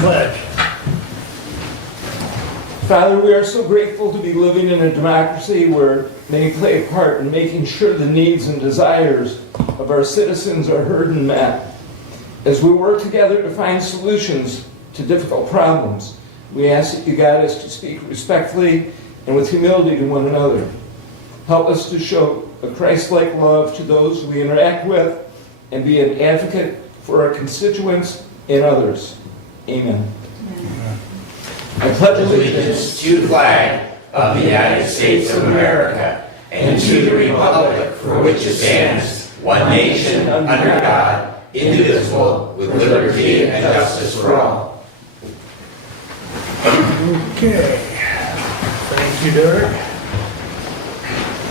Pledge. Father, we are so grateful to be living in a democracy where many play a part in making sure the needs and desires of our citizens are heard and met. As we work together to find solutions to difficult problems, we ask that you guide us to speak respectfully and with humility to one another. Help us to show a Christ-like love to those we interact with and be an advocate for our constituents and others. Amen. I pledge allegiance to the flag of the United States of America and to the republic for which it stands, one nation, under God, indivisible, with liberty and justice for all. Okay. Thank you, Derek.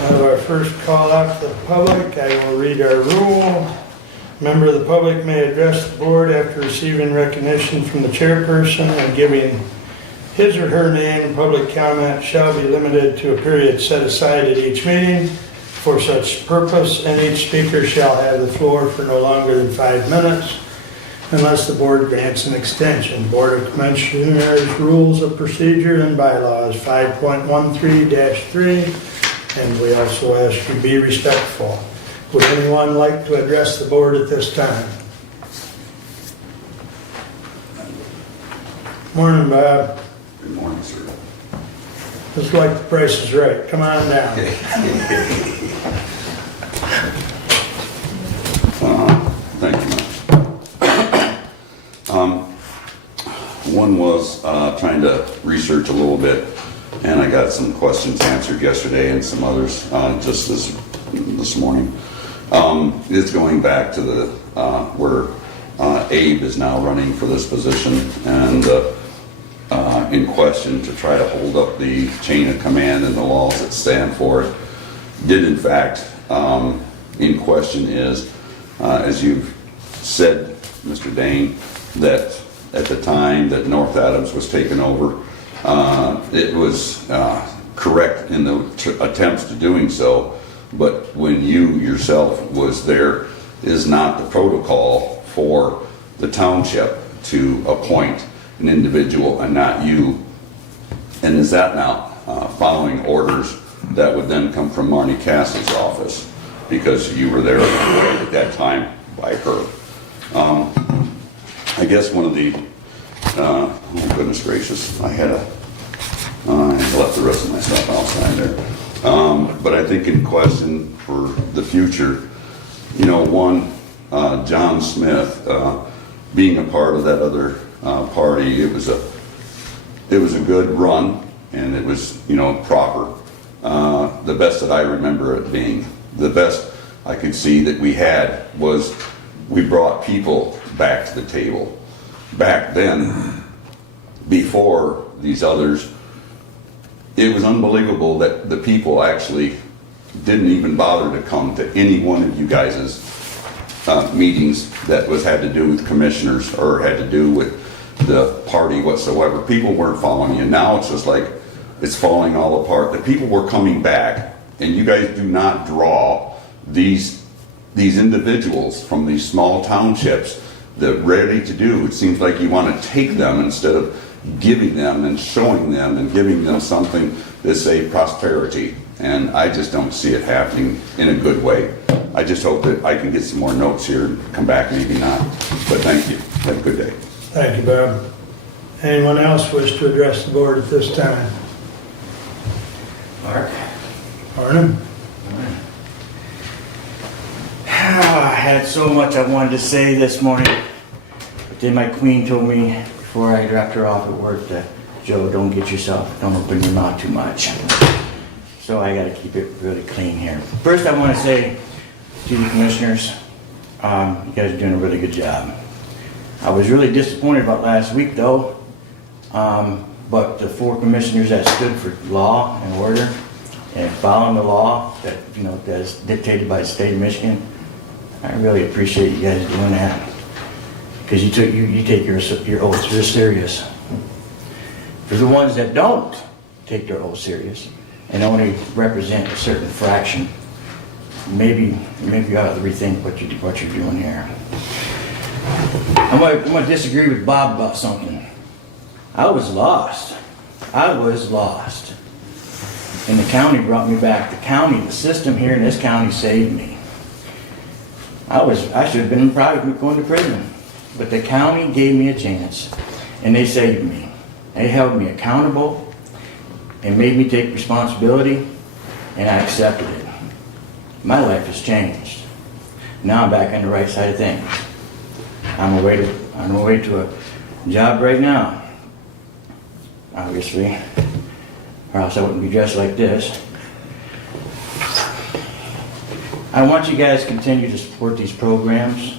Out of our first call out to the public, I will read our rule. A member of the public may address the board after receiving recognition from the chairperson and giving his or her name. Public comment shall be limited to a period set aside at each meeting for such purpose, and each speaker shall have the floor for no longer than 5 minutes unless the board grants an extension. Board of Commissioners Rules of Procedure and Bylaws 5.13-3, and we also ask you be respectful. Would anyone like to address the board at this time? Morning, Bob. Good morning, sir. Looks like the price is right. Come on down. Thank you, Mike. One was trying to research a little bit, and I got some questions answered yesterday and some others just this morning. It's going back to the where Abe is now running for this position, and in question to try to hold up the chain of command and the laws that stand for it. Did in fact in question is, as you've said, Mr. Dane, that at the time that North Adams was taken over, it was correct in the attempts to doing so, but when you yourself was there, is not the protocol for the township to appoint an individual and not you. And is that now following orders that would then come from Marnie Cass's office, because you were there at that time by her? I guess one of the oh goodness gracious, I left the rest of my stuff outside there. But I think in question for the future, you know, one, John Smith being a part of that other party, it was a good run, and it was, you know, proper. The best that I remember it being, the best I could see that we had was we brought people back to the table. Back then, before these others, it was unbelievable that the people actually didn't even bother to come to any one of you guys' meetings that had to do with commissioners or had to do with the party whatsoever. People weren't following you. Now it's just like it's falling all apart. The people were coming back, and you guys do not draw these individuals from these small townships that ready to do. It seems like you want to take them instead of giving them and showing them and giving them something that say prosperity. And I just don't see it happening in a good way. I just hope that I can get some more notes here and come back, maybe not. But thank you. Have a good day. Thank you, Bob. Anyone else wish to address the board at this time? Mark? Arnhem? I had so much I wanted to say this morning, but then my queen told me before I dropped her off at work that, Joe, don't open your mouth too much. So I got to keep it really clean here. First, I want to say to the commissioners, you guys are doing a really good job. I was really disappointed about last week, though, but the 4 commissioners that stood for law and order and following the law that, you know, that is dictated by the state of Michigan, I really appreciate you guys doing that, because you take your oath real serious. For the ones that don't take their oath serious and only represent a certain fraction, maybe you ought to rethink what you're doing here. I'm gonna disagree with Bob about something. I was lost. I was lost. And the county brought me back. The county, the system here in this county saved me. I should have been probably going to prison. But the county gave me a chance, and they saved me. They held me accountable and made me take responsibility, and I accepted it. My life has changed. Now I'm back on the right side of things. I'm on my way to a job right now, obviously, or else I wouldn't be dressed like this. I want you guys to continue to support these programs,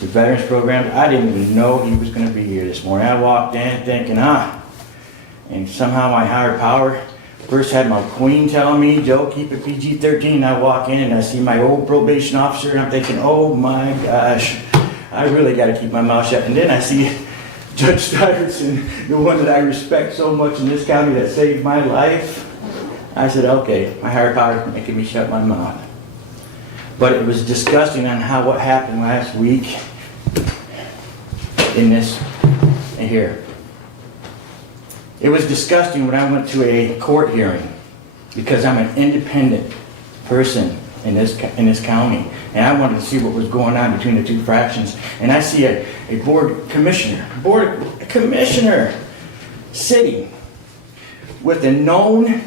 the veterans programs. I didn't even know he was going to be here this morning. I walked in thinking, and somehow my higher power first had my queen telling me, Joe, keep it PG-13. I walk in and I see my old probation officer, and I'm thinking, oh my gosh, I really got to keep my mouth shut. And then I see Judge Stuyvesant, the one that I respect so much in this county that saved my life. I said, okay, my higher power is making me shut my mouth. But it was disgusting on what happened last week in here. It was disgusting when I went to a court hearing, because I'm an independent person in this county, and I wanted to see what was going on between the two fractions. And I see a board commissioner sitting with a known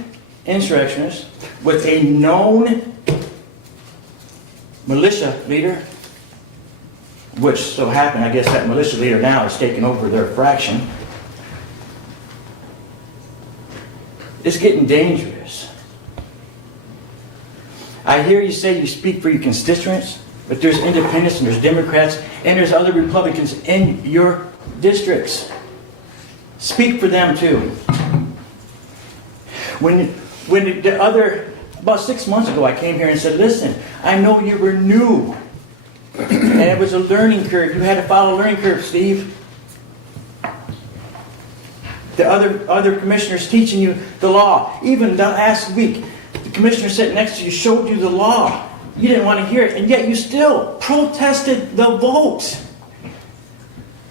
insurrectionist, with a known militia leader, which so happened, I guess that militia leader now has taken over their fraction. It's getting dangerous. I hear you say you speak for your constituents, but there's independents and there's Democrats and there's other Republicans in your districts. Speak for them too. About 6 months ago, I came here and said, listen, I know you were new. And it was a learning curve. You had to follow a learning curve, Steve. The other commissioners teaching you the law. Even last week, the commissioner sitting next to you showed you the law. You didn't want to hear it, and yet you still protested the vote.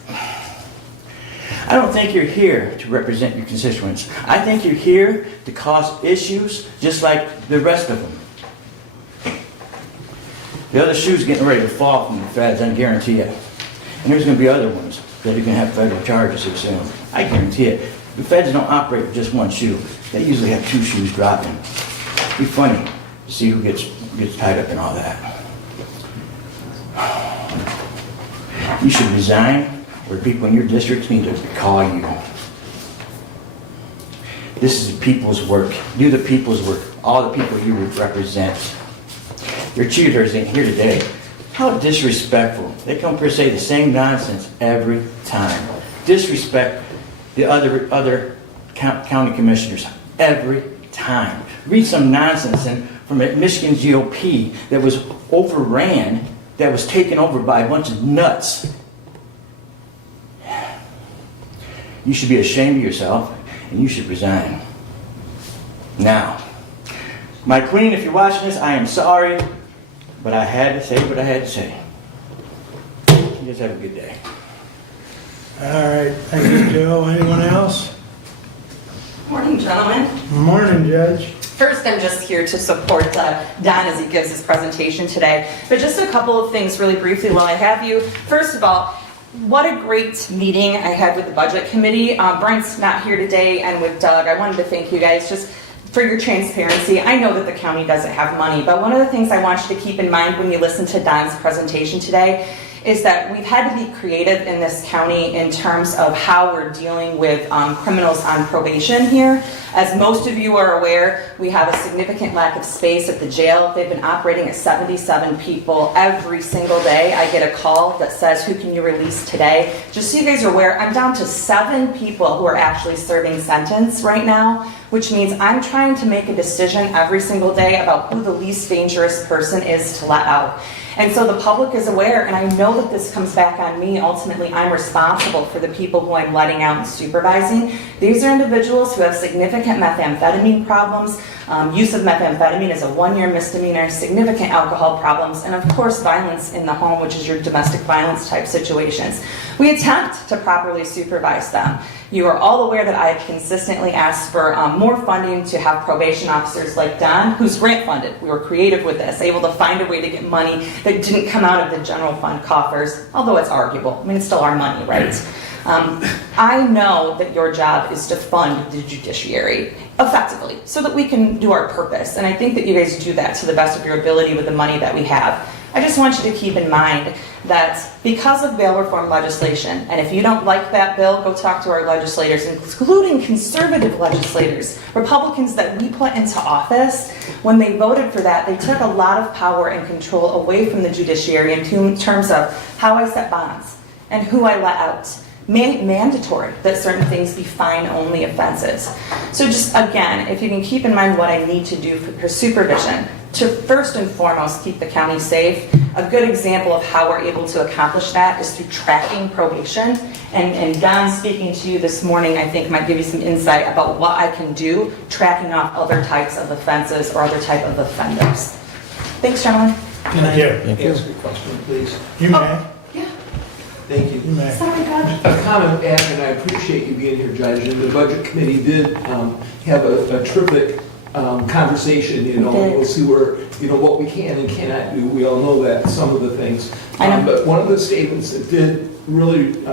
I don't think you're here to represent your constituents. I think you're here to cause issues just like the rest of them. The other shoe's getting ready to fall from the feds, I guarantee it. And there's going to be other ones that are going to have federal charges here soon. I guarantee it. The feds don't operate with just one shoe. They usually have two shoes dropping. It'd be funny to see who gets tied up in all that. You should resign, or people in your districts need to call you. This is the people's work. Do the people's work. All the people you represent. Your cheerleaders ain't here today. How disrespectful. They come here and say the same nonsense every time. Disrespect the other county commissioners every time. Read some nonsense from Michigan GOP that was overran, that was taken over by a bunch of nuts. You should be ashamed of yourself, and you should resign. Now, my queen, if you're watching this, I am sorry, but I had to say what I had to say. You guys have a good day. All right, thank you, Joe. Anyone else? Morning, gentlemen. Morning, Judge. First, I'm just here to support Don as he gives his presentation today. But just a couple of things really briefly while I have you. First of all, what a great meeting I had with the Budget Committee. Brent's not here today, and with Doug, I wanted to thank you guys just for your transparency. I know that the county doesn't have money, but one of the things I want you to keep in mind when you listen to Don's presentation today is that we've had to be creative in this county in terms of how we're dealing with criminals on probation here. As most of you are aware, we have a significant lack of space at the jail. They've been operating at 77 people every single day. I get a call that says, who can you release today? Just so you guys are aware, I'm down to 7 people who are actually serving sentence right now, which means I'm trying to make a decision every single day about who the least dangerous person is to let out. And so the public is aware, and I know that this comes back on me. Ultimately, I'm responsible for the people who I'm letting out and supervising. These are individuals who have significant methamphetamine problems. Use of methamphetamine is a 1-year misdemeanor, significant alcohol problems, and of course violence in the home, which is your domestic violence type situations. We attempt to properly supervise them. You are all aware that I have consistently asked for more funding to have probation officers like Don, who's grant funded. We were creative with this, able to find a way to get money that didn't come out of the general fund coffers, although it's arguable. I mean, it's still our money, right? I know that your job is to fund the judiciary effectively so that we can do our purpose. And I think that you guys do that to the best of your ability with the money that we have. I just want you to keep in mind that because of bail reform legislation, and if you don't like that bill, go talk to our legislators, including conservative legislators, Republicans that we put into office. When they voted for that, they took a lot of power and control away from the judiciary in terms of how I set bonds and who I let out. Mandatory that certain things be fine-only offenses. So just again, if you can keep in mind what I need to do for supervision to first and foremost keep the county safe. A good example of how we're able to accomplish that is through tracking probation. And Don speaking to you this morning, I think might give you some insight about what I can do tracking off other types of offenses or other type of offenders. Thanks, gentlemen. Can I Ask a question, please. You may. Yeah. Thank you. You may. Sorry, God. A comment back, and I appreciate you being here, Judge, and the Budget Committee did have a terrific conversation, you know, and we'll see where, you know, what we can and cannot do. We all know that, some of the things. I know. But one of the statements that did really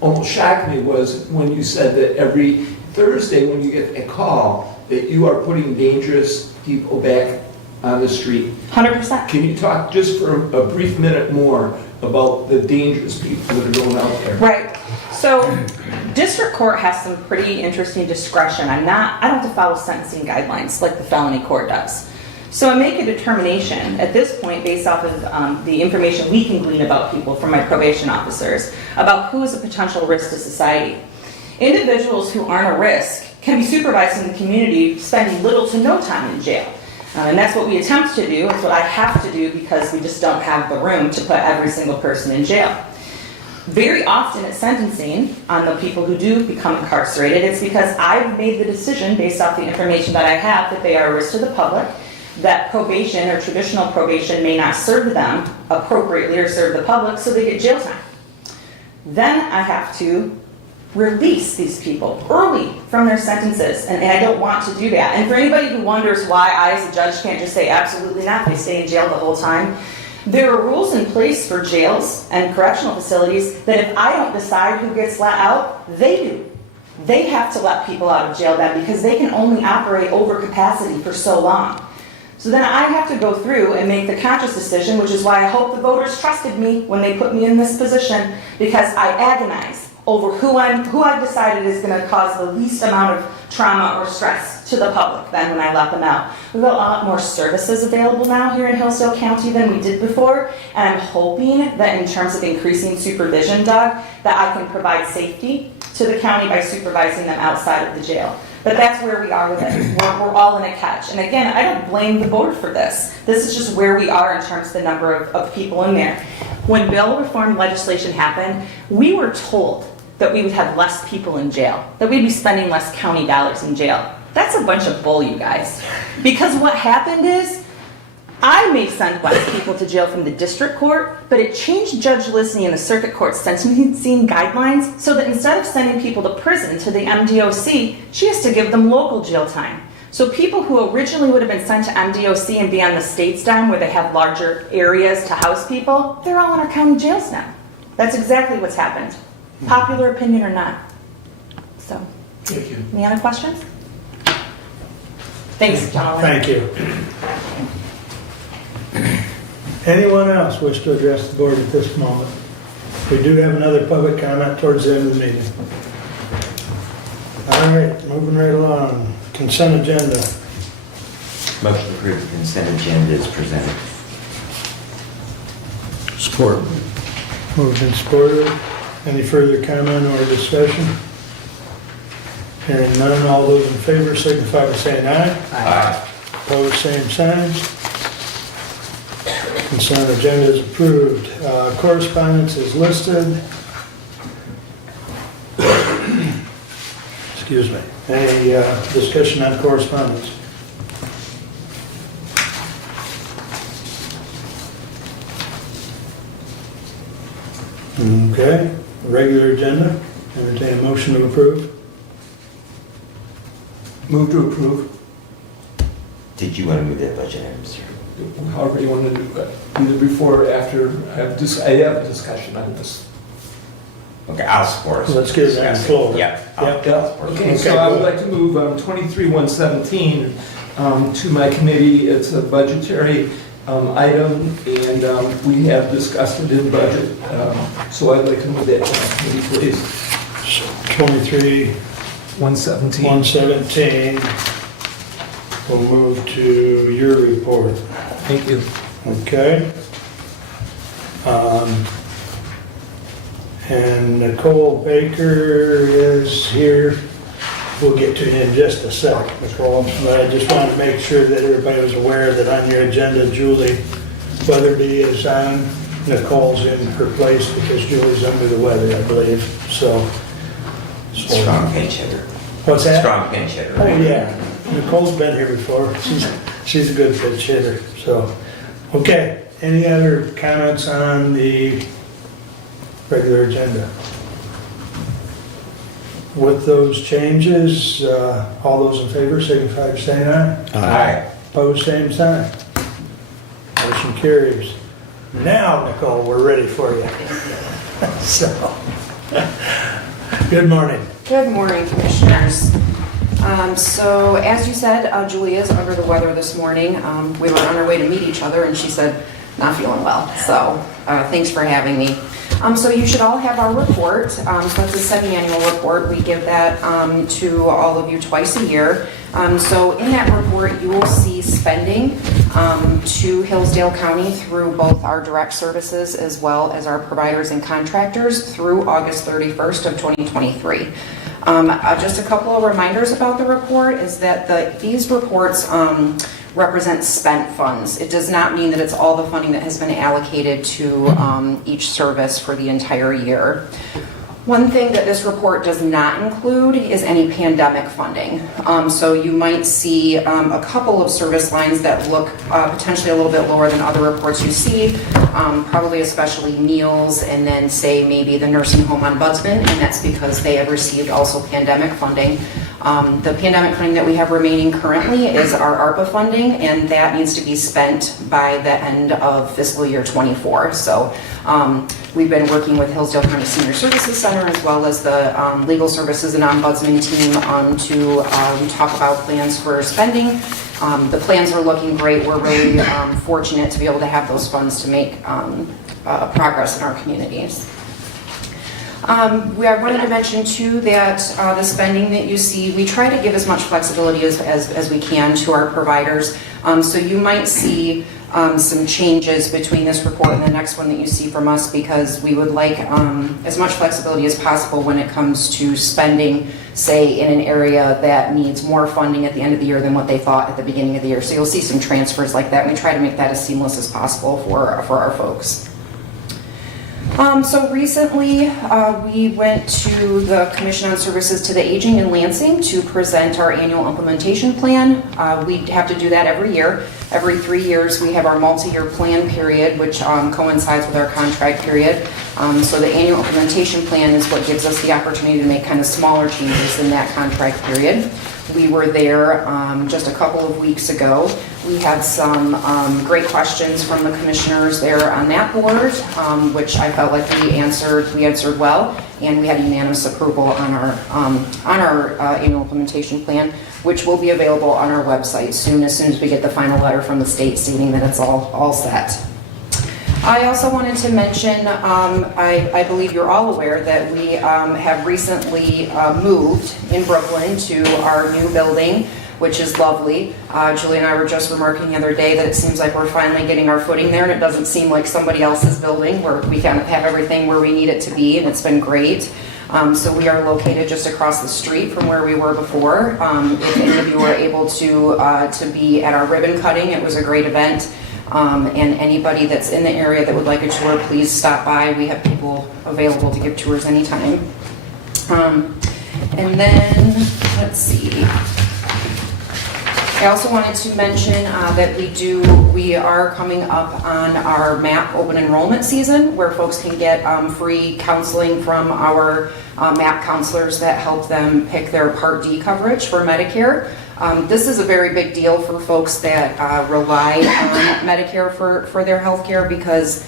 almost shock me was when you said that every Thursday when you get a call that you are putting dangerous people back on the street. 100%. Can you talk just for a brief minute more about the dangerous people that are going out there? Right. So district court has some pretty interesting discretion. I don't have to follow sentencing guidelines like the felony court does. So I make a determination at this point based off of the information we can glean about people from my probation officers about who is a potential risk to society. Individuals who aren't a risk can be supervised in the community spending little to no time in jail. And that's what we attempt to do. It's what I have to do because we just don't have the room to put every single person in jail. Very often at sentencing, on the people who do become incarcerated, it's because I've made the decision based off the information that I have that they are a risk to the public, that probation or traditional probation may not serve them appropriately or serve the public, so they get jail time. Then I have to release these people early from their sentences, and I don't want to do that. And for anybody who wonders why I as a judge can't just say absolutely not, they stay in jail the whole time, there are rules in place for jails and correctional facilities that if I don't decide who gets let out, they do. They have to let people out of jail then because they can only operate over capacity for so long. So then I have to go through and make the conscious decision, which is why I hope the voters trusted me when they put me in this position, because I agonize over who I've decided is going to cause the least amount of trauma or stress to the public than when I let them out. We've got a lot more services available now here in Hillsdale County than we did before, and I'm hoping that in terms of increasing supervision, Doug, that I can provide safety to the county by supervising them outside of the jail. But that's where we are with it. We're all in a catch. And again, I don't blame the board for this. This is just where we are in terms of the number of people in there. When bail reform legislation happened, we were told that we would have less people in jail, that we'd be spending less county dollars in jail. That's a bunch of bull, you guys. Because what happened is, I may send less people to jail from the district court, but it changed Judge Lisney and the circuit court sentencing guidelines so that instead of sending people to prison to the MDOC, she has to give them local jail time. So people who originally would have been sent to MDOC and be on the state's dime where they have larger areas to house people, they're all in our county jails now. That's exactly what's happened. Popular opinion or not. So, Thank you. any other questions? Thanks, gentlemen. Thank you. Anyone else wish to address the board at this moment? We do have another public comment towards the end of the meeting. All right, moving right along. Consent agenda. Motion to approve the consent agenda is presented. Support. Moved and supported. Any further comment or discussion? Hearing none, all those in favor signify by saying aye. Aye. Opposed, same sign. Consent agenda is approved. Correspondence is listed. Excuse me. Any discussion on correspondence? Okay, regular agenda. Entertain a motion to approve. Move to approve, Did you want to move that budget item, sir? however you want to do it, either before or after. I have a discussion on this. Okay, I'll support. Let's get it on the floor. Yep. Yep. Okay, so I would like to move 23-117 to my committee. It's a budgetary item, and we have discussed it in budget. So I'd like to move that to my committee, please. So 23, 117. 117. We'll move to your report. Thank you. Okay. And Nicole Baker is here. We'll get to you in just a sec, Nicole. But I just wanted to make sure that everybody was aware that on your agenda, Julie Weatherby is on. Nicole's in her place because Julie's under the weather, I believe. So Strong pinch hitter. what's that? Strong pinch hitter. Oh, yeah. Nicole's been here before. She's a good pitch hitter. So, okay. Any other comments on the regular agenda? With those changes, all those in favor signify by saying aye. Aye. Opposed, same sign. Motion carries. Now, Nicole, we're ready for you. So, good morning. Good morning, Commissioners. So, as you said, Julie is under the weather this morning. We were on our way to meet each other, and she said, not feeling well. So, thanks for having me. So you should all have our report. So it's a semi-annual report. We give that to all of you twice a year. So in that report, you will see spending to Hillsdale County through both our direct services as well as our providers and contractors through August 31st of 2023. Just a couple of reminders about the report is that these reports represent spent funds. It does not mean that it's all the funding that has been allocated to each service for the entire year. One thing that this report does not include is any pandemic funding. So you might see a couple of service lines that look potentially a little bit lower than other reports you see, probably especially meals, and then say maybe the nursing home ombudsman, and that's because they have received also pandemic funding. The pandemic funding that we have remaining currently is our ARPA funding, and that needs to be spent by the end of fiscal year 24. So we've been working with Hillsdale County Senior Services Center as well as the Legal Services and Ombudsman team to talk about plans for spending. The plans are looking great. We're really fortunate to be able to have those funds to make progress in our communities. I wanted to mention too that the spending that you see, we try to give as much flexibility as we can to our providers. So you might see some changes between this report and the next one that you see from us, because we would like as much flexibility as possible when it comes to spending, say, in an area that needs more funding at the end of the year than what they thought at the beginning of the year. So you'll see some transfers like that. We try to make that as seamless as possible for our folks. So recently, we went to the Commission on Services to the Aging in Lansing to present our annual implementation plan. We have to do that every year. Every 3 years, we have our multi-year plan period, which coincides with our contract period. So the annual implementation plan is what gives us the opportunity to make kind of smaller changes in that contract period. We were there just a couple of weeks ago. We had some great questions from the commissioners there on that board, which I felt like we answered well, and we had unanimous approval on our annual implementation plan, which will be available on our website as soon as we get the final letter from the state stating that it's all set. I also wanted to mention, I believe you're all aware that we have recently moved in Brooklyn to our new building, which is lovely. Julie and I were just remarking the other day that it seems like we're finally getting our footing there, and it doesn't seem like somebody else's building where we kind of have everything where we need it to be, and it's been great. So we are located just across the street from where we were before. If any of you were able to be at our ribbon cutting, it was a great event. And anybody that's in the area that would like a tour, please stop by. We have people available to give tours anytime. And then, let's see. I also wanted to mention that we are coming up on our MAP open enrollment season, where folks can get free counseling from our MAP counselors that help them pick their Part D coverage for Medicare. This is a very big deal for folks that rely on Medicare for their health care, because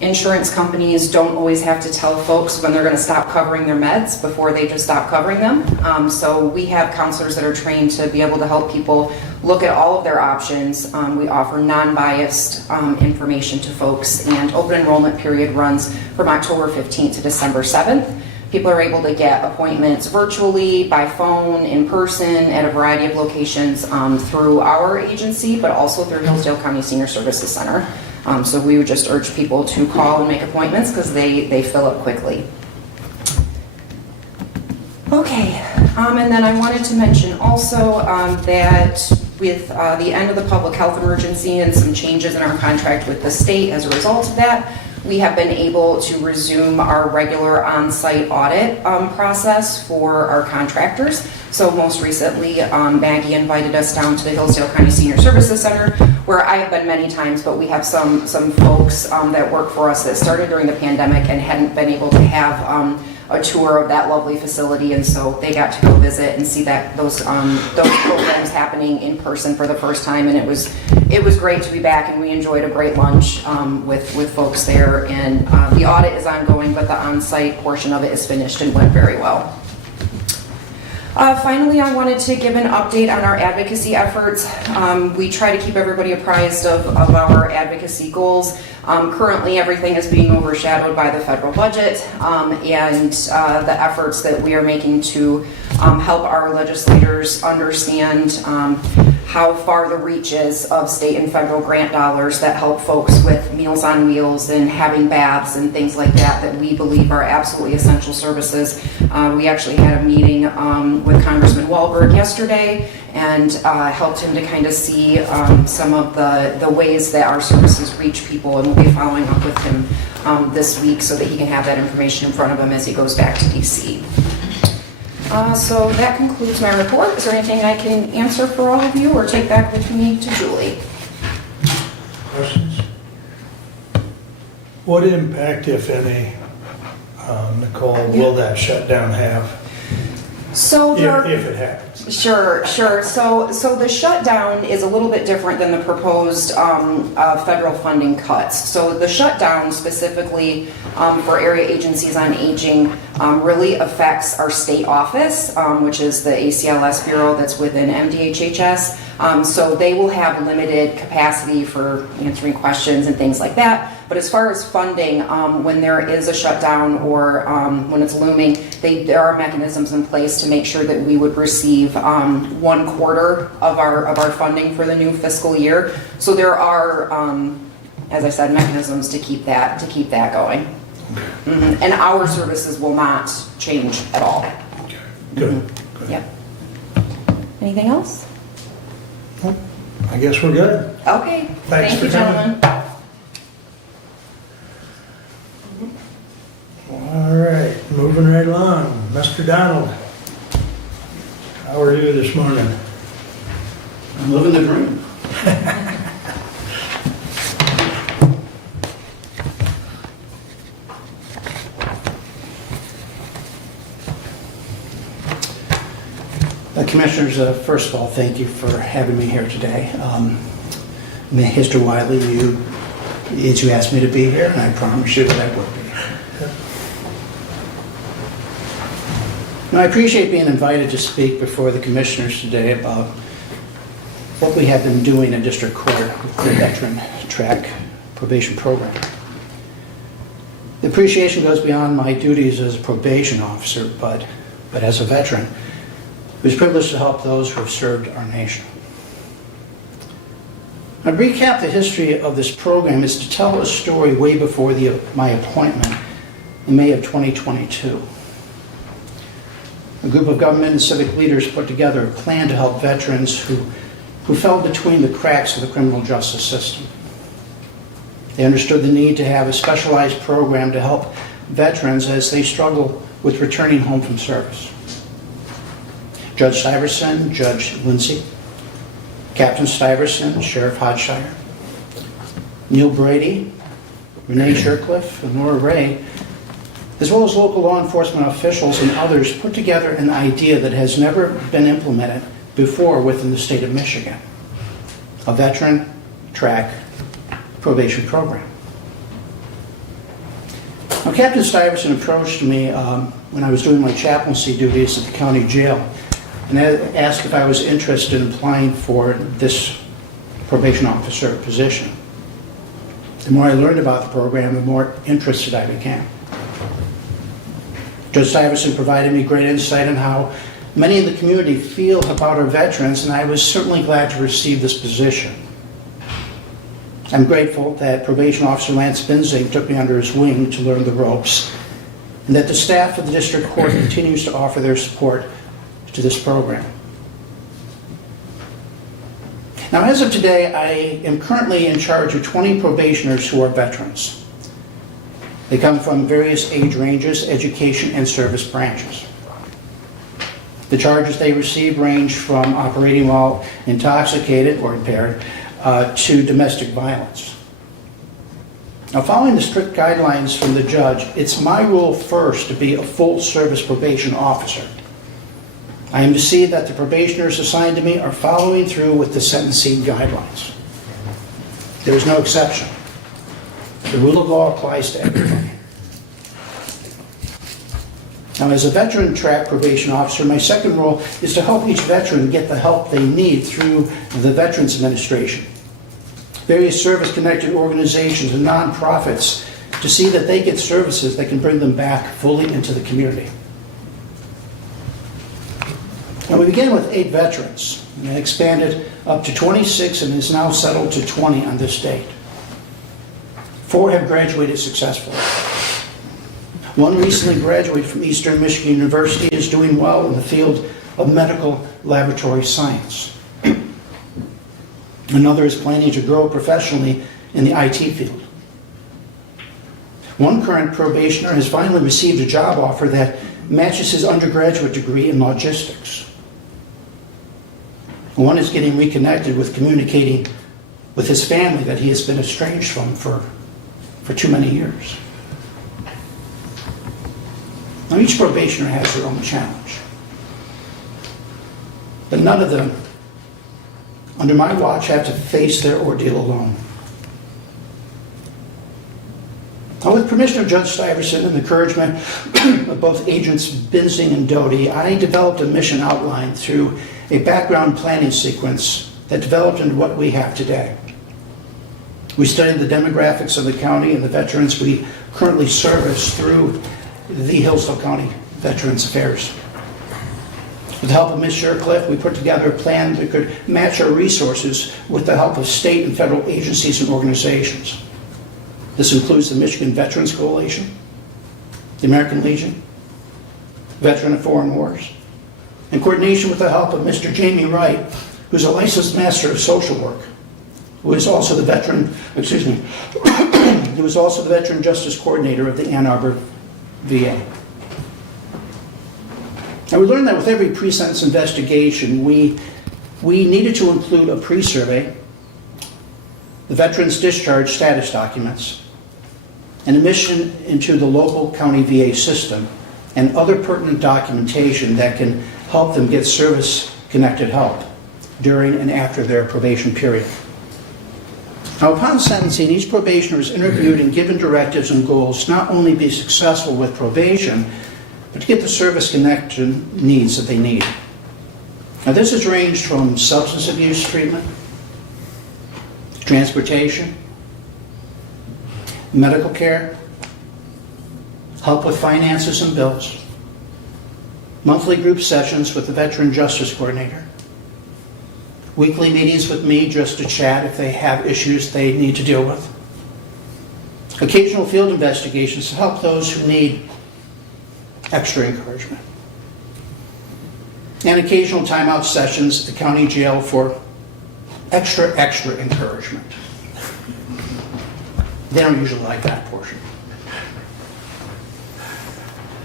insurance companies don't always have to tell folks when they're going to stop covering their meds before they just stop covering them. So we have counselors that are trained to be able to help people look at all of their options. We offer non-biased information to folks, and open enrollment period runs from October 15th to December 7th. People are able to get appointments virtually, by phone, in person, at a variety of locations through our agency, but also through Hillsdale County Senior Services Center. So we would just urge people to call and make appointments, because they fill up quickly. Okay, and then I wanted to mention also that with the end of the public health emergency and some changes in our contract with the state as a result of that, we have been able to resume our regular on-site audit process for our contractors. So most recently, Maggie invited us down to the Hillsdale County Senior Services Center, where I have been many times, but we have some folks that work for us that started during the pandemic and hadn't been able to have a tour of that lovely facility, and so they got to go visit and see that those programs happening in person for the first time, and it was great to be back, and we enjoyed a great lunch with folks there, and the audit is ongoing, but the on-site portion of it is finished and went very well. Finally, I wanted to give an update on our advocacy efforts. We try to keep everybody apprised of our advocacy goals. Currently, everything is being overshadowed by the federal budget and the efforts that we are making to help our legislators understand how far the reach is of state and federal grant dollars that help folks with Meals on Wheels and having baths and things like that we believe are absolutely essential services. We actually had a meeting with Congressman Wahlberg yesterday, and helped him to kind of see some of the ways that our services reach people, and we'll be following up with him this week so that he can have that information in front of him as he goes back to DC. So that concludes my report. Is there anything I can answer for all of you or take back with me to Julie? Questions? What impact, if any, Nicole, will that shutdown have? So if it happens. Sure. So the shutdown is a little bit different than the proposed federal funding cuts. So the shutdown specifically for area agencies on aging really affects our state office, which is the ACLS bureau that's within MDHHS. So they will have limited capacity for answering questions and things like that. But as far as funding, when there is a shutdown or when it's looming, there are mechanisms in place to make sure that we would receive 1/4 of our funding for the new fiscal year. So there are, as I said, mechanisms to keep that going. Mm-hmm. And our services will not change at all. Okay. Good. Yeah. Anything else? I guess we're good. Okay. Thanks Thank you, for coming. gentlemen. All right, moving right along. Mr. Donald, how are you this morning? I'm living the dream. Commissioners, first of all, thank you for having me here today. Mr. Wiley, you asked me to be here, and I promise you that I will be. Now, I appreciate being invited to speak before the commissioners today about what we have been doing in district court with the veteran track probation program. The appreciation goes beyond my duties as a probation officer, but as a veteran who's privileged to help those who have served our nation. Now, to recap the history of this program is to tell a story way before my appointment in May of 2022. A group of government and civic leaders put together a plan to help veterans who fell between the cracks of the criminal justice system. They understood the need to have a specialized program to help veterans as they struggle with returning home from service. Judge Syverson, Judge Lindsay, Captain Stuyvesant, Sheriff Hodshire, Neil Brady, Renee Shercliffe, and Laura Ray, as well as local law enforcement officials and others, put together an idea that has never been implemented before within the state of Michigan: a veteran track probation program. Now, Captain Stuyvesant approached me when I was doing my chaplaincy duties at the county jail and asked if I was interested in applying for this probation officer position. The more I learned about the program, the more interested I became. Judge Stuyvesant provided me great insight on how many in the community feel about our veterans, and I was certainly glad to receive this position. I'm grateful that Probation Officer Lance Binzing took me under his wing to learn the ropes, and that the staff of the District Court continues to offer their support to this program. Now, as of today, I am currently in charge of 20 probationers who are veterans. They come from various age ranges, education, and service branches. The charges they receive range from operating while intoxicated or impaired to domestic violence. Now, following the strict guidelines from the judge, it's my role first to be a full-service probation officer. I am to see that the probationers assigned to me are following through with the sentencing guidelines. There is no exception. The rule of law applies to everybody. Now, as a veteran track probation officer, my second role is to help each veteran get the help they need through the Veterans Administration, various service-connected organizations and nonprofits, to see that they get services that can bring them back fully into the community. Now, we began with 8 veterans and expanded up to 26 and is now settled to 20 on this date. 4 have graduated successfully. 1 recently graduated from Eastern Michigan University, is doing well in the field of medical laboratory science. Another is planning to grow professionally in the IT field. 1 current probationer has finally received a job offer that matches his undergraduate degree in logistics. 1 is getting reconnected with communicating with his family that he has been estranged from for too many years. Now, each probationer has their own challenge, but none of them, under my watch, have to face their ordeal alone. Now, with permission of Judge Stuyvesant and the encouragement of both agents Binzing and Doty, I developed a mission outline through a background planning sequence that developed into what we have today. We studied the demographics of the county and the veterans we currently service through the Hillsdale County Veterans Affairs. With the help of Ms. Shercliffe, we put together a plan that could match our resources with the help of state and federal agencies and organizations. This includes the Michigan Veterans Coalition, the American Legion, Veteran of Foreign Wars, in coordination with the help of Mr. Jamie Wright, who's a licensed master of social work, who is also the Veteran Justice Coordinator of the Ann Arbor VA. Now, we learned that with every pre-sentence investigation, we needed to include a pre-survey, the veteran's discharge status documents, an admission into the local county VA system, and other pertinent documentation that can help them get service-connected help during and after their probation period. Now, upon sentencing, each probationer is interviewed and given directives and goals to not only be successful with probation, but to get the service connection needs that they need. Now, this has ranged from substance abuse treatment, transportation, medical care, help with finances and bills, monthly group sessions with the Veteran Justice Coordinator, weekly meetings with me just to chat if they have issues they need to deal with, occasional field investigations to help those who need extra encouragement, and occasional timeout sessions at the county jail for extra encouragement. They don't usually like that portion.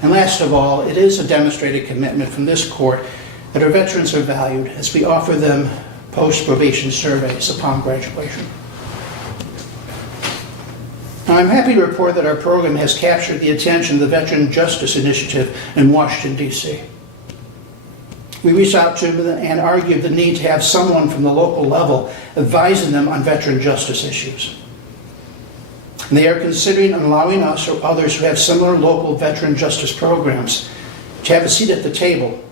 And last of all, it is a demonstrated commitment from this court that our veterans are valued as we offer them post-probation surveys upon graduation. Now, I'm happy to report that our program has captured the attention of the Veteran Justice Initiative in Washington, D.C. We reached out to them and argued the need to have someone from the local level advising them on veteran justice issues. And they are considering allowing us or others who have similar local veteran justice programs to have a seat at the table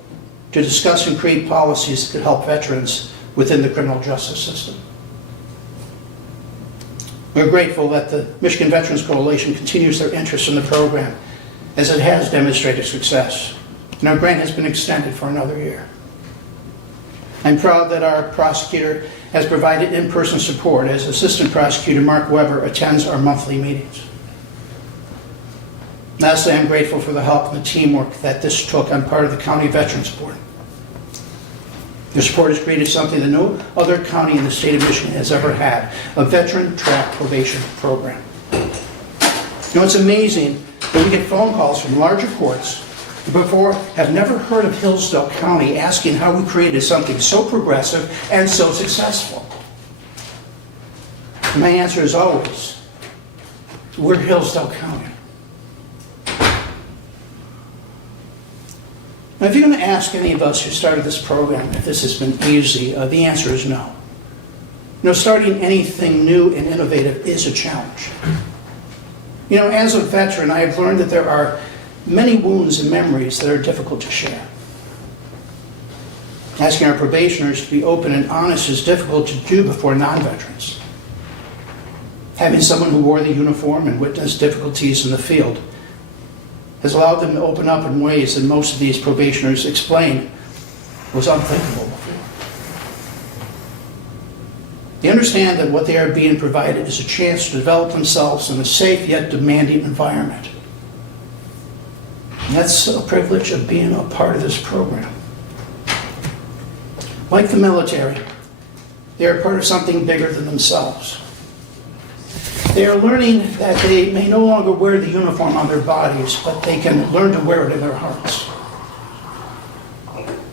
to discuss and create policies that could help veterans within the criminal justice system. We're grateful that the Michigan Veterans Coalition continues their interest in the program, as it has demonstrated success, and our grant has been extended for another year. I'm proud that our prosecutor has provided in-person support as Assistant Prosecutor Mark Weber attends our monthly meetings. Lastly, I'm grateful for the help and the teamwork that this took on part of the County Veterans Board. Your support has created something that no other county in the state of Michigan has ever had, a veteran track probation program. You know, it's amazing that we get phone calls from larger courts who before have never heard of Hillsdale County asking how we created something so progressive and so successful. And my answer is always, we're Hillsdale County. Now, if you're going to ask any of us who started this program if this has been easy, the answer is no. You know, starting anything new and innovative is a challenge. You know, as a veteran, I have learned that there are many wounds and memories that are difficult to share. Asking our probationers to be open and honest is difficult to do before non-veterans. Having someone who wore the uniform and witnessed difficulties in the field has allowed them to open up in ways that most of these probationers explained was unthinkable before. They understand that what they are being provided is a chance to develop themselves in a safe yet demanding environment. And that's a privilege of being a part of this program. Like the military, they are part of something bigger than themselves. They are learning that they may no longer wear the uniform on their bodies, but they can learn to wear it in their hearts.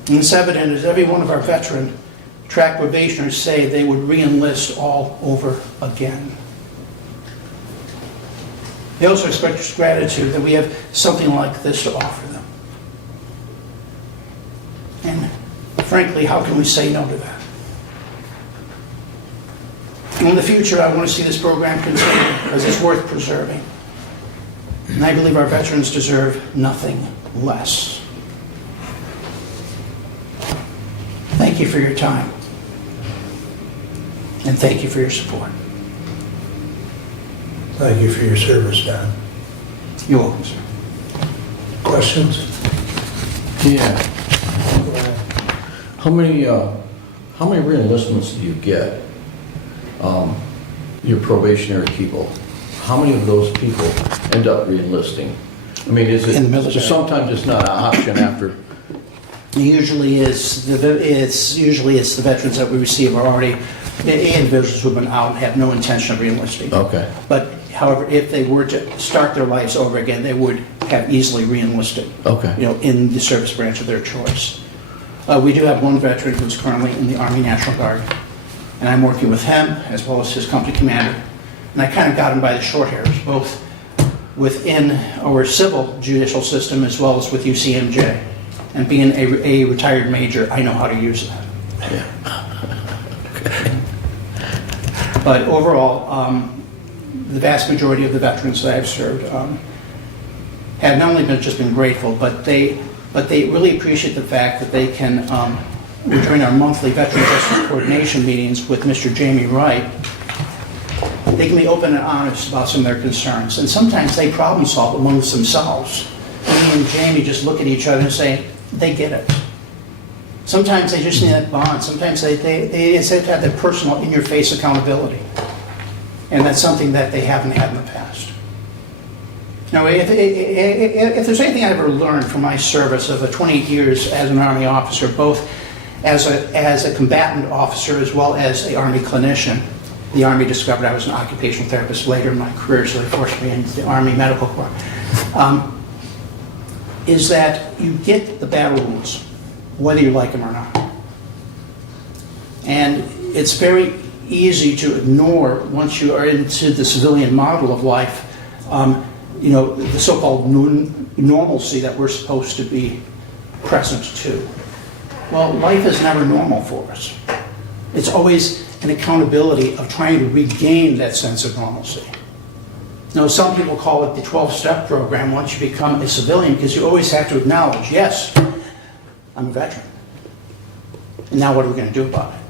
And it's evident as every one of our veteran track probationers say they would re-enlist all over again. They also express gratitude that we have something like this to offer them. And frankly, how can we say no to that? In the future, I want to see this program continue because it's worth preserving. And I believe our veterans deserve nothing less. Thank you for your time. And thank you for your support. Thank you for your service, Don. You're welcome, sir. Questions? Yeah. How many re-enlistments do you get? Your probationary people. How many of those people end up re-enlisting? I mean, is it? In the military. Sometimes it's not an option after. Usually it's the veterans that we receive are already individuals who've been out and have no intention of re-enlisting. Okay. But however, if they were to start their lives over again, they would have easily re-enlisted. Okay. You know, in the service branch of their choice. We do have one veteran who's currently in the Army National Guard, and I'm working with him as well as his company commander. And I kind of got him by the short hairs, both within our civil judicial system as well as with UCMJ. And being a retired major, I know how to use that. Yeah. Okay. But overall, the vast majority of the veterans that I've served have not only been grateful, but they really appreciate the fact that they can, during our monthly Veteran Justice Coordination meetings with Mr. Jamie Wright, they can be open and honest about some of their concerns. And sometimes they problem solve amongst themselves. Me and Jamie just look at each other and say, they get it. Sometimes they just need that bond. Sometimes they just have to have that personal, in-your-face accountability. And that's something that they haven't had in the past. Now, if there's anything I've ever learned from my service of 28 years as an Army officer, both as a combatant officer as well as an Army clinician, the Army discovered I was an occupational therapist later in my career, so they forced me into the Army Medical Corps, is that you get the battle wounds, whether you like them or not. And it's very easy to ignore once you are into the civilian model of life, the so-called normalcy that we're supposed to be present to. Well, life is never normal for us. It's always an accountability of trying to regain that sense of normalcy. Now, some people call it the 12-step program once you become a civilian, because you always have to acknowledge, yes, I'm a veteran. And now what are we going to do about it?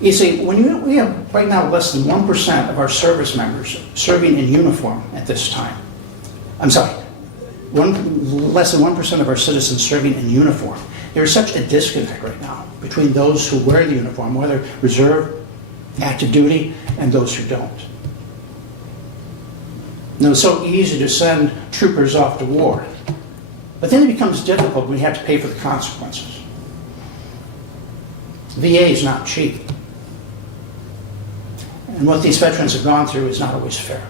You see, we have right now less than 1% of our service members serving in uniform at this time. I'm sorry, less than 1% of our citizens serving in uniform. There's such a disconnect right now between those who wear the uniform, whether reserve, active duty, and those who don't. You know, it's so easy to send troopers off to war, but then it becomes difficult when you have to pay for the consequences. VA is not cheap. And what these veterans have gone through is not always fair.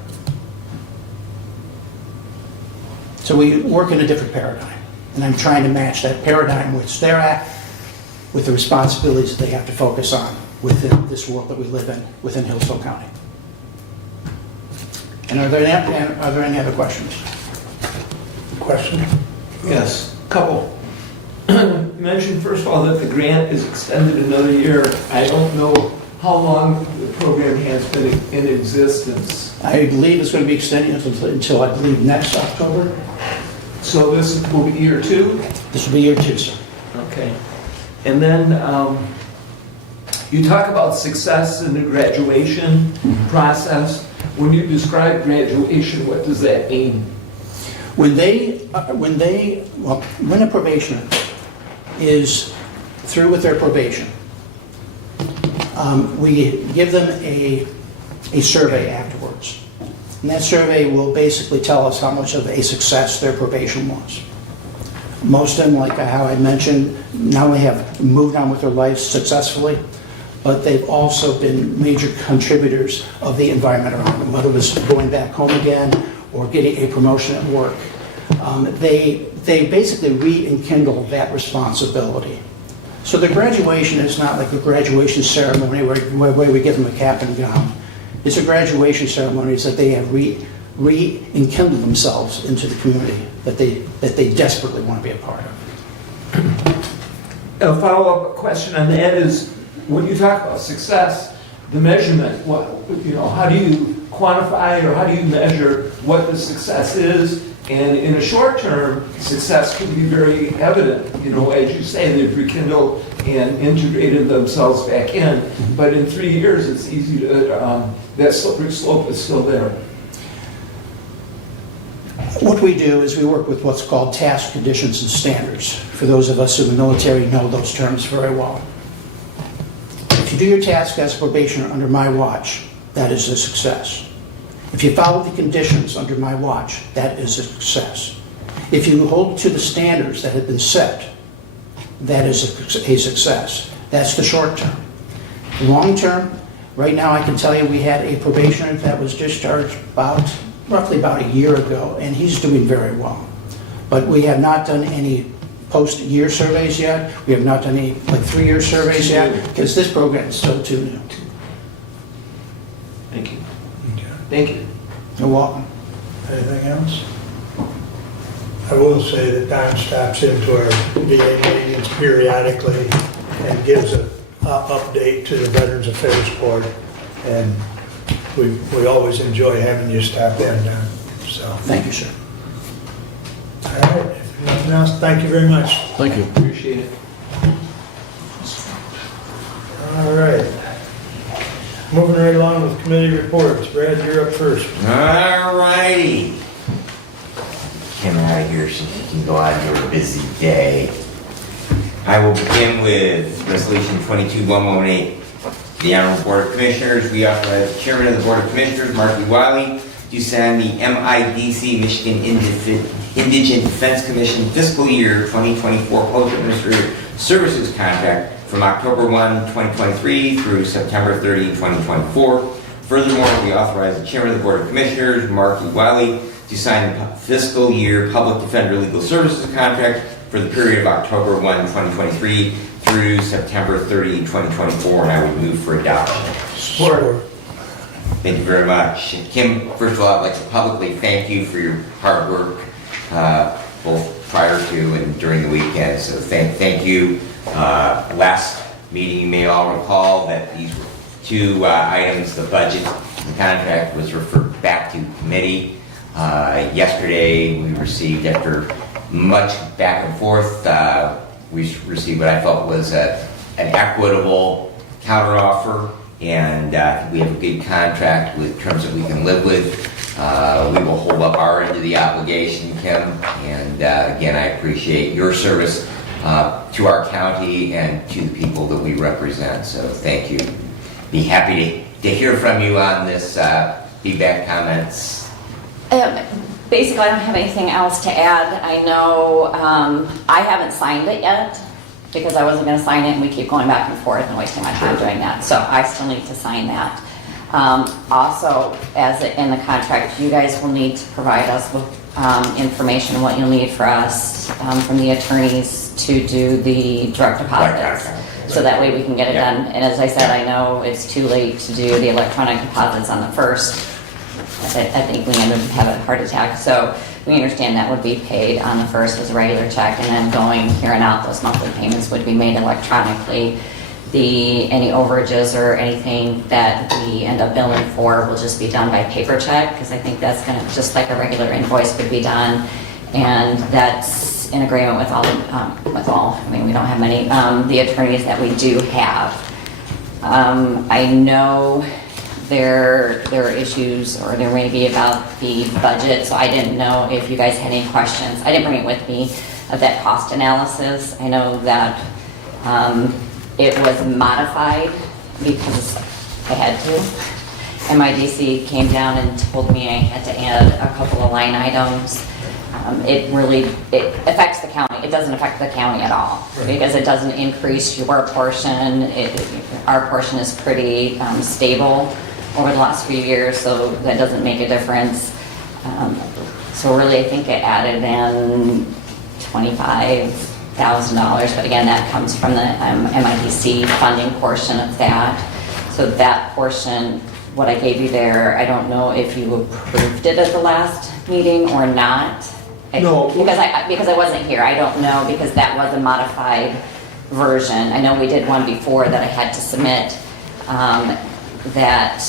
So we work in a different paradigm. And I'm trying to match that paradigm which they're at with the responsibilities that they have to focus on within this world that we live in, within Hillsdale County. And are there any other questions? Question? Yes, couple. You mentioned, first of all, that the grant is extended another year. I don't know how long the program has been in existence. I believe it's going to be extended until I believe next October. So this will be year 2? This will be year 2, sir. Okay. And then you talk about success in the graduation process. When you describe graduation, what does that mean? When a probationer is through with their probation, we give them a survey afterwards. And that survey will basically tell us how much of a success their probation was. Most of them, like how I mentioned, not only have moved on with their lives successfully, but they've also been major contributors of the environment around them, whether it was going back home again or getting a promotion at work. They basically rekindle that responsibility. So the graduation is not like a graduation ceremony where we give them a cap and gown. It's a graduation ceremony that they have rekindled themselves into the community that they desperately want to be a part of. A follow-up question on that is, when you talk about success, the measurement, how do you quantify or how do you measure what the success is? And in a short term, success can be very evident. As you say, they've rekindled and integrated themselves back in. But in 3 years, it's easy to, that slippery slope is still there. What we do is we work with what's called task conditions and standards. For those of us in the military know those terms very well. If you do your task as a probationer under my watch, that is a success. If you follow the conditions under my watch, that is a success. If you hold to the standards that have been set, that is a success. That's the short term. Long term, right now I can tell you we had a probationer that was discharged roughly about a year ago, and he's doing very well. But we have not done any post-year surveys yet. We have not done any 3-year surveys yet, because this program is still too new. Thank you. Thank you. You're welcome. Anything else? I will say that Don stops into our VA meetings periodically and gives an update to the Veterans Affairs Board. And we always enjoy having you stop in, Don. So, Thank you, sir. all right. If nothing else, thank you very much. Thank you. Appreciate it. All right. Moving right along with committee reports. Brad, you're up first. All righty. Get him out of here so he can go on your busy day. I will begin with Resolution 22-118. The Honorable Board of Commissioners, we authorize the Chairman of the Board of Commissioners, Mark E. Wiley, to sign the MIDC Michigan Indigent Defense Commission Fiscal Year 2024 Post-Administrative Services Contract from October 1, 2023 through September 30, 2024. Furthermore, we authorize the Chairman of the Board of Commissioners, Mark E. Wiley, to sign the Fiscal Year Public Defender Legal Services Contract for the period of October 1, 2023 through through September 30, 2024, and I would move for adoption. Support. Thank you very much. Kim, first of all, I'd like to publicly thank you for your hard work, both prior to and during the weekend. So thank you. Last meeting, you may all recall that these were two items, the budget and the contract, was referred back to committee. Yesterday, we received, after much back and forth, we received what I felt was an equitable counteroffer, and we have a good contract with terms that we can live with. We will hold up our end of the obligation, Kim, and again, I appreciate your service to our county and to the people that we represent, so thank you. Be happy to hear from you on this feedback, comments. Basically, I don't have anything else to add. I know I haven't signed it yet because I wasn't going to sign it, and we keep going back and forth and wasting my time doing that. So I still need to sign that. Also, in the contract, you guys will need to provide us with information, what you'll need for us from the attorneys to do the direct deposits. So that way we can get it done. And as I said, I know it's too late to do the electronic deposits on the 1st. I think we ended up having a heart attack. So we understand that would be paid on the 1st as a regular check, and then going here and out, those monthly payments would be made electronically. Any overages or anything that we end up billing for will just be done by paper check, because I think that's going to, just like a regular invoice would be done. And that's in agreement with all, I mean, we don't have many, the attorneys that we do have. I know there are issues, or there may be, about the budget, so I didn't know if you guys had any questions. I didn't bring it with me, of that cost analysis. I know that it was modified because I had to. MIDC came down and told me I had to add a couple of line items. It affects the county. It doesn't affect the county at all, because it doesn't increase your portion. Our portion is pretty stable over the last few years, so that doesn't make a difference. So really, I think it added in $25,000, but again, that comes from the MIDC funding portion of that. So that portion, what I gave you there, I don't know if you approved it at the last meeting or not. No. Because I wasn't here, I don't know, because that was a modified version. I know we did one before that I had to submit, that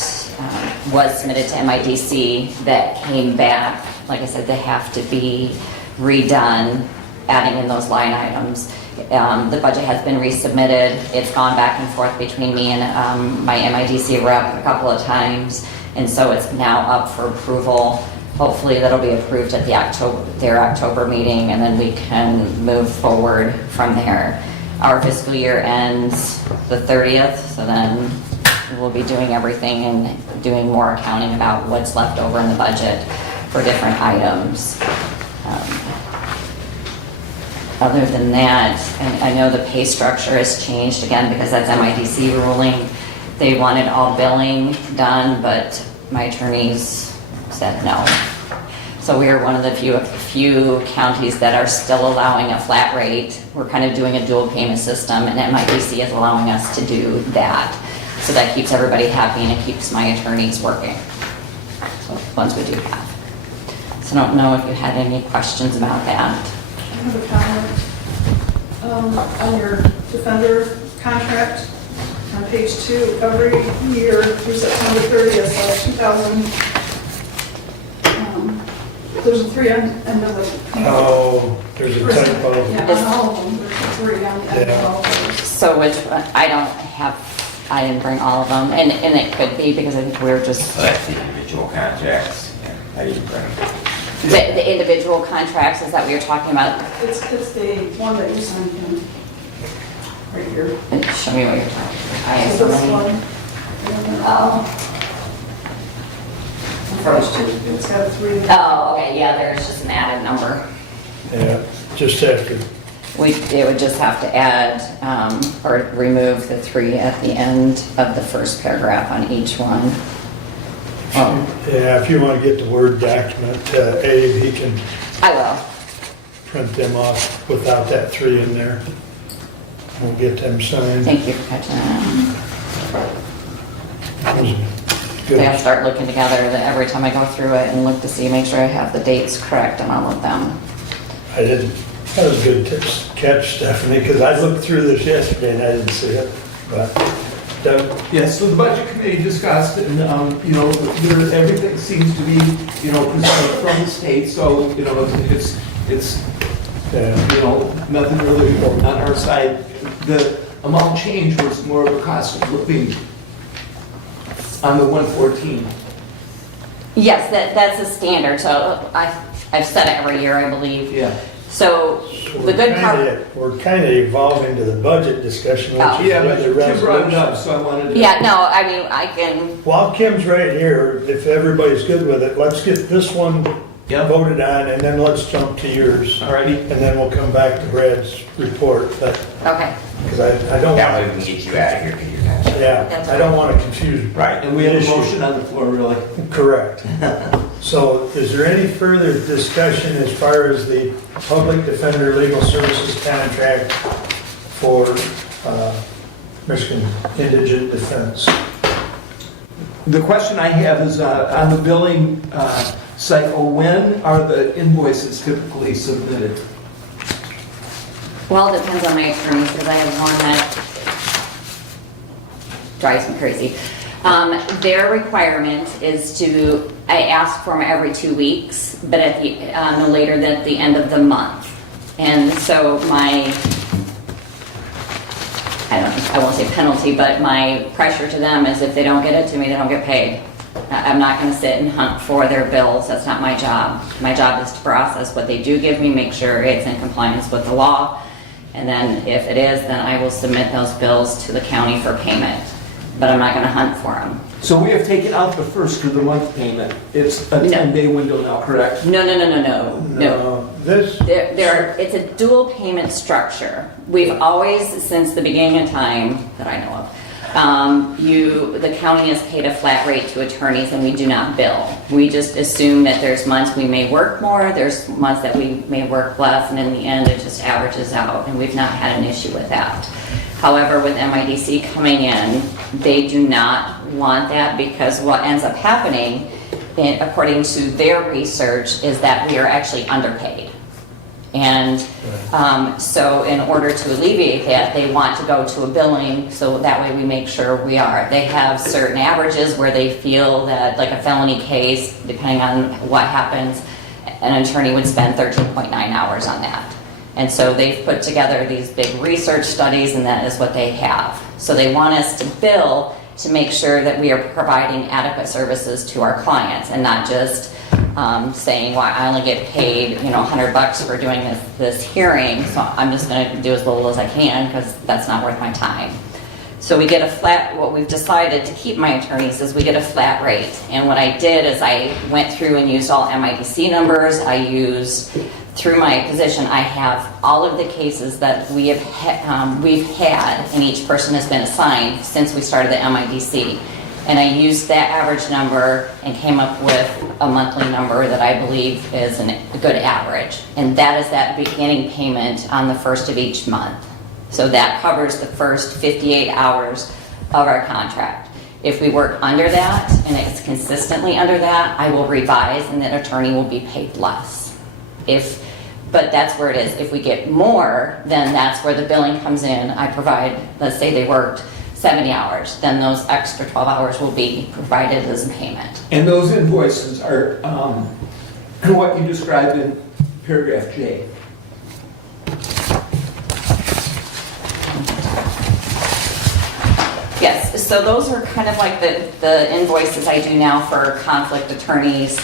was submitted to MIDC, that came back. Like I said, they have to be redone, adding in those line items. The budget has been resubmitted. It's gone back and forth between me and my MIDC rep a couple of times, and so it's now up for approval. Hopefully that'll be approved at their October meeting, and then we can move forward from there. Our fiscal year ends the 30th, so then we'll be doing everything and doing more accounting about what's left over in the budget for different items. Other than that, and I know the pay structure has changed again because that's MIDC ruling. They wanted all billing done, but my attorneys said no. So we are one of the few counties that are still allowing a flat rate. We're kind of doing a dual payment system, and MIDC is allowing us to do that. So that keeps everybody happy, and it keeps my attorneys working, so once we do that. So I don't know if you had any questions about that. I have a comment on your Defender contract on page 2. Every year through September 30th of 2000, there's a 3 on the end of it. Oh, there's a typo. Yeah, on all of them, there's a 3 on the end of all of those. So which one? I didn't bring all of them, and it could be because I think we're just, Well, that's the individual contracts. Yeah, I didn't bring them. the individual contracts, is that what you're talking about? It's the one that you signed in, right here. And show me what you're talking about. I have So so this many. one. Oh. First two, it's got a 3. Oh, okay, yeah, there's just an added number. Yeah, just after. It would just have to add, or remove the 3 at the end of the first paragraph on each one. Yeah, if you want to get the Word document, Abe, he can I will. print them off without that 3 in there. We'll get them signed. Thank you for catching that. Good. They have to start looking together that every time I go through it and look to see, make sure I have the dates correct on all of them. I didn't, that was a good catch, Stephanie, because I looked through this yesterday and I didn't see it, but Doug, Yes, so the budget committee discussed, and, everything seems to be, presented from the state, so, it's, nothing really on our side. The amount change was more of a cost of living on the 114. Yes, that's a standard, so I've said it every year, I believe. Yeah. So the good part. we're kind of evolving to the budget discussion, which Oh. is Yeah, but the Kim brought it resolution. up, so I wanted to. Yeah, no, I mean, I can, While Kim's right here, if everybody's good with it, let's get this one Yeah. voted on, and then let's jump to yours. Alrighty. And then we'll come back to Brad's report, but, okay. because I don't, That way we can get you out of here, because you're kind of. yeah, I don't want to confuse. Right. And we have a Issue. motion on the floor, really. Correct. So is there any further discussion as far as the public defender legal services contract for Michigan Indigent Defense? The question I have is, on the billing cycle, when are the invoices typically submitted? Well, it depends on my attorneys, because I have one that drives me crazy. Their requirement is I ask for them every 2 weeks, but no later than at the end of the month. And so I won't say penalty, but my pressure to them is if they don't get it to me, they don't get paid. I'm not going to sit and hunt for their bills. That's not my job. My job is to process what they do give me, make sure it's in compliance with the law. And then if it is, then I will submit those bills to the county for payment. But I'm not going to hunt for them. So we have taken out the first of the month payment. It's a No. 10-day window now, correct? No. This, It's a dual payment structure. We've always, since the beginning of time that I know of, the county has paid a flat rate to attorneys and we do not bill. We just assume that there's months we may work more, there's months that we may work less, and in the end it just averages out, and we've not had an issue with that. However, with MIDC coming in, they do not want that, because what ends up happening, according to their research, is that we are actually underpaid. And so in order to alleviate that, they want to go to a billing, so that way we make sure we are. They have certain averages where they feel that, like a felony case, depending on what happens, an attorney would spend 13.9 hours on that. And so they've put together these big research studies, and that is what they have. So they want us to bill to make sure that we are providing adequate services to our clients, and not just saying, well, I only get paid, $100 for doing this hearing, so I'm just going to do as little as I can, because that's not worth my time. So we get a flat, what we've decided to keep my attorneys is we get a flat rate. And what I did is I went through and used all MIDC numbers. I used, through my position, I have all of the cases that we've had, and each person has been assigned since we started the MIDC. And I used that average number and came up with a monthly number that I believe is a good average. And that is that beginning payment on the first of each month. So that covers the first 58 hours of our contract. If we work under that, and it's consistently under that, I will revise, and that attorney will be paid less. But that's where it is. If we get more, then that's where the billing comes in. I provide, let's say they worked 70 hours, then those extra 12 hours will be provided as a payment. And those invoices are what you described in paragraph J. Yes, so those are kind of like the invoices I do now for conflict attorneys.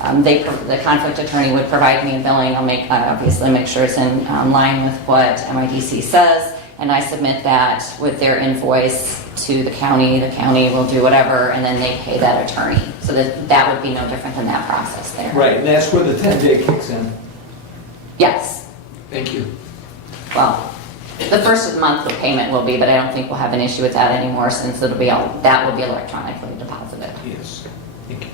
The conflict attorney would provide me a billing. I'll obviously make sure it's in line with what MIDC says, and I submit that with their invoice to the county. The county will do whatever, and then they pay that attorney. So that would be no different than that process there. Right, and that's where the 10-day kicks in. Yes. Thank you. Well, the first of the month the payment will be, but I don't think we'll have an issue with that anymore, since that will be electronically deposited. Yes. Thank you.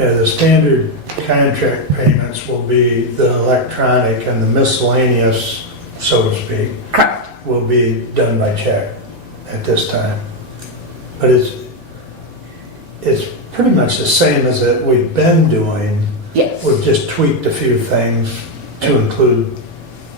yeah, the standard contract payments will be the electronic, and the miscellaneous so to speak, Correct. will be done by check at this time. But it's pretty much the same as that we've been doing. Yes. We've just tweaked a few things to include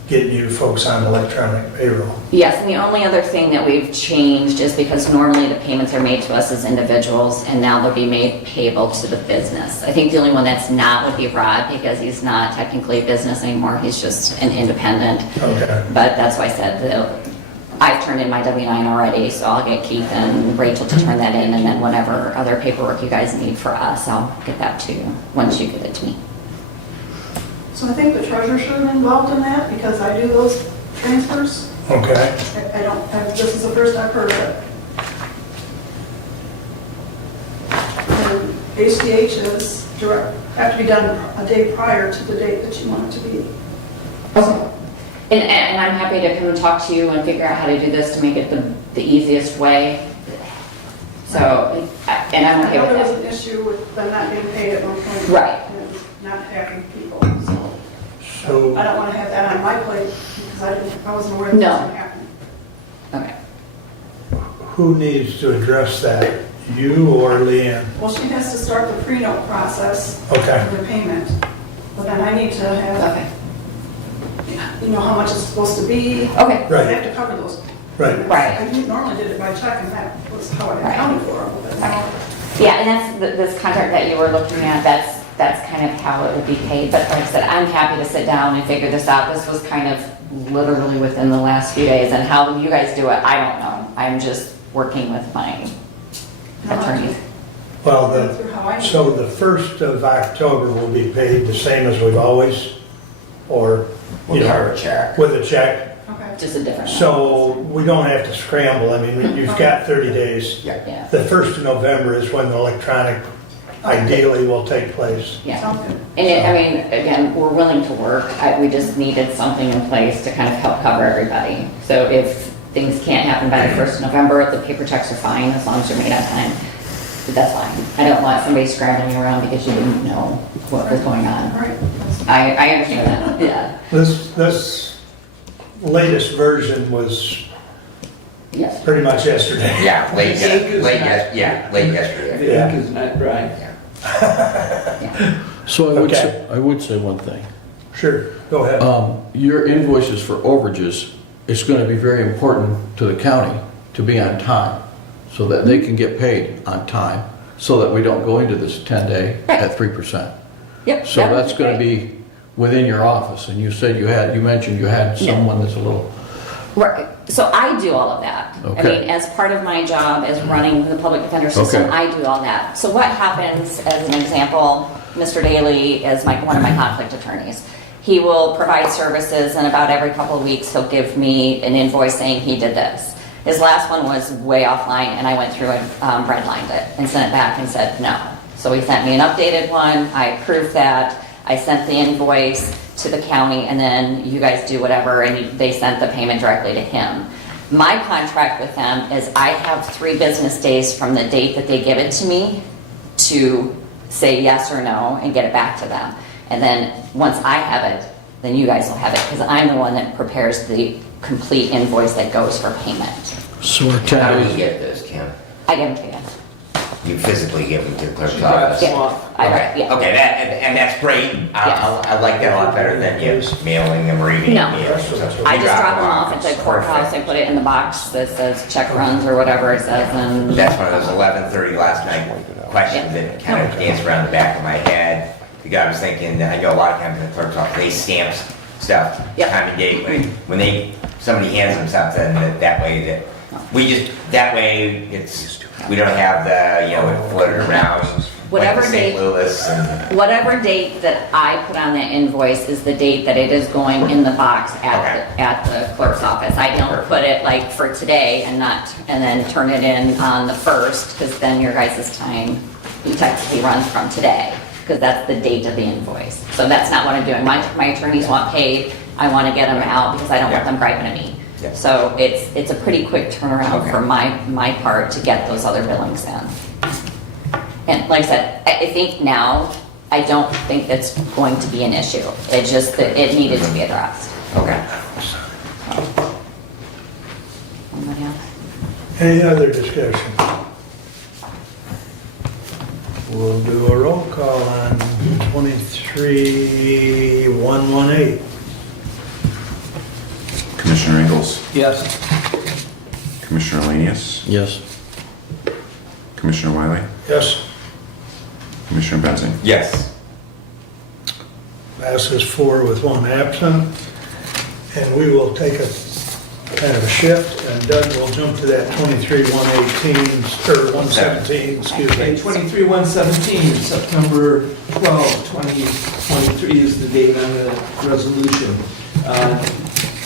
getting you folks on electronic payroll. Yes, and the only other thing that we've changed is because normally the payments are made to us as individuals, and now they'll be made payable to the business. I think the only one that's not would be Rod, because he's not technically a business anymore, he's just an independent. Okay. But that's why I said that I've turned in my W-9 already, so I'll get Keith and Rachel to turn that in, and then whatever other paperwork you guys need for us, I'll get that to you once you give it to me. So I think the treasurer should have been involved in that because I do those transfers. Okay. This is the first I've heard of it. And ACH is direct, have to be done a day prior to the date that you want it to be. Okay. And I'm happy to come and talk to you and figure out how to do this to make it the easiest way. So, and I'm I okay know with there was that. an issue with them not getting paid at one point. Right. And not having people, so So, I don't want to have that on my plate because I wasn't aware that No. was going to happen. Okay. who needs to address that? You or Leanne? Well, she has to start the pre-note process Okay. for the payment. But then I need to have, Okay. you know, how much it's supposed to be. Okay. I Right. have to cover those. Right. Right. I normally did it by check and that was how I Right. accounted for it. But now, Yeah, and that's, this contract that you were looking at, that's kind of how it would be paid. But like I said, I'm happy to sit down and figure this out. This was kind of literally within the last few days, and how you guys do it, I don't know. I'm just working with my attorney. Well, through how I do so the 1st of October will be paid the same as we've always, or, you We'll know, cover a check. with a check? Okay. Just a different. So we don't have to scramble. I mean, you've got 30 days. Yeah. Yeah, The 1st of November is when the electronic ideally will take place. yeah. Sounds good. And I mean, again, we're willing to work. We just needed something in place to kind of help cover everybody. So if things can't happen by the 1st of November, the paper checks are fine as long as they're made on time. But that's fine. I don't want somebody scrambling around because you didn't know what was going All on. right. I understand that, yeah. This latest version was Yes. pretty much yesterday. Yeah, late The ink is not- yesterday. The Yeah. ink is not dry. So Okay. I would say one thing. Sure, go ahead. Your invoices for overages, it's gonna be very important to the county to be on time, so that they can get paid on time, so that we don't go into this 10-day at 3%. Yep. So that would that's gonna great. be within your office, and you said you mentioned you had Yeah. someone that's a little, Right, so I do all of that. I Okay. mean, as part of my job as running the public defender system, Okay. I do all that. So what happens, as an example, Mr. Daly is one of my conflict attorneys. He will provide services, and about every couple of weeks, he'll give me an invoice saying he did this. His last one was way offline, and I went through and redlined it and sent it back and said no. So he sent me an updated one, I approved that, I sent the invoice to the county, and then you guys do whatever, and they sent the payment directly to him. My contract with them is I have 3 business days from the date that they give it to me to say yes or no and get it back to them. And then once I have it, then you guys will have it, because I'm the one that prepares the complete invoice that goes for payment. so we're How 10 do we days. get this, Kim? I give them to you. You physically give them to the clerk's She drops office? them off. I Okay, write, yeah. okay, and that's great. I like that a lot better than you mailing them or emailing No. them. I just drop them off at the courthouse, I Perfect. put it in the box that says check runs or whatever it says, and That's one of those 11:30 last night questions that kind of danced around the back of my head. Because I was thinking, I know a lot of times in the clerk's office, they stamp stuff, Yep. time and date, when somebody hands them something, that way we don't have it floated around. Whatever like the St. date- Louis and. whatever date that I put on that invoice is the date that it is going in the box at the clerk's office. I don't put it like for today and then turn it in on the 1st, because then your guys' time technically runs from today, because that's the date of the invoice. So that's not what I'm doing. My attorneys want paid, I want to get them out because I don't want them griping at me. Yeah. So it's a pretty quick turnaround Okay. for my part to get those other billings in. And like I said, I think now, I don't think that's going to be an issue. It just, that it needed to be addressed. Okay. Any other discussion? We'll do a roll call on 23-118. Commissioner Ingalls, Yes. Commissioner Lanius, Yes. Commissioner Wiley, Yes, Commissioner Benzing. Yes. passes 4 with 1 absent. And we will take a kind of a shift, and Doug will jump to that 23-118, or 117, excuse Okay, me. 23-117, September 12, 2023 is the date on the resolution.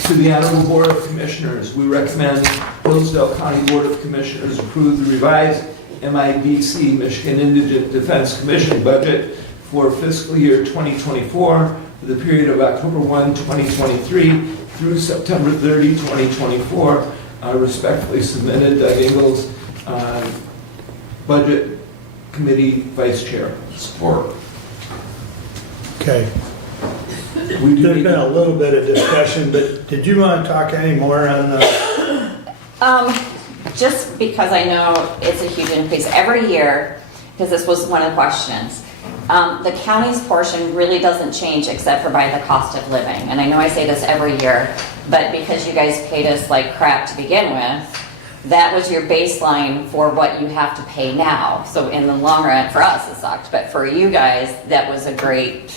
To the Honorable Board of Commissioners, we recommend Hillsdale County Board of Commissioners approve the revised MIDC, Michigan Indigent Defense Commission budget for fiscal year 2024 for the period of October 1, 2023 through September 30, 2024. Respectfully submitted, Doug Ingalls, Budget Committee Vice Chair. Support. Okay. We do There's need been a little bit of discussion, but did you want to talk any more on the, Just because I know it's a huge increase every year, because this was one of the questions. The county's portion really doesn't change except for by the cost of living. And I know I say this every year, but because you guys paid us like crap to begin with, that was your baseline for what you have to pay now. So in the long run, for us it sucked, but for you guys, that was a great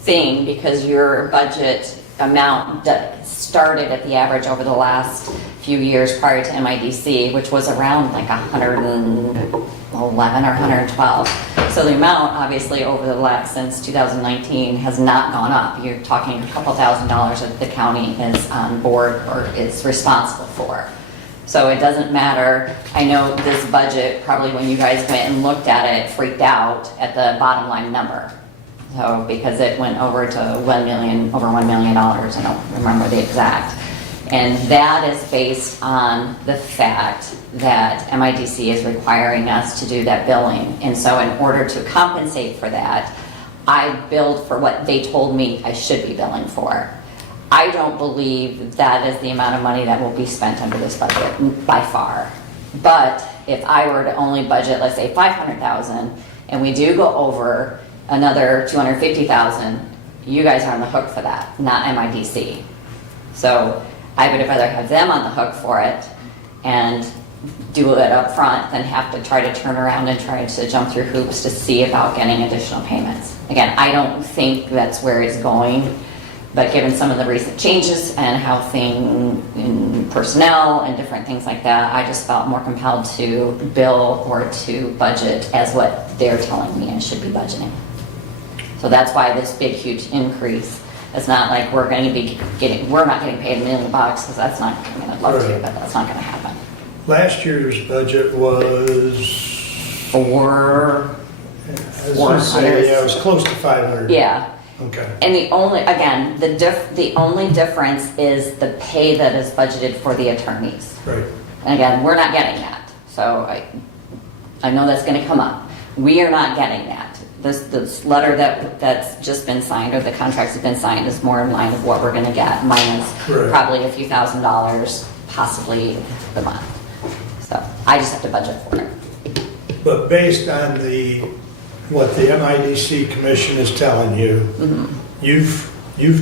thing because your budget amount started at the average over the last few years prior to MIDC, which was around like 111 or 112. So the amount obviously over the last, since 2019 has not gone up. You're talking a couple $1,000s that the county is on board or is responsible for. So it doesn't matter. I know this budget, probably when you guys went and looked at it, freaked out at the bottom line number. So because it went over to over $1 million, I don't remember the exact. And that is based on the fact that MIDC is requiring us to do that billing. And so in order to compensate for that, I billed for what they told me I should be billing for. I don't believe that is the amount of money that will be spent under this budget by far. But if I were to only budget, let's say 500,000, and we do go over another 250,000, you guys are on the hook for that, not MIDC. So I would rather have them on the hook for it and do it up front than have to try to turn around and try to jump through hoops to see about getting additional payments. Again, I don't think that's where it's going, but given some of the recent changes and how things in personnel and different things like that, I just felt more compelled to bill or to budget as what they're telling me I should be budgeting. So that's why this big, huge increase. It's not like we're going to be we're not getting paid $1 million because that's not, I mean, I'd love to, but that's not going to happen. last year's budget was? I was gonna say, yeah, it was close to 500. Yeah. Okay. And the only, again, the only difference is the pay that is budgeted for the attorneys. Right. And again, we're not getting that. So I know that's going to come up. We are not getting that. This letter that's just been signed, or the contracts have been signed, is more in line of what we're going to get, minus probably a few $1,000s, possibly the month. So I just have to budget for it. But based on what the MIDC Commission is telling you, you've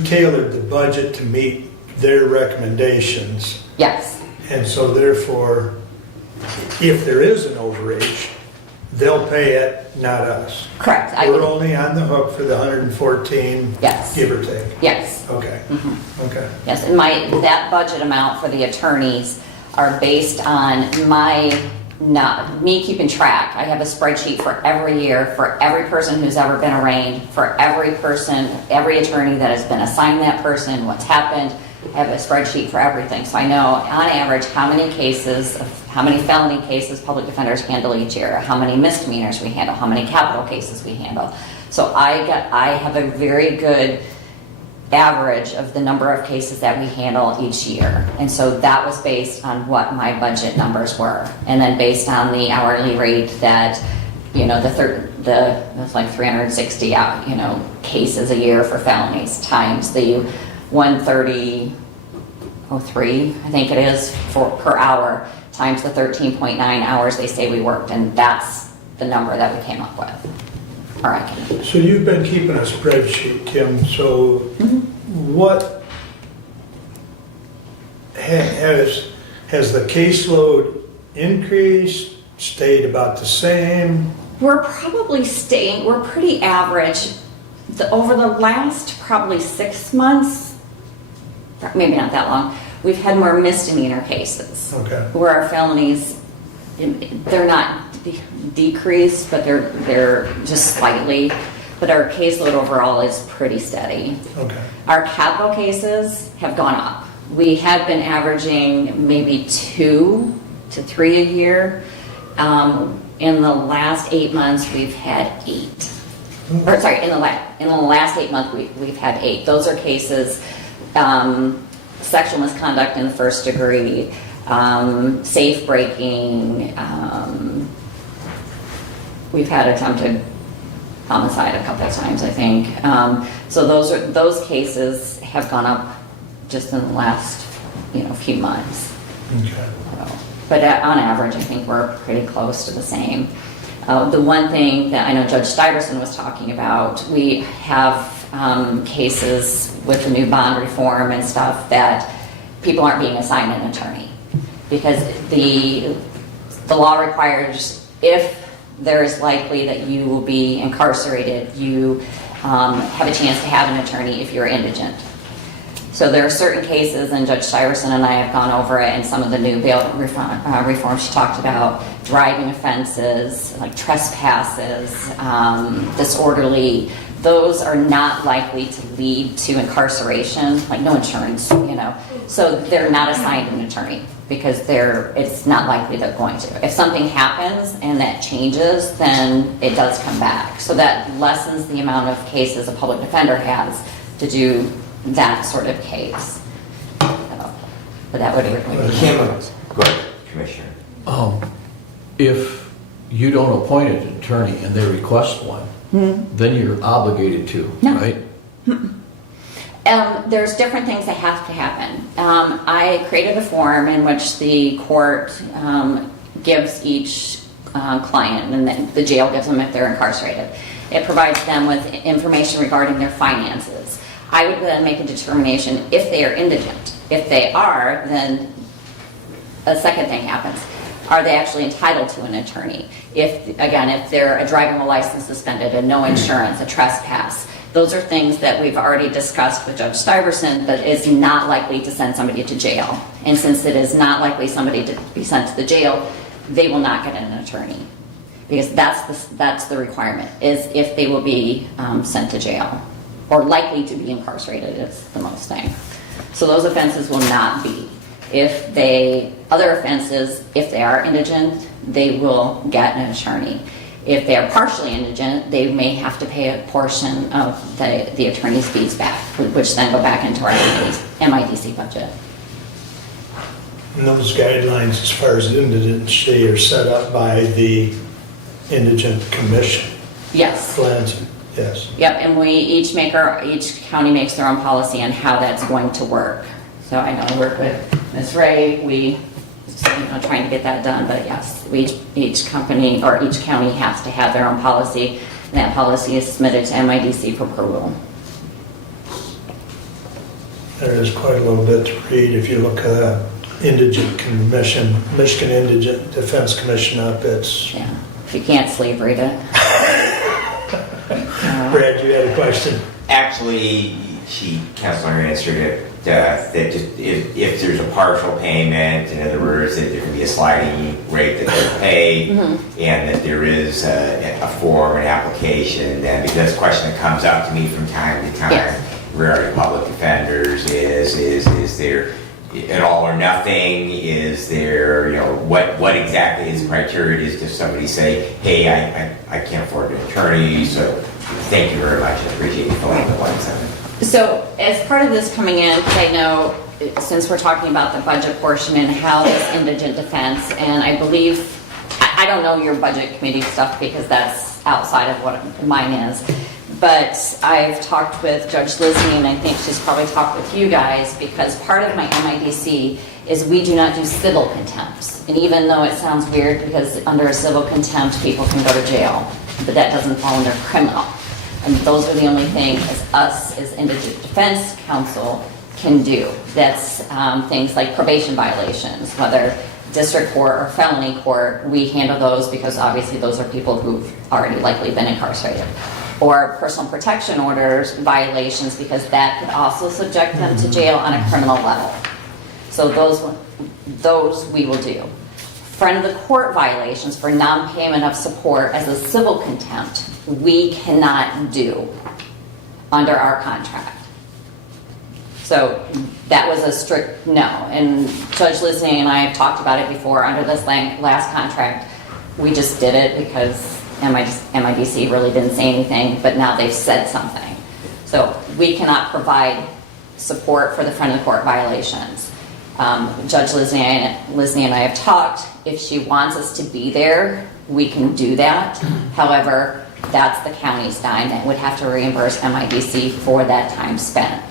tailored the budget to meet their recommendations. Yes. And so therefore, if there is an overage, they'll pay it, not us. Correct. We're only on the hook for the 114, yes, give or take. Yes. Okay. Okay. Yes, and that budget amount for the attorneys are based on me keeping track. I have a spreadsheet for every year, for every person who's ever been arraigned, for every attorney that has been assigned that person, what's happened. I have a spreadsheet for everything. So I know on average how many felony cases public defenders handle each year, how many misdemeanors we handle, how many capital cases we handle. So I have a very good average of the number of cases that we handle each year. And so that was based on what my budget numbers were. And then based on the hourly rate that, that's like 360 cases a year for felonies times the 130.03, I think it is, per hour, times the 13.9 hours they say we worked, and that's the number that we came up with. Or I can. So you've been keeping a spreadsheet, Kim, so what has the caseload increased, stayed about the same? We're probably staying, we're pretty average. Over the last probably 6 months, maybe not that long, we've had more misdemeanor cases. Okay. Where our felonies, they're not decreased, but they're just slightly. But our caseload overall is pretty steady. Okay. Our capital cases have gone up. We have been averaging maybe 2 to 3 a year. In the last 8 months, we've had 8. Or sorry, in the last 8 months, we've had 8. Those are cases, sexual misconduct in the first degree, safe breaking. We've had attempted homicide a couple of times, I think. So those cases have gone up just in the last few months. Okay. But on average, I think we're pretty close to the same. The one thing that I know Judge Stuyvesant was talking about, we have cases with the new bond reform and stuff that people aren't being assigned an attorney. Because the law requires, if there is likely that you will be incarcerated, you have a chance to have an attorney if you're indigent. So there are certain cases, and Judge Stuyvesant and I have gone over it, and some of the new bail reforms she talked about, driving offenses, like trespasses, disorderly, those are not likely to lead to incarceration, like no insurance, So they're not assigned an attorney because it's not likely they're going to. If something happens and that changes, then it does come back. So that lessens the amount of cases a public defender has to do that sort of case. But that would really Kim, go ahead, Commissioner. If you don't appoint an attorney and they request one, then you're obligated to, No. right? There's different things that have to happen. I created a form in which the court gives each client, and then the jail gives them if they're incarcerated. It provides them with information regarding their finances. I would then make a determination if they are indigent. If they are, then a second thing happens. Are they actually entitled to an attorney? If they're a driving license suspended and no insurance, a trespass, those are things that we've already discussed with Judge Stuyvesant, but is not likely to send somebody to jail. And since it is not likely somebody to be sent to the jail, they will not get an attorney. Because that's the requirement, is if they will be sent to jail. Or likely to be incarcerated is the most thing. So those offenses will not be. Other offenses, if they are indigent, they will get an attorney. If they are partially indigent, they may have to pay a portion of the attorney's fees back, which then go back into our MIDC budget. And those guidelines as far as indigency are set up by the Indigent Commission. Yes. Lansing, yes. Yep, and each county makes their own policy on how that's going to work. So I know I work with Ms. Ray, trying to get that done, but yes, each company or each county has to have their own policy, and that policy is submitted to MIDC for approval. There is quite a little bit to read if you look at the Indigent Commission, Michigan Indigent Defense Commission up, it's... Yeah, if you can't sleep, read it. Brad, you had a question? Actually, Councilor answered it, that just if there's a partial payment, in other words, that there can be a sliding rate that they pay, and that there is a form, an application, then, because that's a question that comes up to me from time to time, Yes. regarding public defenders, is there an all or nothing? Is there, what exactly is the criteria? Does somebody say, hey, I can't afford an attorney, so thank you very much, I appreciate you filling the blanks on it. So as part of this coming in, because I know since we're talking about the budget portion and how this indigent defense, and I believe, I don't know your budget committee stuff because that's outside of what mine is, But I've talked with Judge Lisney, and I think she's probably talked with you guys, because part of my MIDC is we do not do civil contempts. And even though it sounds weird, because under a civil contempt, people can go to jail, but that doesn't fall under criminal. And those are the only things us as indigent defense counsel can do. That's things like probation violations, whether district court or felony court, we handle those because obviously those are people who've already likely been incarcerated. Or personal protection orders violations, because that could also subject them to jail on a criminal level. So those we will do. Friend of the court violations for non-payment of support as a civil contempt, we cannot do under our contract. So that was a strict no. And Judge Lisney and I have talked about it before under this last contract. We just did it because MIDC really didn't say anything, but now they've said something. So we cannot provide support for the friend of the court violations. Judge Lisney and I have talked. If she wants us to be there, we can do that. However, that's the county's dime that would have to reimburse MIDC for that time spent.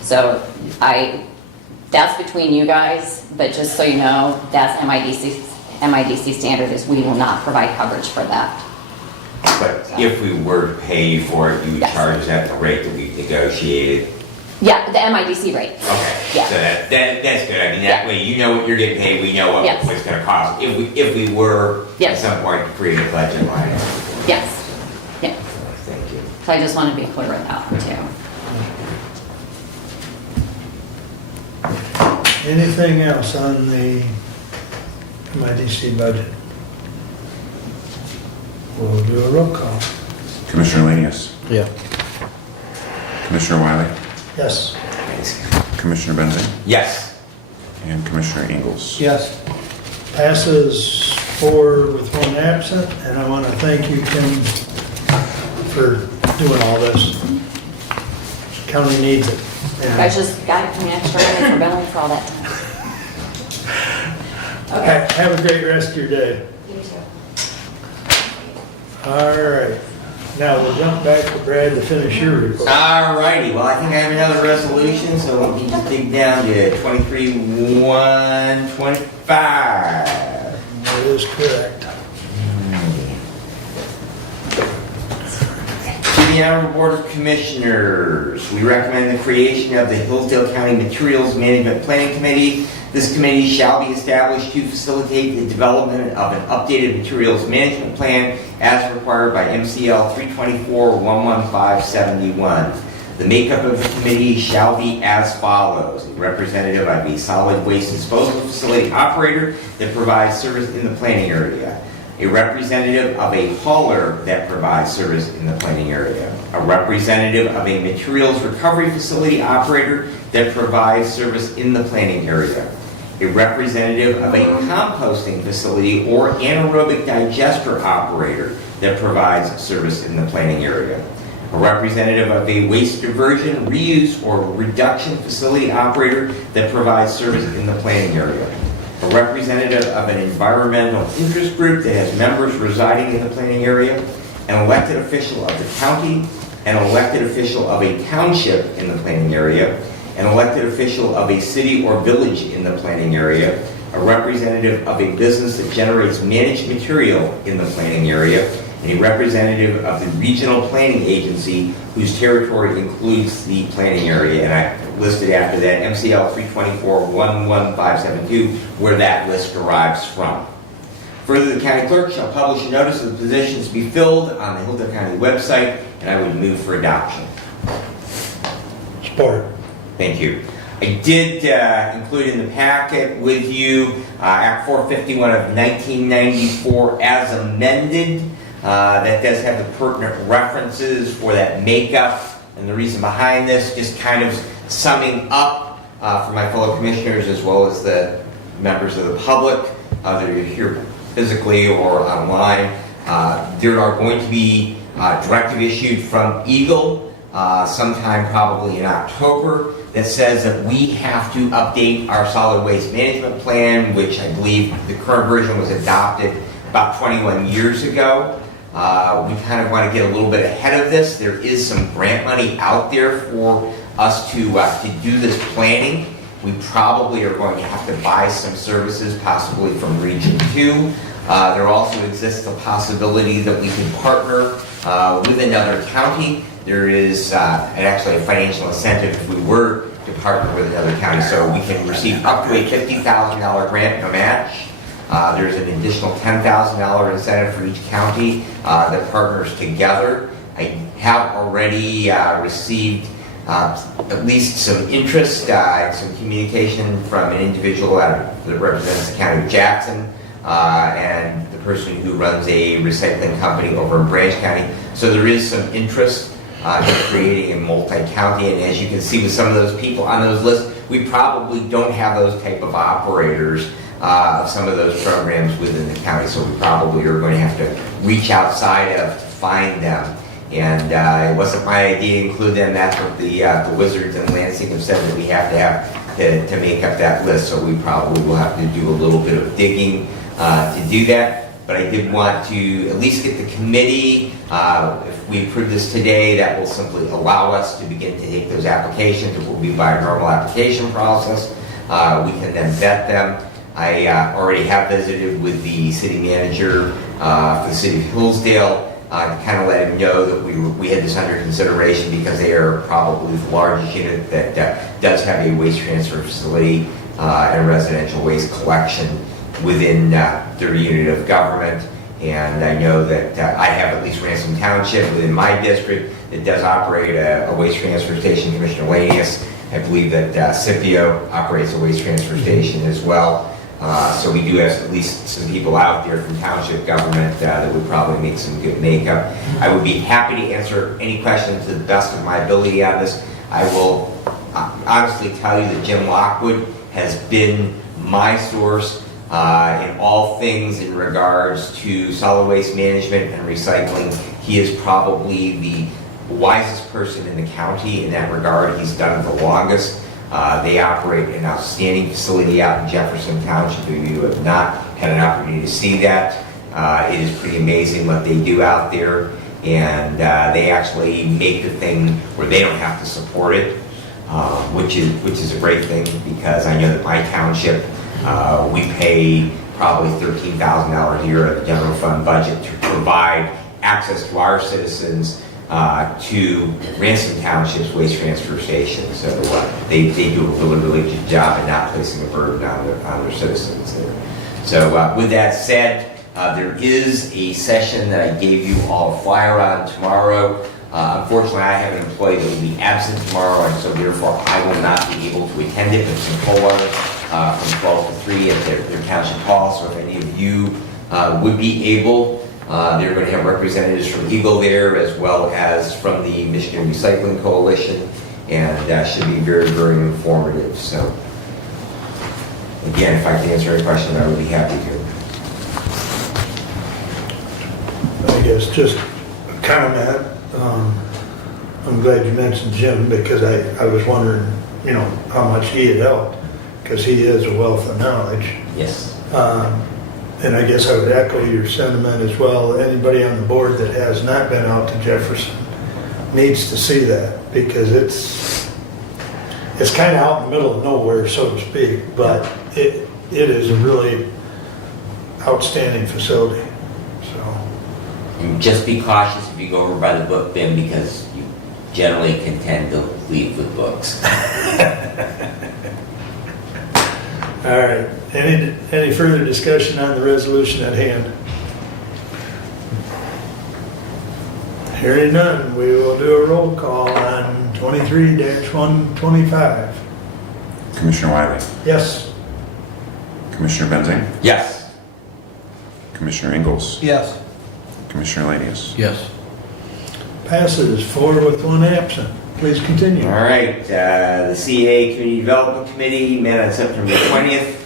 So that's between you guys, but just so you know, that's MIDC standard is we will not provide coverage for that. But if we were to pay for it, you would Yes. charge us at the rate that we've negotiated? Yeah, the MIDC rate. Okay, Yeah. so that's good. I mean, Yeah. that way you know what you're getting paid, we know Yes. what's gonna cost. If we were at Yes. some point to create a budget line. Yes. Yeah. Thank you. So I just want to be clear with that too. Anything else on the MIDC budget? We'll do a roll call. Commissioner Lanius, Yeah. Commissioner Wiley, Yes. Commissioner Benedict, Yes. and Commissioner Ingalls. Yes. Passes 4 with 1 absent, and I want to thank you, Tim, for doing all this. County needs it. You And guys just got an extra money for billing for all that time. have a great rest of your day. You too. All right. Now we'll jump back to Brad to finish your report. Alrighty, well, I think I have another resolution, so let me just dig down to 23-125. That is correct. To the Honorable Board of Commissioners, we recommend the creation of the Hillsdale County Materials Management Planning Committee. This committee shall be established to facilitate the development of an updated materials management plan as required by MCL 324-11571. The makeup of the committee shall be as follows: a representative of a solid waste disposal facility operator that provides service in the planning area, a representative of a hauler that provides service in the planning area, a representative of a materials recovery facility operator that provides service in the planning area, a representative of a composting facility or anaerobic digester operator that provides service in the planning area, a representative of a waste diversion, reuse, or reduction facility operator that provides service in the planning area, a representative of an environmental interest group that has members residing in the planning area, an elected official of the county, an elected official of a township in the planning area, an elected official of a city or village in the planning area, a representative of a business that generates managed material in the planning area, and a representative of the regional planning agency whose territory includes the planning area. And I listed after that MCL 324-11572, where that list derives from. Further, the county clerk shall publish a notice of the positions to be filled on the Hillsdale County website, and I would move for adoption. Support. Thank you. I did include in the packet with you Act 451 of 1994 as amended. That does have the pertinent references for that makeup, and the reason behind this, just kind of summing up for my fellow commissioners as well as the members of the public that are here physically or online. There are going to be directive issued from Eagle sometime probably in October that says that we have to update our solid waste management plan, which I believe the current version was adopted about 21 years ago. we kind of want to get a little bit ahead of this. There is some grant money out there for us to do this planning. We probably are going to have to buy some services, possibly from Region 2. There also exists the possibility that we can partner with another county. There is actually a financial incentive if we were to partner with another county, so we can receive up to a $50,000 grant, no match. There's an additional $10,000 incentive for each county that partners together. I have already received at least some interest and some communication from an individual that represents the county of Jackson and the person who runs a recycling company over in Branch County. So there is some interest in creating a multi-county, and as you can see with some of those people on those lists, we probably don't have those type of operators of some of those programs within the county, so we probably are going to have to reach outside of to find them. And it wasn't my idea to include them. That's what the Wizards and Lansing have said that we have to make up that list. So we probably will have to do a little bit of digging to do that. But I did want to at least get the committee. If we approve this today, that will simply allow us to begin to take those applications. It will be by a normal application process. We can then vet them. I already have visited with the city manager for the city of Hillsdale. To kind of let him know that we had this under consideration because they are probably the largest unit that does have a waste transfer facility and residential waste collection within their unit of government. And I know that I have at least Ransom Township within my district that does operate a waste transfer station, Commissioner Lanius. I believe that Scipio operates a waste transfer station as well. So we do have at least some people out there from township government that would probably make some good makeup. I would be happy to answer any questions to the best of my ability on this. I will honestly tell you that Jim Lockwood has been my source in all things in regards to solid waste management and recycling. He is probably the wisest person in the county in that regard. He's done it the longest. They operate an outstanding facility out in Jefferson Township. If you have not had an opportunity to see that, it is pretty amazing what they do out there. And they actually make the thing where they don't have to support it, which is a great thing, because I know that my township, we pay probably $13,000 a year of the general fund budget to provide access to our citizens to Ransom Township's waste transfer station. So they do a really good job in not placing a burden on their citizens there. So with that said, there is a session that I gave you all a flyer on tomorrow. Unfortunately, I have an employee that will be absent tomorrow, and so therefore I will not be able to attend it. It's in Coldwater from 12 to 3 at their township hall. So if any of you would be able, they're going to have representatives from Eagle there, as well as from the Michigan Recycling Coalition, and that should be very, very informative. So, again, if I can answer any question, I would be happy to. I guess just a comment. I'm glad you mentioned Jim, because I was wondering, how much he had helped, because he is a wealth of knowledge. Yes. And I guess I would echo your sentiment as well. Anybody on the board that has not been out to Jefferson needs to see that, because it's kind of out in the middle of nowhere, so to speak, but it is a really outstanding facility. So, And just be cautious if you go over by the book bin, because you generally can tend to leave with books. all right. Any further discussion on the resolution at hand? Hearing none, we will do a roll call on 23-125. Commissioner Wiley, Yes. Commissioner Benzing, Yes. Commissioner Ingalls, Yes. Commissioner Lanius. Yes. Passes 4 with 1 absent. Please continue. All right, the CA Community Development Committee met on September 20th.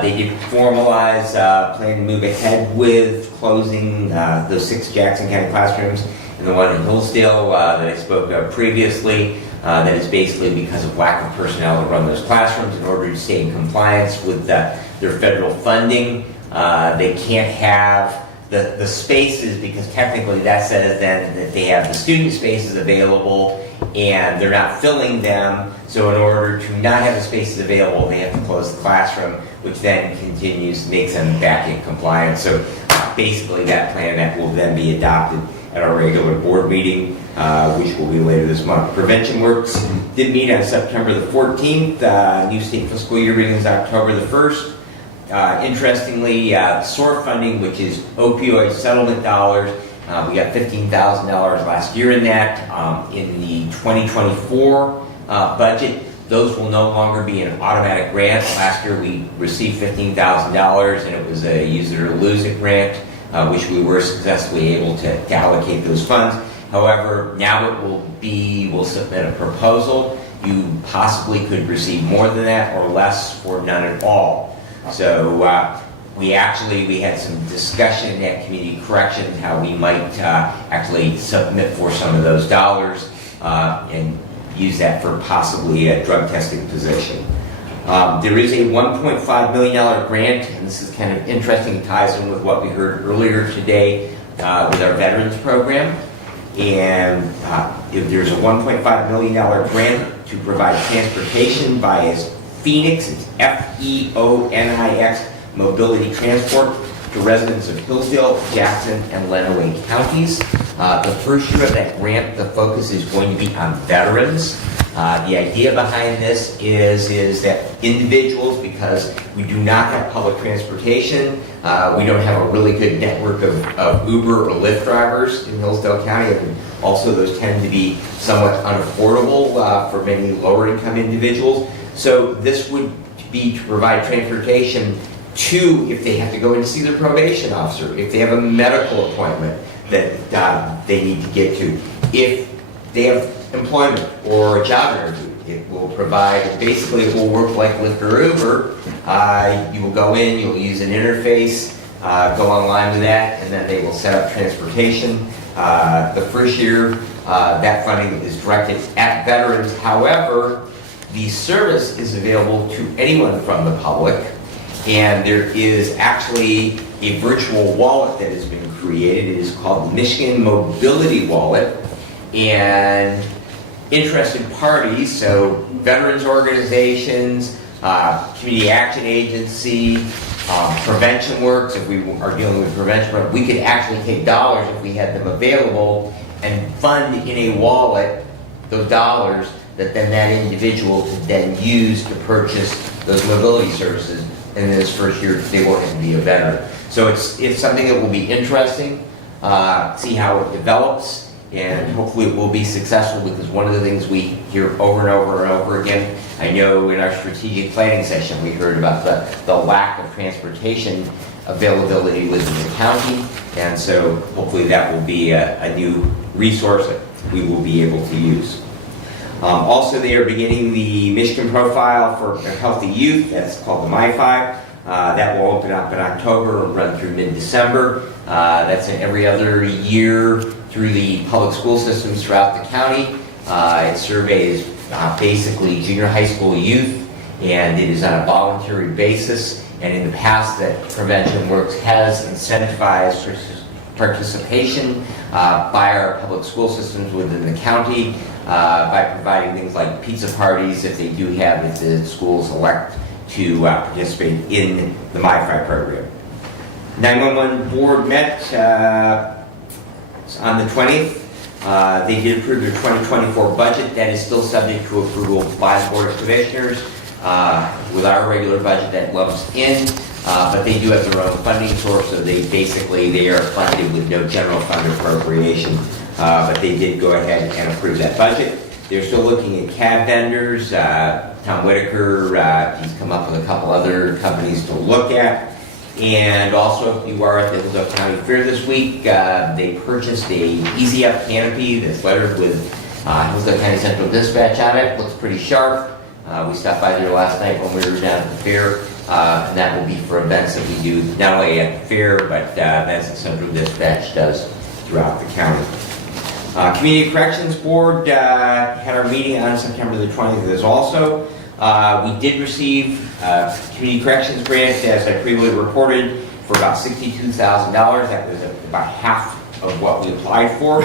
They did formalize plan to move ahead with closing those 6 Jackson County classrooms and the one in Hillsdale that I spoke of previously. That is basically because of lack of personnel to run those classrooms. In order to stay in compliance with their federal funding, they can't have the spaces, because technically that says then that they have the student spaces available and they're not filling them. So in order to not have the spaces available, they have to close the classroom, which then makes them back in compliance. So basically that plan that will then be adopted at our regular board meeting, which will be later this month. Prevention Works did meet on September the 14th. New state fiscal year begins October the 1st. Interestingly, SOAR funding, which is opioid settlement dollars, we got $15,000 last year in that. In the 2024 budget, those will no longer be an automatic grant. Last year we received $15,000 and it was a use it or lose it grant, which we were successfully able to allocate those funds. However, now it will be, we'll submit a proposal. You possibly could receive more than that or less or none at all. So we had some discussion at Community Corrections how we might actually submit for some of those dollars and use that for possibly a drug testing position. There is a $1.5 million grant, and this is kind of interesting, it ties in with what we heard earlier today with our veterans program. And if there's a $1.5 million grant to provide transportation via Phoenix, it's F-E-O-N-I-X, mobility transport to residents of Hillsdale, Jackson, and Lenawee counties. The first year of that grant, the focus is going to be on veterans. The idea behind this is that individuals, because we do not have public transportation, we don't have a really good network of Uber or Lyft drivers in Hillsdale County, and also those tend to be somewhat unaffordable for many lower income individuals. So this would be to provide transportation to, if they have to go in to see their probation officer, if they have a medical appointment that they need to get to, if they have employment or a job interview, it will provide, basically it will work like Lyft or Uber. You will go in, you'll use an interface, go online with that, and then they will set up transportation. The first year, that funding is directed at veterans. However, the service is available to anyone from the public, and there is actually a virtual wallet that has been created. It is called the Michigan Mobility Wallet, and interested parties, so veterans organizations, community action agency, prevention works, if we are dealing with prevention work, we could actually take dollars if we had them available and fund in a wallet those dollars that then that individual could then use to purchase those mobility services. And in this first year, they won't have to be a veteran. So it's something that will be interesting, see how it develops, and hopefully it will be successful, because one of the things we hear over and over and over again, I know in our strategic planning session, we heard about the lack of transportation availability within the county, and so hopefully that will be a new resource that we will be able to use. Also, they are beginning the Michigan Profile for Healthy Youth. That's called the MyFi. That will open up in October and run through mid-December. That's in every other year through the public school systems throughout the county. It surveys basically junior high school youth, and it is on a voluntary basis. And in the past, that Prevention Works has incentivized participation by our public school systems within the county by providing things like pizza parties if they do have, if the schools elect to participate in the MyFi program. 911 board met on the 20th. They did approve their 2024 budget. That is still subject to approval by the Board of Commissioners. With our regular budget that lumps in, but they do have their own funding source, so they are funded with no general fund appropriation. But they did go ahead and approve that budget. They're still looking at cab vendors. Tom Whitaker, he's come up with a couple other companies to look at. And also, if you are at the Hillsdale County Fair this week, they purchased a Easy Up canopy that's lettered with Hillsdale County Central Dispatch on it. Looks pretty sharp. We stopped by there last night when we were down at the fair, and that will be for events that we do not only at the fair, but events that Central Dispatch does throughout the county. Community Corrections Board had our meeting on September the 20th as also. We did receive Community Corrections grant, as I previously reported, for about $62,000. That was about half of what we applied for.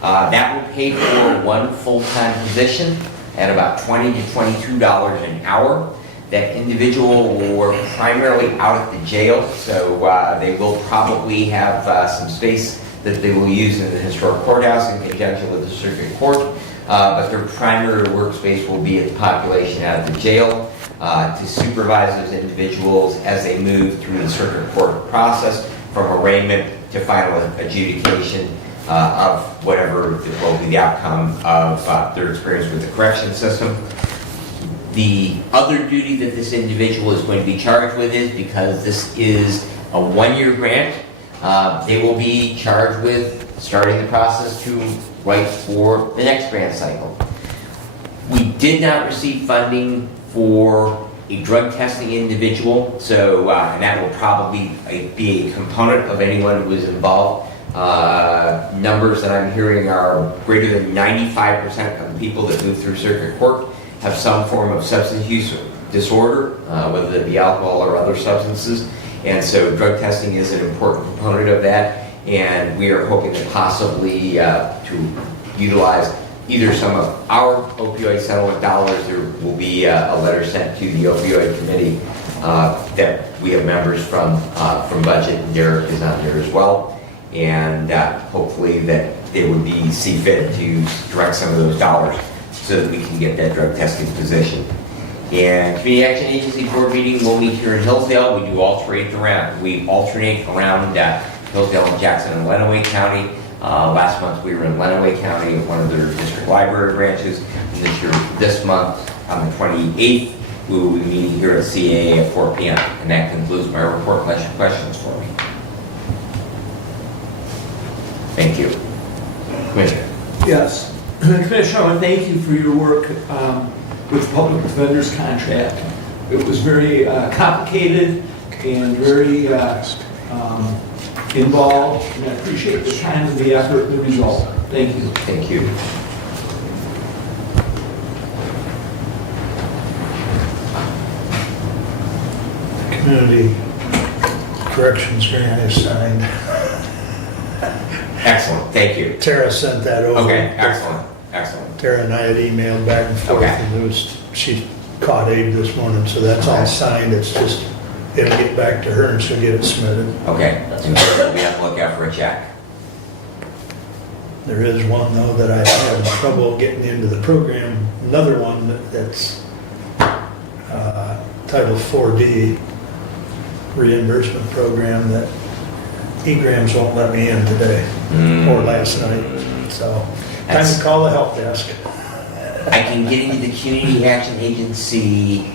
That will pay for one full-time position at about $20 to $22 an hour. That individual will work primarily out at the jail, so they will probably have some space that they will use in the historic courthouse in conjunction with the circuit court, but their primary workspace will be at the population out of the jail to supervise those individuals as they move through the circuit court process from arraignment to final adjudication of whatever will be the outcome of their experience with the correction system. The other duty that this individual is going to be charged with is, because this is a one-year grant, they will be charged with starting the process to write for the next grant cycle. We did not receive funding for a drug testing individual, so and that will probably be a component of anyone who is involved. Numbers that I'm hearing are greater than 95% of the people that move through circuit court have some form of substance use disorder, whether it be alcohol or other substances. And so drug testing is an important component of that. And we are hoping that possibly to utilize either some of our opioid settlement dollars. There will be a letter sent to the opioid committee that we have members from budget, and Derek is on there as well. And hopefully that they would see fit to direct some of those dollars so that we can get that drug testing position. And Community Action Agency board meeting will meet here in Hillsdale. We do alternate around Hillsdale and Jackson and Lenawee County. Last month we were in Lenawee County at one of their district library branches. And this month, on the 28th, we will be meeting here at CAA at 4 p.m. And that concludes my report unless you have questions for me. Thank you. Commissioner. Yes. Commissioner, I want to thank you for your work with the public defender's contract. It was very complicated and very involved, and I appreciate the time and the effort and the result. Thank you. Thank you. Community corrections grant is signed. Excellent, thank you. Tara sent that over. Okay, excellent, excellent. Tara and I had emailed back and forth, Okay. and she caught Abe this morning, so that's all signed. It's just, it'll get back to her and she'll get it submitted. Okay, and we'll be on the lookout for a check. There is one though that I have trouble getting into the program, another one that's Title 4D reimbursement program that E-Grams won't let me in today or last night, so time to call the help desk. I can get into the Community Action Agency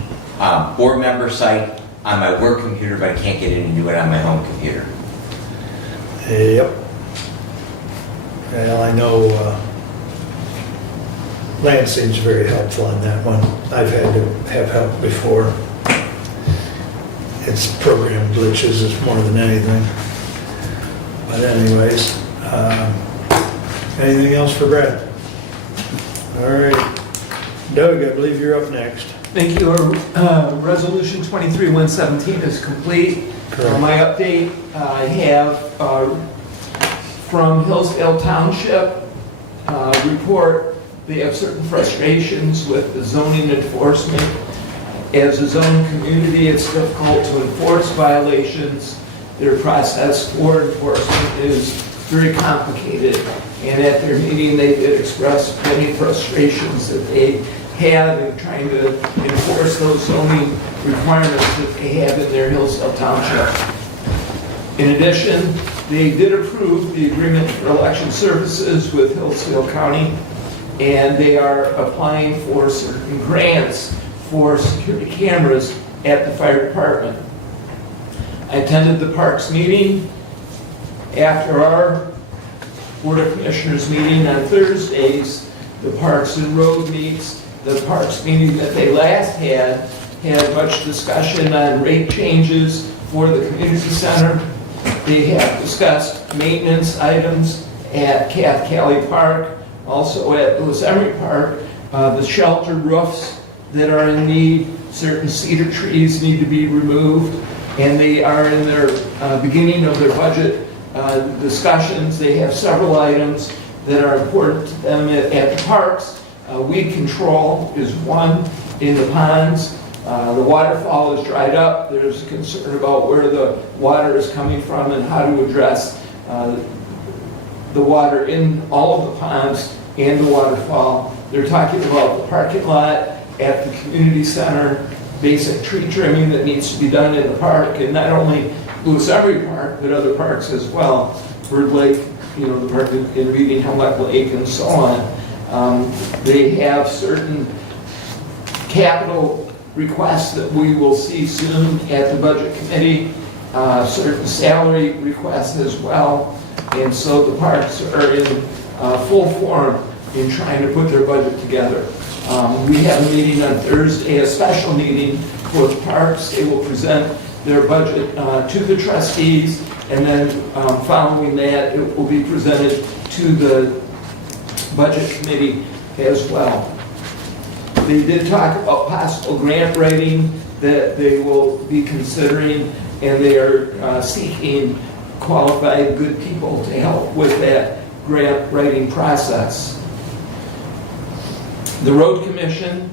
board member site on my work computer, but I can't get in and do it on my home computer. Yep. Well, I know Lansing's very helpful on that one. I've had to have help before. It's program glitches, it's more than anything. But anyways, anything else for Brad? All right. Doug, I believe you're up next. Thank you. Resolution 23-117 is complete. Correct. My update, I have from Hillsdale Township report. They have certain frustrations with the zoning enforcement. As a zone community, it's difficult to enforce violations. Their process for enforcement is very complicated. And at their meeting, they did express many frustrations that they have in trying to enforce those zoning requirements that they have in their Hillsdale Township. In addition, they did approve the agreement for election services with Hillsdale County, and they are applying for certain grants for security cameras at the fire department. I attended the Parks meeting. After our Board of Commissioners meeting on Thursdays, the Parks and Road meets. The Parks meeting that they last had much discussion on rate changes for the community center. They have discussed maintenance items at Cath Cali Park, also at Lewis Emery Park, the shelter roofs that are in need, certain cedar trees need to be removed. and they are in their beginning of their budget discussions. They have several items that are important to them at the parks. Weed control is one in the ponds. The waterfall is dried up. There's concern about where the water is coming from and how to address the water in all of the ponds and the waterfall. They're talking about the parking lot at the community center, basic tree trimming that needs to be done in the park, and not only Lewis Emery Park, but other parks as well. Bird Lake, you know, the park in Reading, Hemlock Lake, and so on. They have certain capital requests that we will see soon at the budget committee, certain salary requests as well. And so the parks are in full form in trying to put their budget together. We have a meeting on Thursday, a special meeting for the parks. They will present their budget to the trustees, and then following that, it will be presented to the budget committee as well. They did talk about possible grant writing that they will be considering, and they are seeking qualified, good people to help with that grant writing process. The Road Commission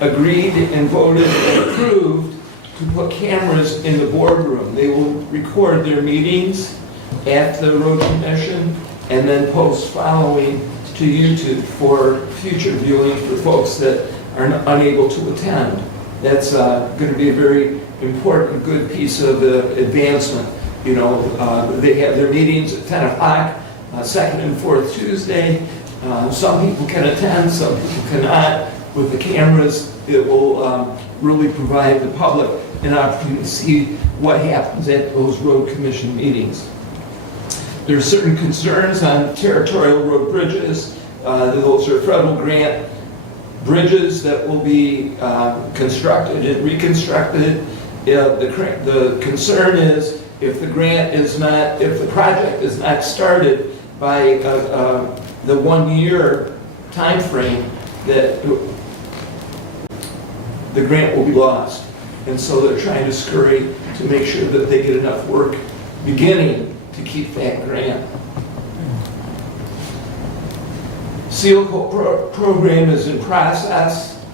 agreed and voted and approved to put cameras in the boardroom. They will record their meetings at the Road Commission and then post following to YouTube for future viewing for folks that are unable to attend. That's going to be a very important, good piece of advancement. You know, they have their meetings at 10 o'clock, second and fourth Tuesday. Some people can attend, some people cannot. With the cameras, it will really provide the public an opportunity to see what happens at those road commission meetings. There are certain concerns on territorial road bridges. Those are federal grant bridges that will be constructed and reconstructed. The concern is if the project is not started by the 1 year time frame, that the grant will be lost. And so they're trying to scurry to make sure that they get enough work beginning to keep that grant. Seal Coat program is in process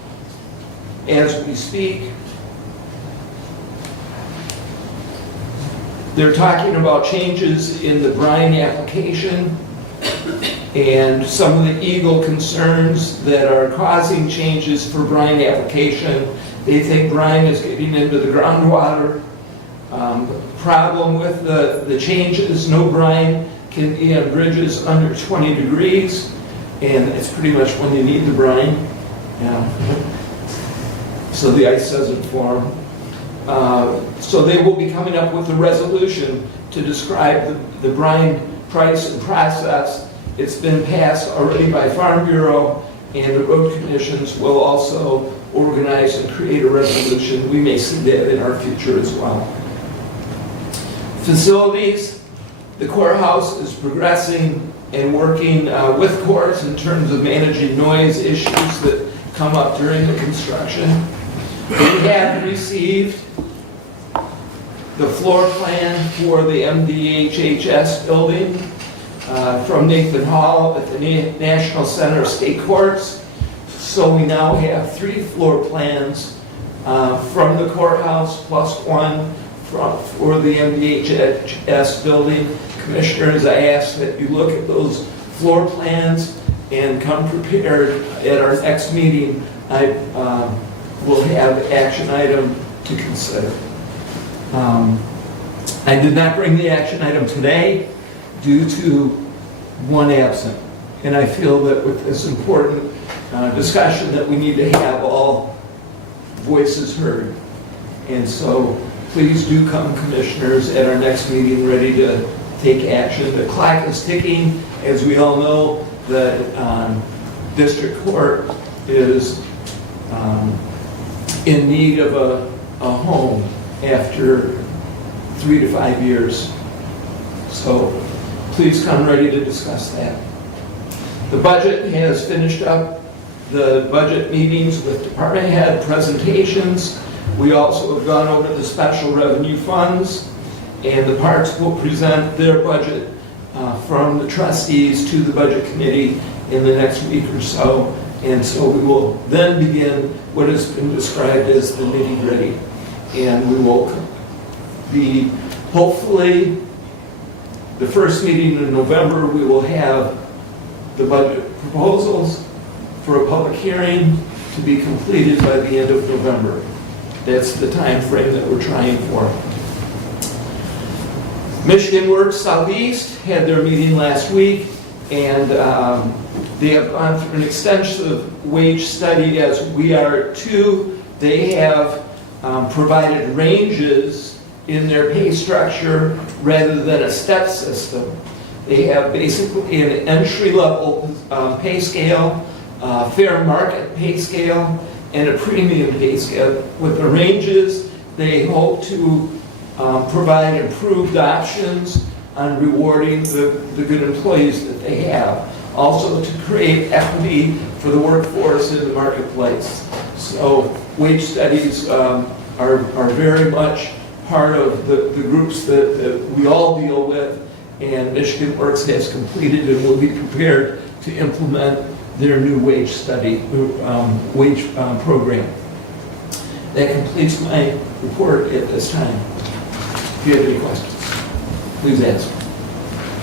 as we speak. They're talking about changes in the brine application and some of the Eagle concerns that are causing changes for brine application. They think brine is getting into the groundwater. Problem with the changes, no brine can be on bridges under 20 degrees, and it's pretty much when you need the brine. So the ice doesn't form. So they will be coming up with a resolution to describe the brine price and process. It's been passed already by Farm Bureau, and the road commissions will also organize and create a resolution. We may see that in our future as well. Facilities, the courthouse is progressing and working with courts in terms of managing noise issues that come up during the construction. We have received the floor plan for the MDHHS building from Nathan Hall at the National Center of State Courts. So we now have 3 floor plans from the courthouse plus 1 for the MDHS building. Commissioners, I ask that you look at those floor plans and come prepared. At our next meeting, I will have action item to consider. I did not bring the action item today due to one absent. And I feel that with this important discussion that we need to have all voices heard. And so please do come, commissioners, at our next meeting ready to take action. The clock is ticking. As we all know, the district court is in need of a home after 3 to 5 years. So please come ready to discuss that. The budget has finished up the budget meetings with department head presentations. We also have gone over the special revenue funds, and the parks will present their budget from the trustees to the budget committee in the next week or so. And so we will then begin what has been described as the nitty-gritty. And we will be, hopefully, the first meeting in November, we will have the budget proposals for a public hearing to be completed by the end of November. That's the time frame that we're trying for. Michigan Works Southeast had their meeting last week, and they have gone through an extensive wage study, as we are too. They have provided ranges in their pay structure rather than a step system. They have basically an entry-level pay scale, fair market pay scale, and a premium pay scale. With the ranges, they hope to provide improved options on rewarding the good employees that they have. Also to create equity for the workforce in the marketplace. So wage studies are very much part of the groups that we all deal with, and Michigan Works has completed and will be prepared to implement their new wage study, wage program. That completes my report at this time. If you have any questions, please answer.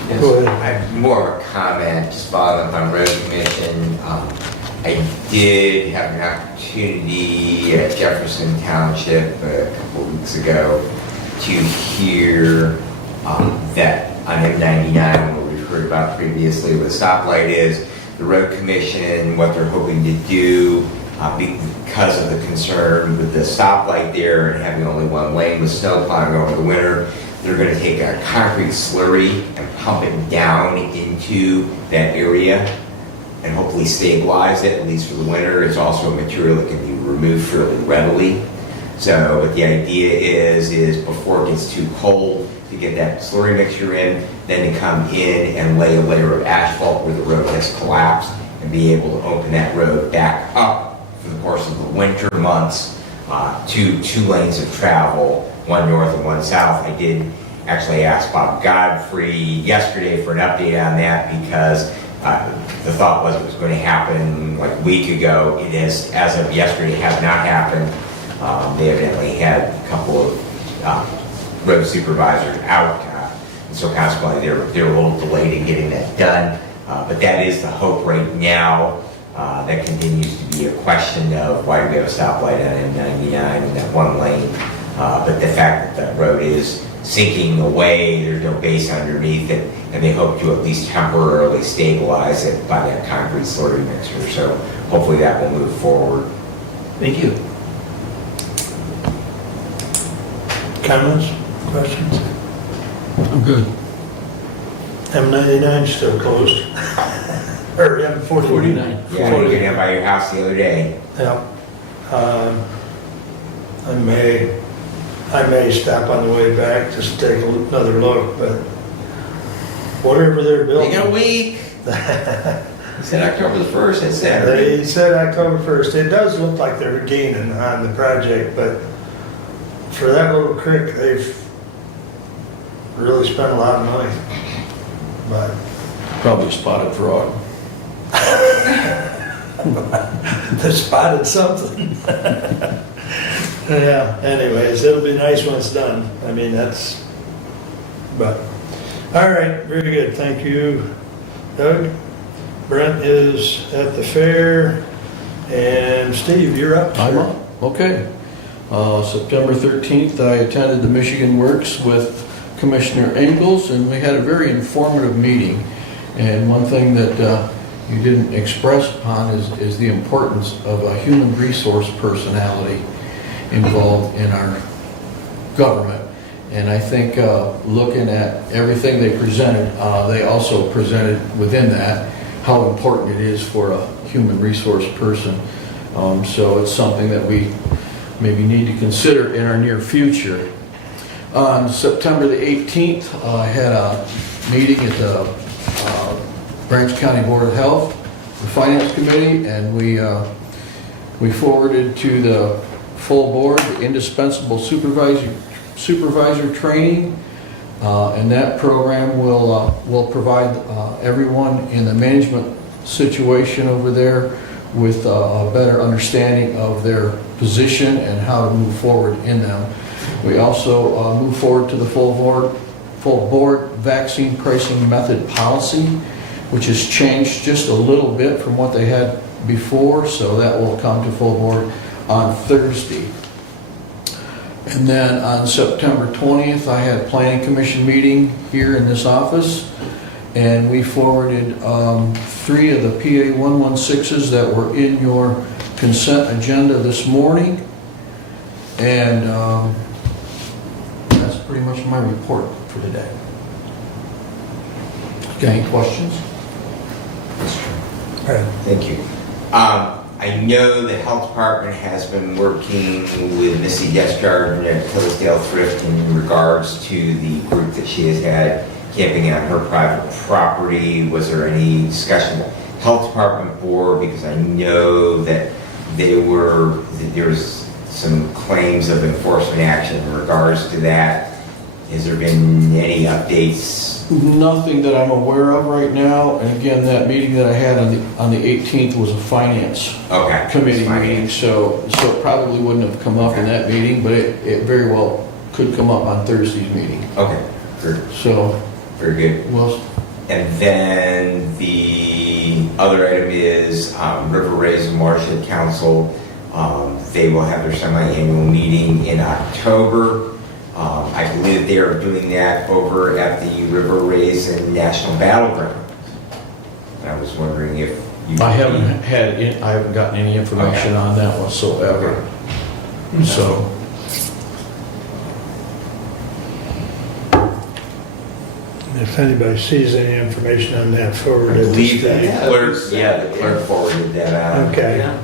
Yes. Go ahead. I have more of a comment, just following up on road commission. I did have an opportunity at Jefferson Township a couple of weeks ago to hear that on M99, what we've heard about previously, what the stoplight is, the road commission, what they're hoping to do because of the concern with the stoplight there and having only one lane with snow plowing over the winter. They're going to take a concrete slurry and pump it down into that area and hopefully stabilize it, at least for the winter. It's also a material that can be removed fairly readily. So what the idea is before it gets too cold, to get that slurry mixture in, then to come in and lay a layer of asphalt where the road has collapsed and be able to open that road back up for the course of the winter months to 2 lanes of travel, one north and one south. I did actually ask Bob Godfrey yesterday for an update on that because the thought was it was going to happen like a week ago. It is, as of yesterday, has not happened. They evidently had a couple of road supervisors out, and so consequently they're a little delayed in getting that done. But that is the hope right now. That continues to be a question of why do we have a stoplight on M99 in that one lane. But the fact that the road is sinking away, there's no base underneath it, and they hope to at least temporarily stabilize it by that concrete slurry mixer. So hopefully that will move forward. Thank you. Comments, questions? I'm good. M99 still closed. Or M49. Yeah, you get in by your house the other day. Yeah. I may stop on the way back just to take another look, but whatever they're They building. got a week. He said October the 1st, it's Saturday. They said October 1st. It does look like they're gaining on the project, but for that little creek, they've really spent a lot of money. But Probably spotted frog. they spotted something. Yeah, anyways, it'll be nice when it's done. I mean, but, all right, very good, thank you, Doug. Brent is at the fair, and Steve, you're up. I'm sir. up. Okay. September 13th, I attended the Michigan Works with Commissioner Ingalls, and we had a very informative meeting. And one thing that you didn't express upon is the importance of a human resource personality involved in our government. And I think looking at everything they presented, they also presented within that how important it is for a human resource person. So it's something that we maybe need to consider in our near future. On September the 18th, I had a meeting at the Branch County Board of Health, the Finance Committee, and we forwarded to the full board the indispensable supervisor training. And that program will provide everyone in the management situation over there with a better understanding of their position and how to move forward in them. We also move forward to the full board vaccine pricing method policy, which has changed just a little bit from what they had before, so that will come to full board on Thursday. And then on September 20th, I had a planning commission meeting here in this office, and we forwarded 3 of the PA 116s that were in your consent agenda this morning. And that's pretty much my report for today. Got any questions? Thank you. I know the health department has been working with Missy Desjardins at Hillsdale Thrift in regards to the group that she has had camping on her private property. Was there any discussion with the health department board? Because I know that there was some claims of enforcement action in regards to that. Has there been any updates? Nothing that I'm aware of right now. And again, that meeting that I had on the 18th was a finance committee meeting, so it probably wouldn't have come up in that meeting, but it very well could come up on Thursday's meeting. Okay, good. So very good. Well, and then the other item is River Rays and Watershed Council. They will have their semi-annual meeting in October. I believe they are doing that over at the River Raisin National Battleground. And I was wondering if you... I haven't gotten any information on that whatsoever. Okay. So. If anybody sees any information on that, forward it. I believe the clerk forwarded that out. Okay. Yeah.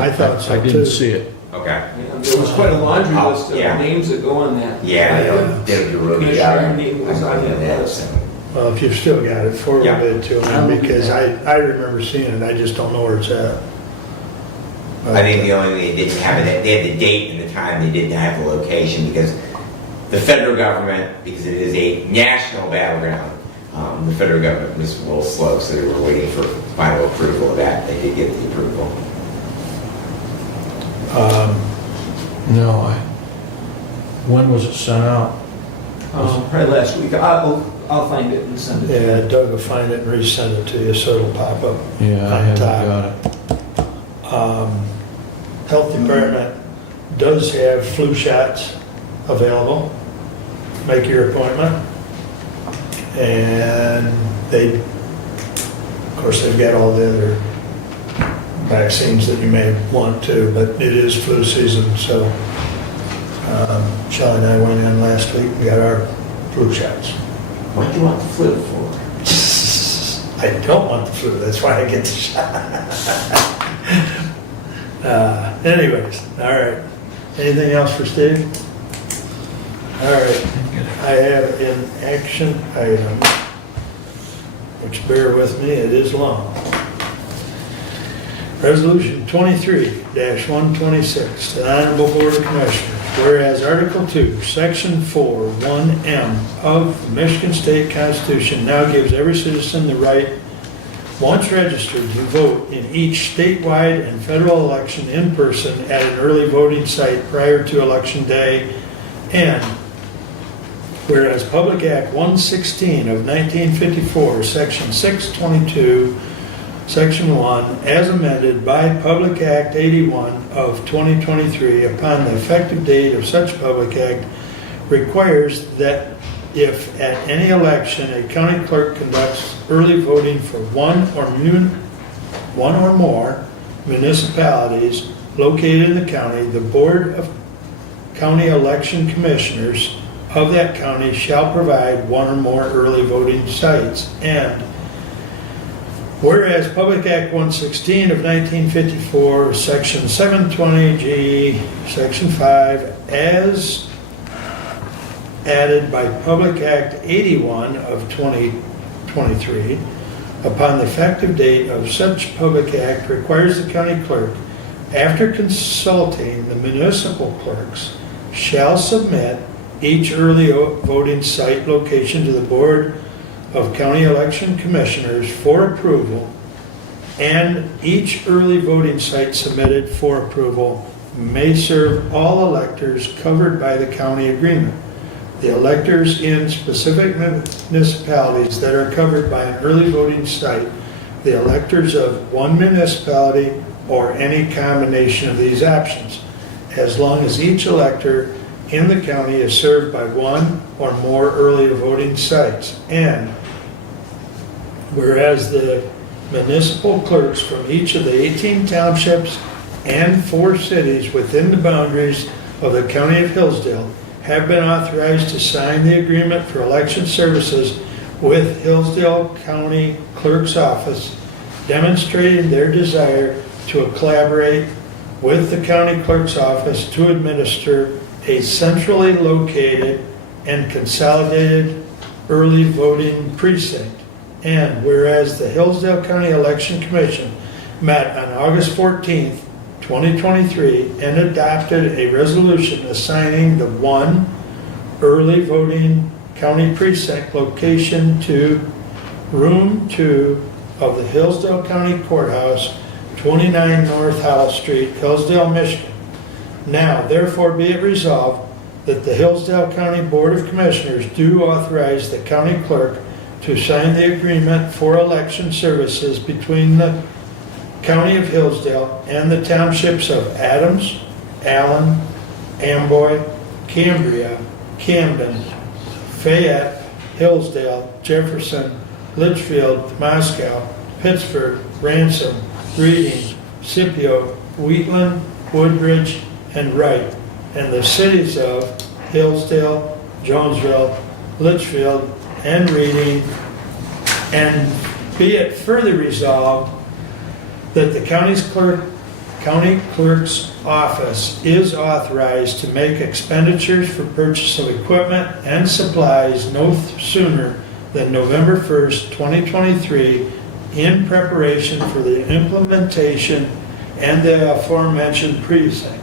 I thought so I didn't too. see it. Okay. There was quite a laundry list of yeah. names that go on that. Yeah, they did a really good Commissioner name was on that job. list. Well, if you've still got it, forward Yeah. it to them, because I remember seeing it, I just don't know where it's at. I think the only thing they didn't have it, they had the date and the time, they didn't have the location because the federal government, because it is a national battleground, the federal government was a little slow, so they were waiting for final approval of that. They did get the approval. No, when was it sent out? Probably last week. I'll find it and send it. Yeah, Doug will find it and resend it to you, so it'll pop up Yeah, I on haven't top. got it. Health Department does have flu shots available. Make your appointment. And of course, they've got all the other vaccines that you may want to, but it is flu season, so Shelley and I went in last week, we got our flu shots. What do you want the flu for? I don't want the flu, that's why I get the shot. Anyways, all right. Anything else for Steve? All right. I have an action item, which bear with me, it is long. Resolution 23-126, to the Honorable Board of Commissioners. Whereas Article 2, Section 4, 1M of the Michigan State Constitution now gives every citizen the right, once registered, to vote in each statewide and federal election in person at an early voting site prior to Election Day, and whereas Public Act 116 of 1954, Section 622, Section 1, as amended by Public Act 81 of 2023, upon the effective date of such Public Act, requires that if at any election a county clerk conducts early voting for one or more municipalities located in the county, the Board of County Election Commissioners of that county shall provide one or more early voting sites. And whereas Public Act 116 of 1954, Section 720G, Section 5, as added by Public Act 81 of 2023, upon the effective date of such Public Act, requires the county clerk after consulting the municipal clerks, shall submit each early voting site location to the Board of County Election Commissioners for approval, and each early voting site submitted for approval may serve all electors covered by the county agreement. The electors in specific municipalities that are covered by an early voting site, the electors of one municipality, or any combination of these options, as long as each elector in the county is served by one or more early voting sites. And whereas the municipal clerks from each of the 18 townships and 4 cities within the boundaries of the county of Hillsdale have been authorized to sign the agreement for election services with Hillsdale County Clerk's Office, demonstrating their desire to collaborate with the County Clerk's Office to administer a centrally located and consolidated early voting precinct. And whereas the Hillsdale County Election Commission met on August 14th, 2023 and adopted a resolution assigning the one early voting county precinct location to room 2 of the Hillsdale County Courthouse, 29 North Howell Street, Hillsdale, Michigan. Now, therefore, be it resolved that the Hillsdale County Board of Commissioners do authorize the county clerk to sign the agreement for election services between the County of Hillsdale and the townships of Adams, Allen, Amboy, Cambria, Camden, Fayette, Hillsdale, Jefferson, Litchfield, Moscow, Pittsburgh, Ransom, Reading, Scipio, Wheatland, Woodbridge, and Wright, and the cities of Hillsdale, Jonesville, Litchfield, and Reading. And be it further resolved that the county clerk's office is authorized to make expenditures for purchase of equipment and supplies no sooner than November 1st, 2023, in preparation for the implementation and the aforementioned precinct,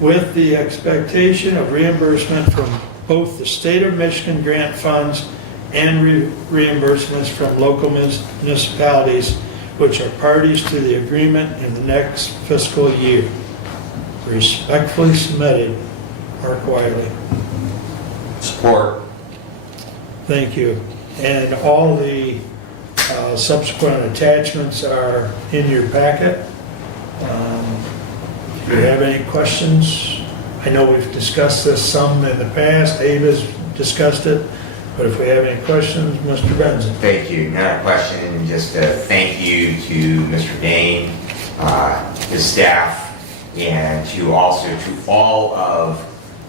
with the expectation of reimbursement from both the state of Michigan grant funds and reimbursements from local municipalities which are parties to the agreement in the next fiscal year. Respectfully submitted, Mark Wiley. Support. Thank you. And all the subsequent attachments are in your packet. If you have any questions, I know we've discussed this some in the past, Ava's discussed it, but if we have any questions, Mr. Benson. Thank you. Not a question, just a thank you to Mr. Dane, his staff, and to all of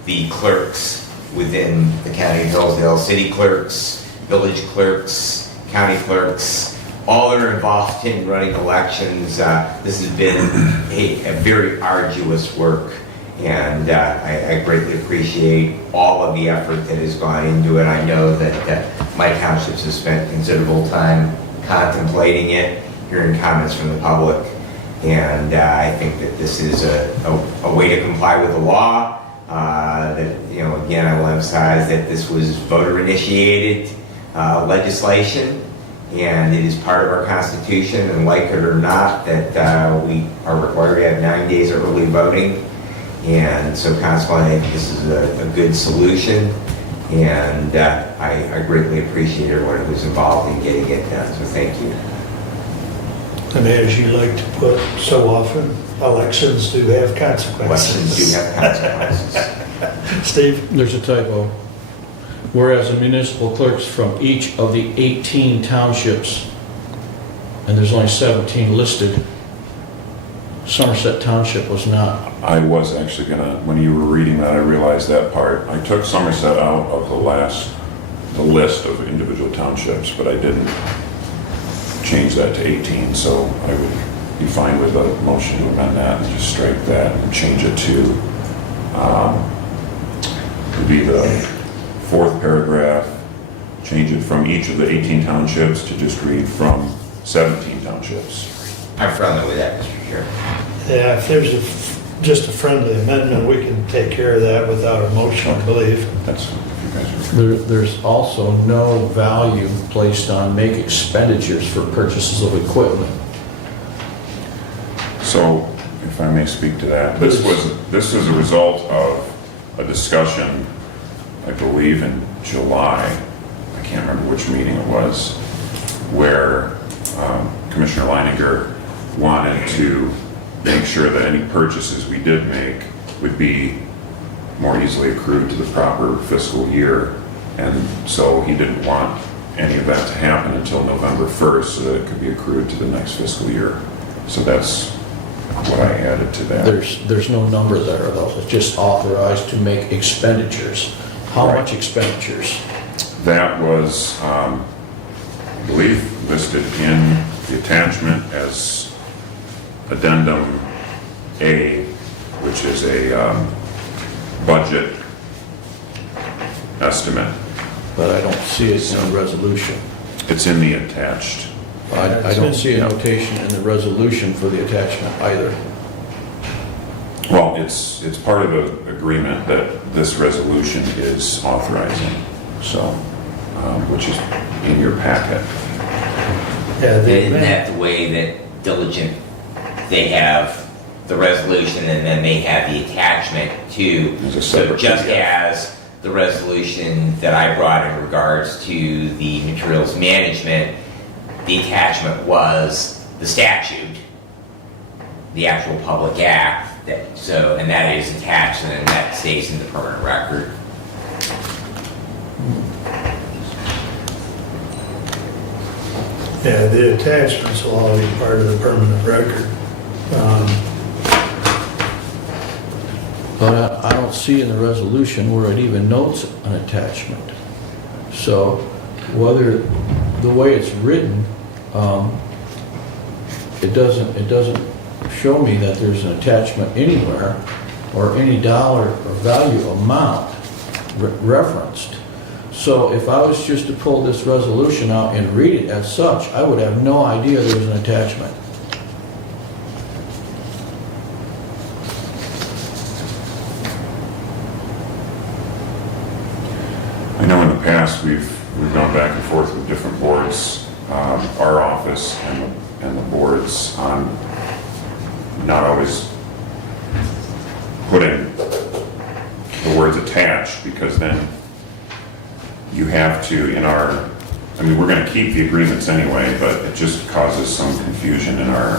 the clerks within the County of Hillsdale, city clerks, village clerks, county clerks, all that are involved in running elections. This has been a very arduous work, and I greatly appreciate all of the effort that has gone into it. I know that my townships have spent considerable time contemplating it, hearing comments from the public, and I think that this is a way to comply with the law. Again, I will emphasize that this was voter-initiated legislation, and it is part of our Constitution, and like it or not, that we are required to have 9 days of early voting. And so consequently, I think this is a good solution, and I greatly appreciate everyone who's involved in getting it done, so thank you. And as you like to put so often, elections do have consequences. Elections do have consequences. Steve? There's a typo. Whereas the municipal clerks from each of the 18 townships, and there's only 17 listed, Somerset Township was not. I was actually when you were reading that, I realized that part. I took Somerset out of the list of individual townships, but I didn't change that to 18, so I would be fine with a motion to amend that and just strike that and change it to, would be the 4th paragraph, change it from each of the 18 townships to just read from 17 townships. I'm friendly with that, Mr. Chair. Yeah, if there's just a friendly amendment, we can take care of that without a motion, I believe. That's, you guys are. There's also no value placed on make expenditures for purchases of equipment. So, if I may speak to that, this is a result of a discussion, I believe in July, I can't remember which meeting it was, where Commissioner Leininger wanted to make sure that any purchases we did make would be more easily accrued to the proper fiscal year. And so he didn't want any of that to happen until November 1st so that it could be accrued to the next fiscal year. So that's what I added to that. There's no number there though, it's just authorized to make expenditures. How Right. much expenditures? That was, I believe, listed in the attachment as addendum A, which is a budget estimate. But I don't see it in the resolution. It's in the attached. I don't see a notation in the resolution for the attachment either. Well, it's part of the agreement that this resolution is authorizing, so, which is in your packet. Yeah, Isn't that the way that Diligent, they have the resolution and then they have the attachment to, There's a so separate just PDF. as the resolution that I brought in regards to the materials management, the attachment was the statute, the actual public act, and that is attached and then that stays in the permanent record. Yeah, the attachments will all be part of the permanent record. But I don't see in the resolution where it even notes an attachment. So whether, the way it's written, it doesn't show me that there's an attachment anywhere or any dollar or value amount referenced. So if I was just to pull this resolution out and read it as such, I would have no idea there was an attachment. I know in the past, we've gone back and forth with different boards, our office and the boards on not always putting the words attached, because then you have to, I mean, we're gonna keep the agreements anyway, but it just causes some confusion in our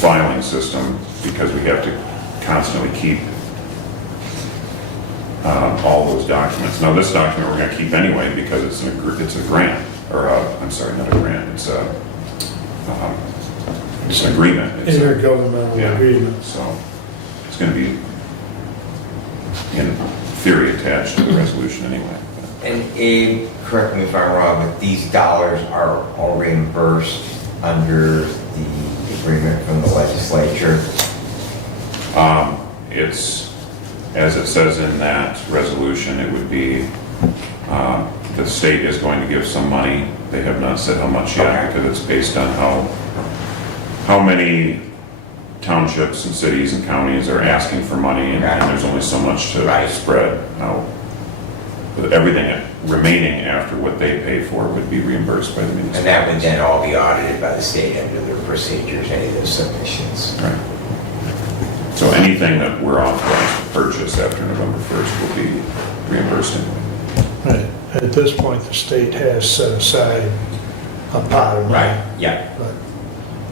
filing system, because we have to constantly keep all those documents. Now, this document we're gonna keep anyway, because it's a grant, or I'm sorry, not a grant, it's an agreement. It's a- Intergovernmental Yeah. agreement. So it's going to be, in theory, attached to the resolution anyway. And Abe, correct me if I'm wrong, but these dollars are all reimbursed under the agreement from the legislature. It's, as it says in that resolution, it would be, the state is going to give some money. They have not said how much yet, Okay. because it's based on how many townships and cities and counties are asking for money, and there's only so much to Right. spread out. But everything remaining after what they pay for would be reimbursed by the municipality. And that would then all be audited by the state under their procedures, any of those submissions. Right. So anything that we're authorized to purchase after November 1st will be reimbursed anyway. Right. At this point, the state has set aside a pot of money. Right, yeah. But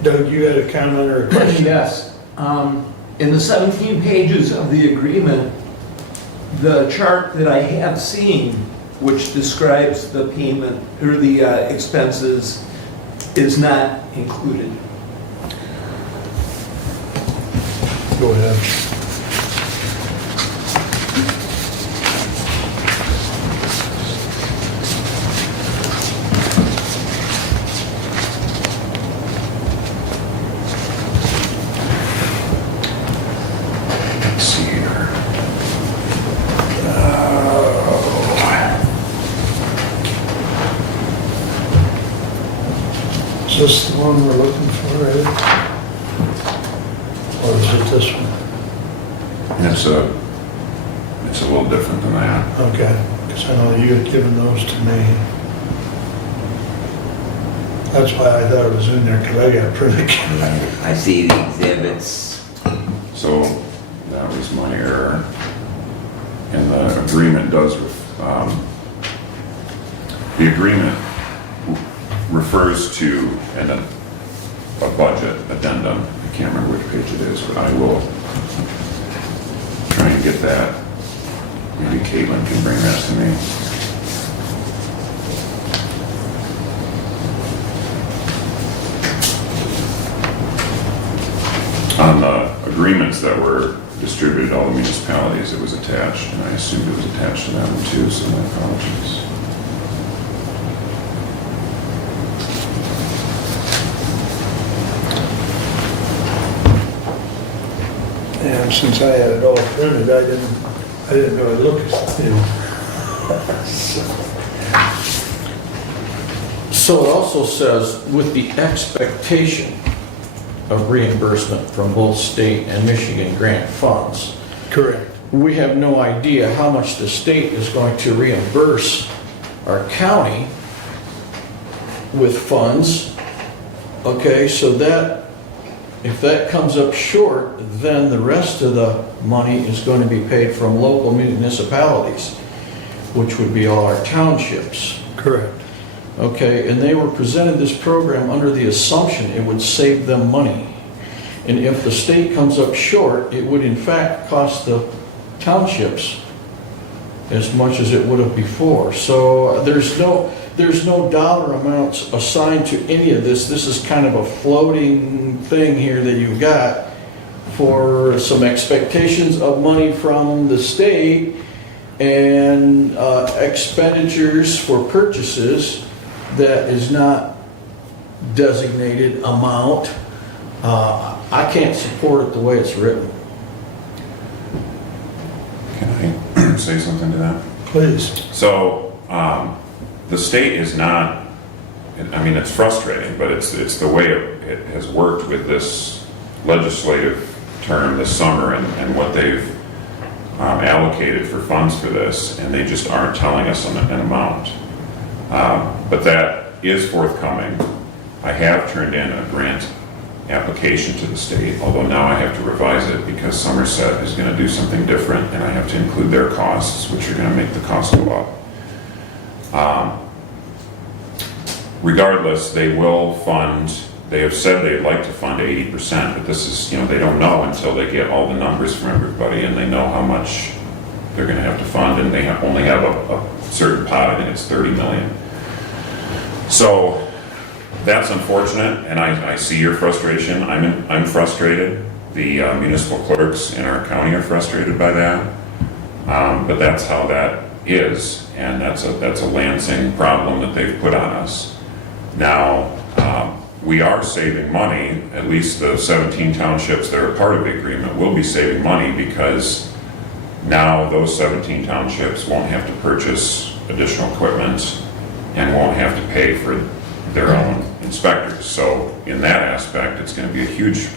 Doug, you had a comment or a question? Yes. In the 17 pages of the agreement, the chart that I have seen, which describes the payment or the expenses, is not included. Go ahead. Let's see here. Is this the one we're looking for, Ed? It's a little different than that. Okay, because I know you had given those to me. That's why I thought it was in there, because I got pretty. I see the exhibits. So that was my error. And the agreement does, the agreement refers to a budget addendum. I can't remember which page it is, but I will try and get that. Maybe Caitlin can bring that to me. On the agreements that were distributed to all the municipalities, it was attached, and I assumed it was attached to that one too, so my apologies. And since I had it all printed, I didn't really look at it. So it also says, with the expectation of reimbursement from both state and Michigan grant funds. Correct. We have no idea how much the state is going to reimburse our county with funds. Okay, so that, if that comes up short, then the rest of the money is going to be paid from local municipalities, which would be all our townships. Correct. Okay, and they were presented this program under the assumption it would save them money. And if the state comes up short, it would in fact cost the townships as much as it would have before. So there's no dollar amounts assigned to any of this. This is kind of a floating thing here that you've got for some expectations of money from the state and expenditures for purchases that is not designated amount. I can't support it the way it's written. Can I say something to that? Please. So, the state is not, I mean, it's frustrating, but it's the way it has worked with this legislative term this summer and what they've allocated for funds for this, and they just aren't telling us an amount. But that is forthcoming. I have turned in a grant application to the state, although now I have to revise it because Somerset is going to do something different and I have to include their costs, which are going to make the cost go up. Regardless, they will fund, they have said they'd like to fund 80%, but this is, they don't know until they get all the numbers from everybody and they know how much they're going to have to fund, and they only have a certain pot. I think it's 30 million. So that's unfortunate, and I see your frustration. I'm frustrated. The municipal clerks in our county are frustrated by that. But that's how that is, and that's a Lansing problem that they've put on us. Now, we are saving money. At least the 17 townships that are part of the agreement will be saving money, because now those 17 townships won't have to purchase additional equipment and won't have to pay for their own inspectors. So in that aspect, it's going to be a huge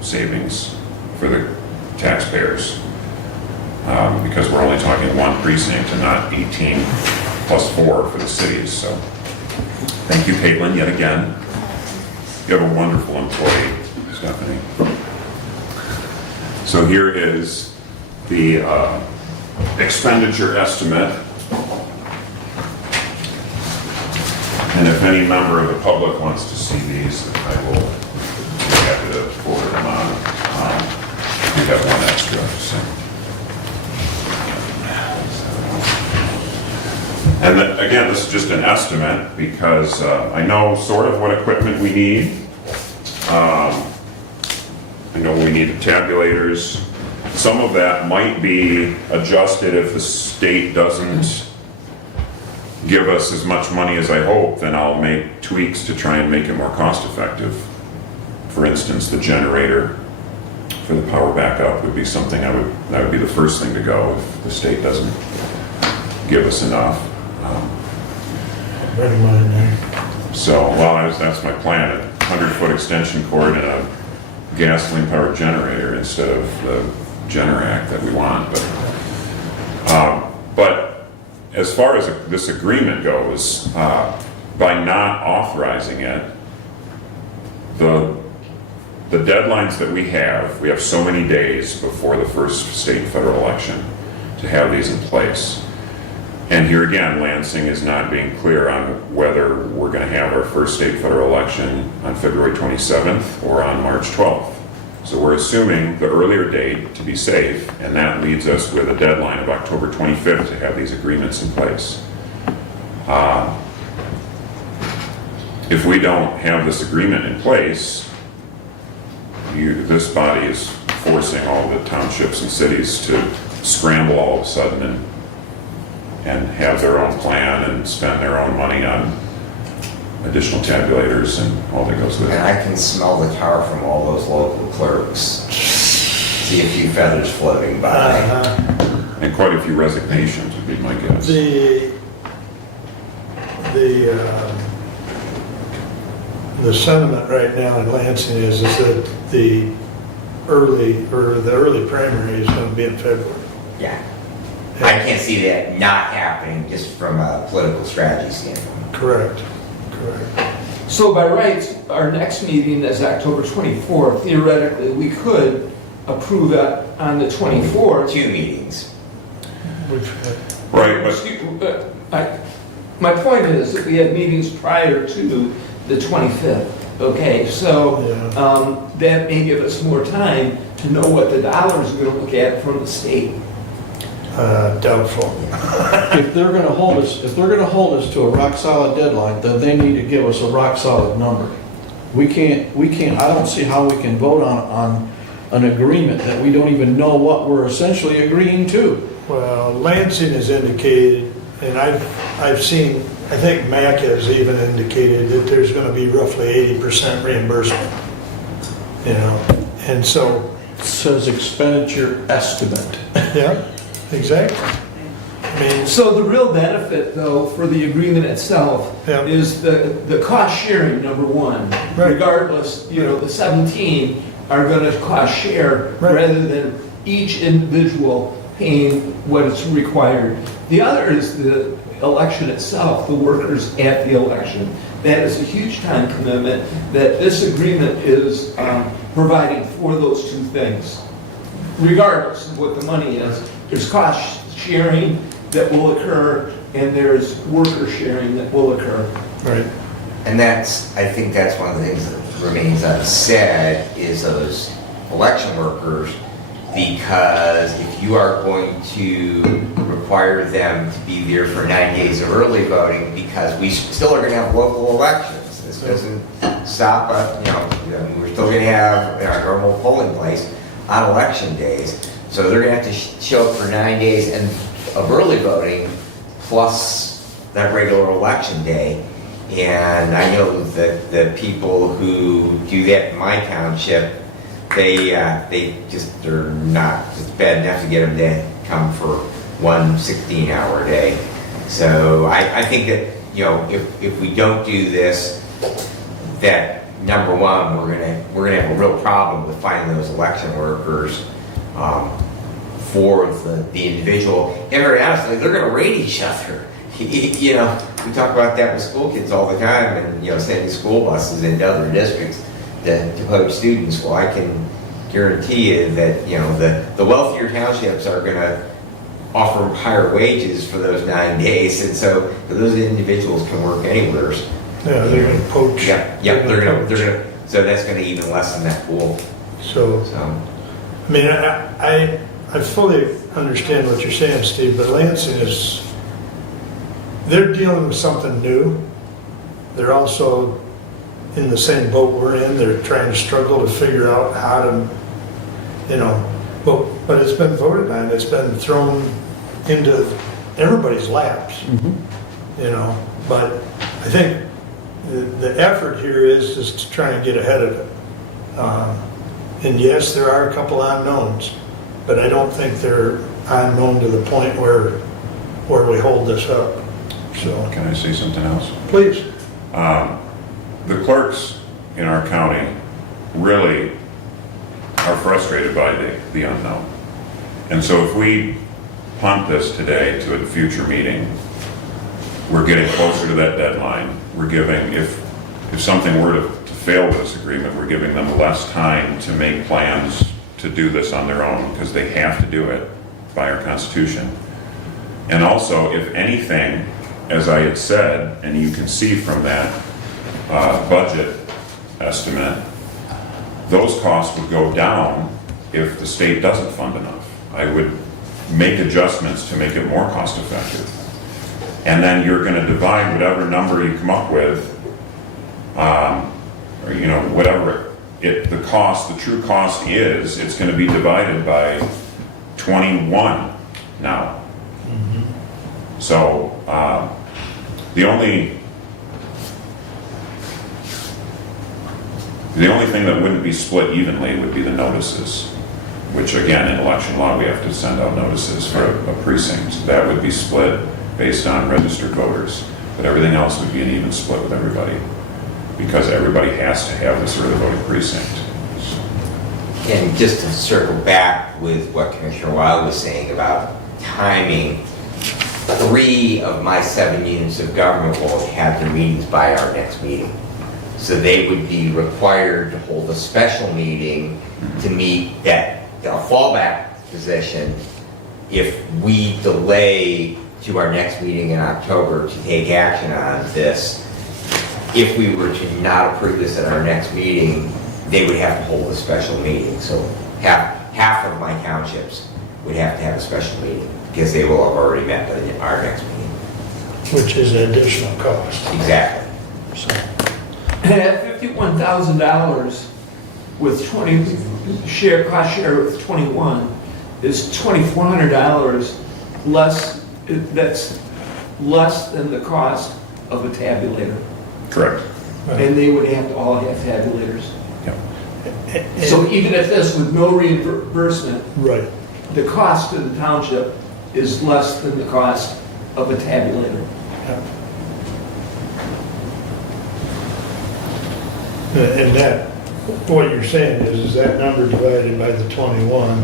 savings for the taxpayers, because we're only talking one precinct and not 18 plus 4 for the cities. So thank you, Caitlin, yet again. You have a wonderful employee, Stephanie. So here is the expenditure estimate. And if any member of the public wants to see these, I will be happy to forward them on. We have one extra. So. And then, again, this is just an estimate because I know sort of what equipment we need. I know we need tabulators. Some of that might be adjusted if the state doesn't give us as much money as I hope, then I'll make tweaks to try and make it more cost effective. For instance, the generator for the power backup would be something that would be the first thing to go if the state doesn't give us enough. Ready mine there. So, well, that's my plan, a 100-foot extension cord and a gasoline powered generator instead of the Generac that we want, but as far as this agreement goes, by not authorizing it, the deadlines that we have so many days before the first state and federal election to have these in place. And here again, Lansing is not being clear on whether we're going to have our first state federal election on February 27th or on March 12th. So we're assuming the earlier date to be safe, and that leaves us with a deadline of October 25th to have these agreements in place. If we don't have this agreement in place, this body is forcing all the townships and cities to scramble all of a sudden and have their own plan and spend their own money on additional tabulators and all that goes with And it. I can smell the tar from all those local clerks. See a few feathers floating by. And quite a few resignations would be my guess. The sentiment right now in Lansing is that the early primary is going to be in February. Yeah. I can't see that not happening just from a political strategy standpoint. Correct. So by rights, our next meeting is October 24th. Theoretically, we could approve it on the 24th. 2 meetings. Right, but My point is that we have meetings prior to the 25th. Okay, so that may give us more time to know what the dollars are going to look at from the state. Doubtful. If they're gonna hold us to a rock solid deadline, then they need to give us a rock solid number. We can't, I don't see how we can vote on an agreement that we don't even know what we're essentially agreeing to. Well, Lansing has indicated, and I've seen, I think MAC has even indicated that there's going to be roughly 80% reimbursement. And so. It says expenditure estimate. Yeah, exactly. I mean, So the real benefit, though, for the agreement itself Yeah. is the cost sharing, number one. Right. Regardless, the 17 are going to cost share Right. rather than each individual paying what is required. The other is the election itself, the workers at the election. That is a huge time commitment that this agreement is providing for those two things. Regardless of what the money is, there's cost sharing that will occur and there's worker sharing that will occur. right. And I think that's one of the things that remains unsaid is those election workers, because if you are going to require them to be there for 9 days of early voting, because we still are going to have local elections. This doesn't stop us, we're still going to have our normal polling place on election days. So they're going to have to show up for 9 days of early voting plus that regular election day. And I know that the people who do that in my township, they just are not, it's bad enough to get them to come for one 16-hour day. So I think that, if we don't do this, that number one, we're gonna have a real problem with finding those election workers for the individual. And very honestly, they're gonna rate each other. We talk about that with school kids all the time, and sending school buses into other districts to poach students. Well, I can guarantee you that the wealthier townships are going to offer higher wages for those 9 days, and so those individuals can work anywhere. Yeah, they're going to poach. They're going to. So that's going to even lessen that pool. So, I mean, I fully understand what you're saying, Steve, but Lansing they're dealing with something new. They're also in the same boat we're in. They're trying to struggle to figure out how to, but it's been voted on. It's been thrown into everybody's laps, but I think the effort here is to try and get ahead of it. And yes, there are a couple unknowns, but I don't think they're unknown to the point where we hold this up. So, can I say something else? please. The clerks in our county really are frustrated by the unknown. And so if we punt this today to a future meeting, we're getting closer to that deadline. We're giving, if something were to fail with this agreement, we're giving them less time to make plans to do this on their own, because they have to do it by our Constitution. And also, if anything, as I had said, and you can see from that budget estimate, those costs would go down if the state doesn't fund enough. I would make adjustments to make it more cost effective. And then you're going to divide whatever number you come up with, or whatever the cost, the true cost is, it's going to be divided by 21 now. So the only thing that wouldn't be split evenly would be the notices, which again, in election law, we have to send out notices for a precinct. That would be split based on registered voters, but everything else would be an even split with everybody, because everybody has to have this early voting precinct. And just to circle back with what Commissioner Wild was saying about timing, 3 of my 7 units of government will have their meetings by our next meeting. So they would be required to hold a special meeting to meet that fallback position if we delay to our next meeting in October to take action on this. If we were to not approve this at our next meeting, they would have to hold a special meeting. So half of my townships would have to have a special meeting because they will have already met by our next meeting. Which is an additional cost. Exactly. So, At $51,000 with cost share with 21 is $2,400 less. That's less than the cost of a tabulator. Correct. And they would have to all have tabulators. Yep. So even if this with no reimbursement, right. the cost to the township is less than the cost of a tabulator. And that, what you're saying is that number divided by the 21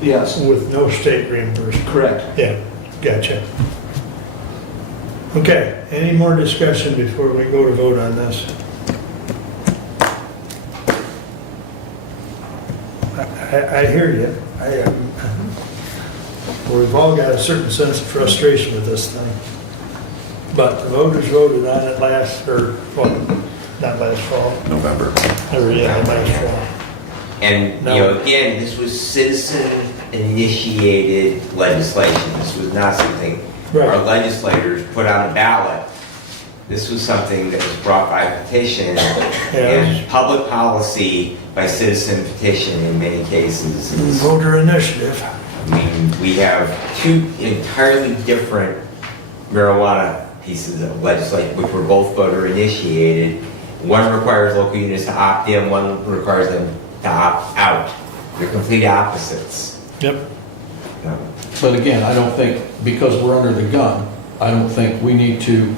Yes. with no state reimbursement. Correct. Yeah, gotcha. Okay, any more discussion before we go to vote on this? I hear you. We've all got a certain sense of frustration with this thing. But the voters voted on it not last fall. November. Last fall. And, again, this was citizen-initiated legislation. This was not something our legislators put on the ballot. This was something that was brought by petition and public policy by citizen petition in many cases. Voter initiative. I mean, we have 2 entirely different marijuana pieces of legislation, which were both voter initiated. One requires local units to opt in, one requires them to opt out. They're complete opposites. Yep. But again, I don't think, because we're under the gun, I don't think we need to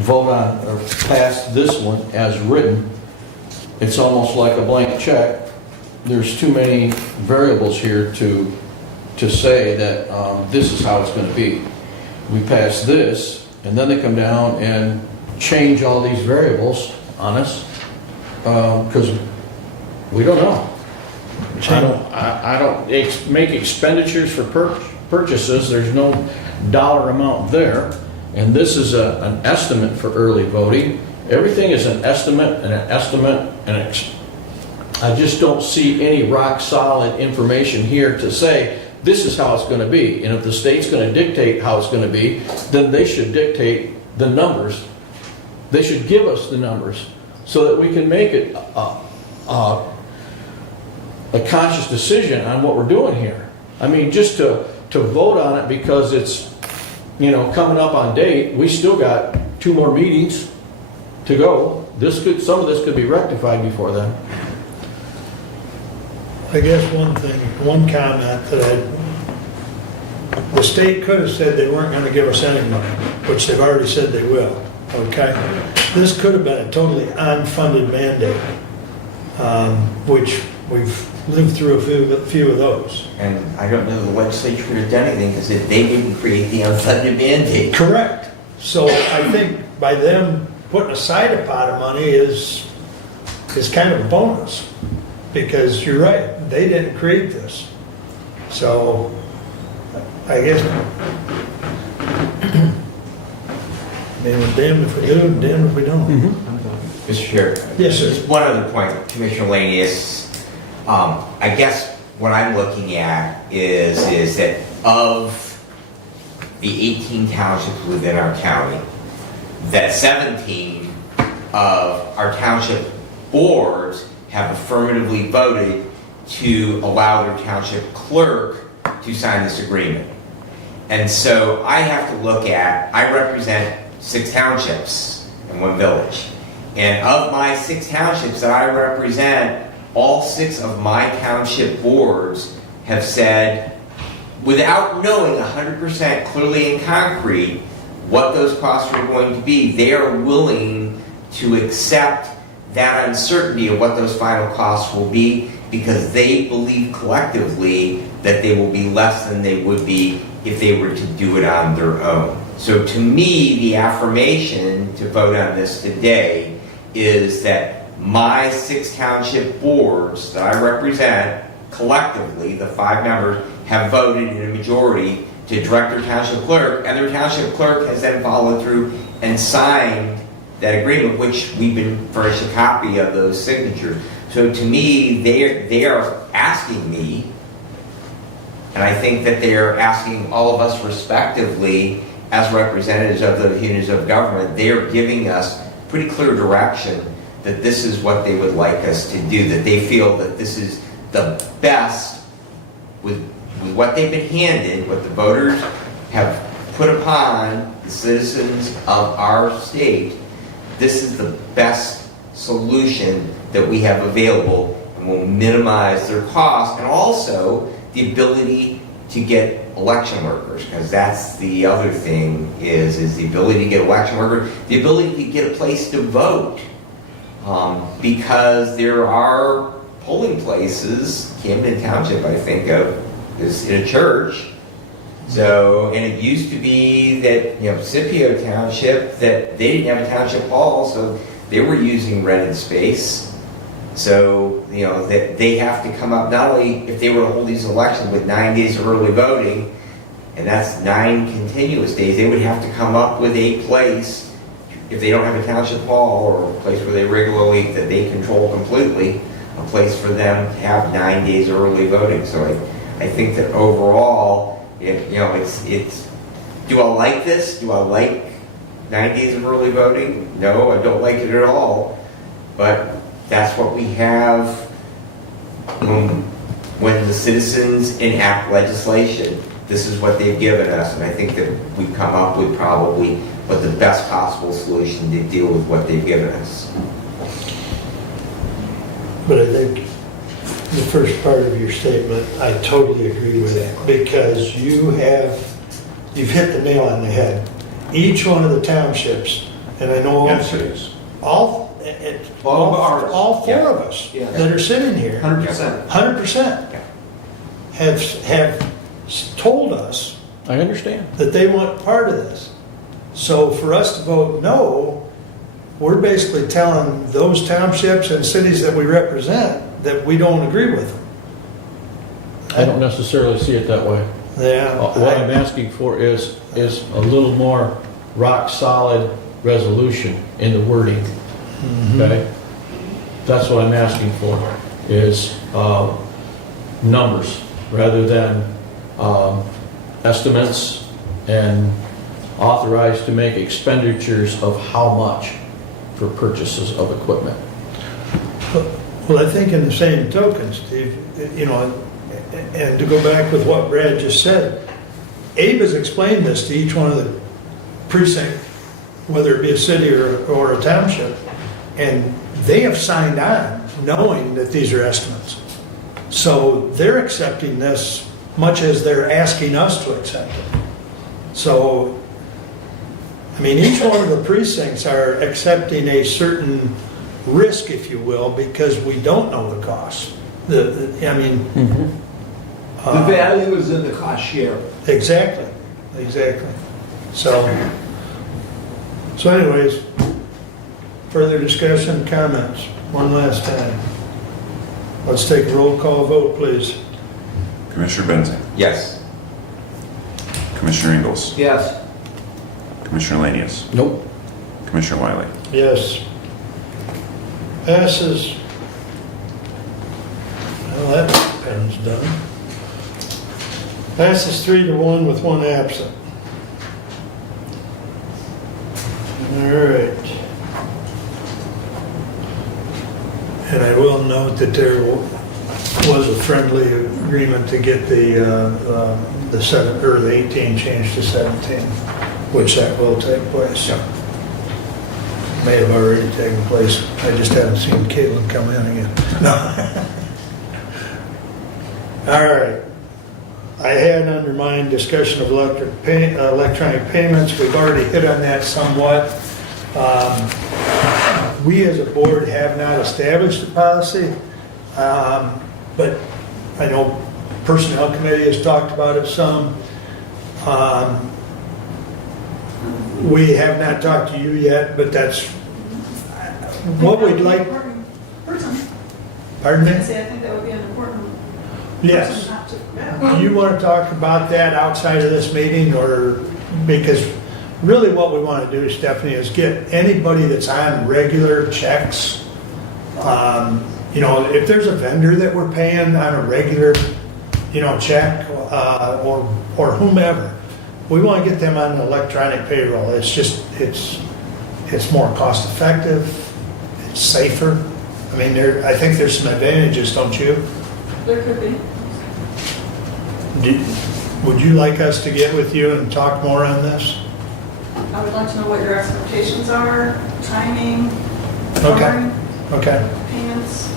vote on or pass this one as written. It's almost like a blank check. There's too many variables here to say that this is how it's going to be. We pass this, and then they come down and change all these variables on us because we don't know. I don't make expenditures for purchases. There's no dollar amount there. And this is an estimate for early voting. Everything is an estimate and an estimate. I just don't see any rock solid information here to say this is how it's going to be. And if the state's going to dictate how it's going to be, then they should dictate the numbers. They should give us the numbers so that we can make it a conscious decision on what we're doing here. I mean, just to vote on it because it's, coming up on date, we still got 2 more meetings to go. Some of this could be rectified before then. I guess one comment that the state could have said they weren't going to give us any money, which they've already said they will, okay? This could have been a totally unfunded mandate, which We've lived through a few of those. And I don't know the legislature has done anything because they didn't create the unfunded mandate. Correct. So I think by them putting aside a pot of money is kind of a bonus, because you're right, they didn't create this. So I guess, man, we're damned if we do, and damned if we don't. Mr. Chair. Yes, sir. Just one other point, Commissioner Laney, is, I guess what I'm looking at is that of the 18 townships within our county, that 17 of our township boards have affirmatively voted to allow their township clerk to sign this agreement. And so I have to look at, I represent 6 townships in one village. And of my 6 townships that I represent, all 6 of my township boards have said, without knowing 100% clearly in concrete what those costs are going to be, they are willing to accept that uncertainty of what those final costs will be, because they believe collectively that they will be less than they would be if they were to do it on their own. So to me, the affirmation to vote on this today is that my 6 township boards that I represent, collectively, the 5 members, have voted in a majority to direct their township clerk, and their township clerk has then followed through and signed that agreement, which we've been furnished a copy of those signatures. So to me, they are asking me, and I think that they are asking all of us respectively as representatives of the units of government, they are giving us pretty clear direction that this is what they would like us to do, that they feel that this is the best with what they've been handed, what the voters have put upon the citizens of our state. This is the best solution that we have available, and will minimize their cost, and also the ability to get election workers, because that's the other thing, is the ability to get election workers, the ability to get a place to vote, because there are polling places. Camden Township, I think of, is in a church. So, and it used to be that, Scipio Township, that they didn't have a township hall, so they were using rented space. So, that they have to come up, not only if they were to hold these elections with 9 days of early voting, and that's 9 continuous days, they would have to come up with a place, if they don't have a township hall or a place where they regularly, that they control completely, a place for them to have 9 days of early voting. So I think that overall, it's, do I like this? Do I like 9 days of early voting? No, I don't like it at all. But that's what we have when the citizens enact legislation. This is what they've given us, and I think that we've come up with probably what the best possible solution to deal with what they've given us. But I think the first part of your statement, I totally agree with that, because you've hit the nail on the head. Each one of the townships, and I know all 4 of us that are sitting here, 100% have told us, I understand. that they want part of this. So for us to vote no, we're basically telling those townships and cities that we represent that we don't agree with them. I don't necessarily see it that way. Yeah. What I'm asking for is a little more rock-solid resolution in the wording, okay? That's what I'm asking for, is numbers rather than estimates, and authorized to make expenditures of how much for purchases of equipment. Well, I think in the same token, Steve, and to go back with what Brad just said, Abe has explained this to each one of the precincts, whether it be a city or a township, and they have signed on knowing that these are estimates. So they're accepting this much as they're asking us to accept it. So, I mean, each one of the precincts are accepting a certain risk, if you will, because we don't know the costs. I mean. The value is in the cost share. Exactly. So anyways, further discussion, comments, one last time. Let's take a roll call vote, please. Commissioner Benzing, Yes. Commissioner Ingalls, Yes. Commissioner Lanius, Nope. Commissioner Wiley. Yes. Passes. Well, that pen's done. Passes 3-1 with one absent. All right. And I will note that there was a friendly agreement to get the 18 changed to 17, which that will take place. May have already taken place. I just haven't seen Caitlin come in again. No. All right. I had under mine discussion of electronic payments. We've already hit on that somewhat. We as a board have not established a policy, but I know Personnel Committee has talked about it some. We have not talked to you yet, but that's what we'd like. Person. Pardon me? I think that would be an important. Yes. person not to forget. Do you want to talk about that outside of this meeting, or, because really what we want to do, Stephanie, is get anybody that's on regular checks. If there's a vendor that we're paying on a regular, check, or whomever, we want to get them on an electronic payroll. It's just, it's more cost effective, it's safer. I mean, I think there's some advantages, don't you? There could be. Would you like us to get with you and talk more on this? I would like to know what your expectations are, timing, Okay. covering, Okay. payments.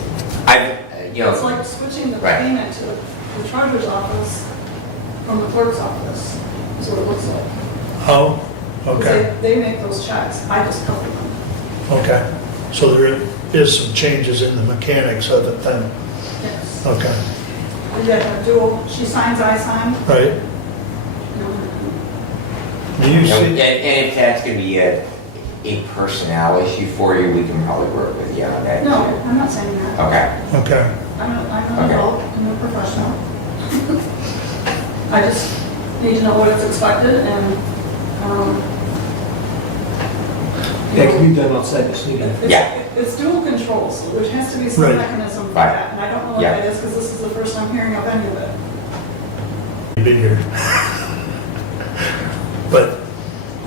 It's like switching the Right. payment to the treasurer's office from the clerk's office, is what it looks like. Oh, 'Cause okay, They make those checks, I just cover them. okay. So there is some changes in the mechanics of it then? Yes. Okay, We have a dual, she signs, I sign. right. Do you And see, if that's gonna be a personnel issue for you, we can probably work with you on that too. No, I'm not saying that. Okay, okay, I'm an Okay. adult, I'm a professional. I just need to know what it's expected and, That can be done outside this meeting. Yeah. It's dual control, so there has to be some Right. mechanism for Right. that. And I don't know what Yeah. that is because this is the first I'm hearing of any of it. be here? But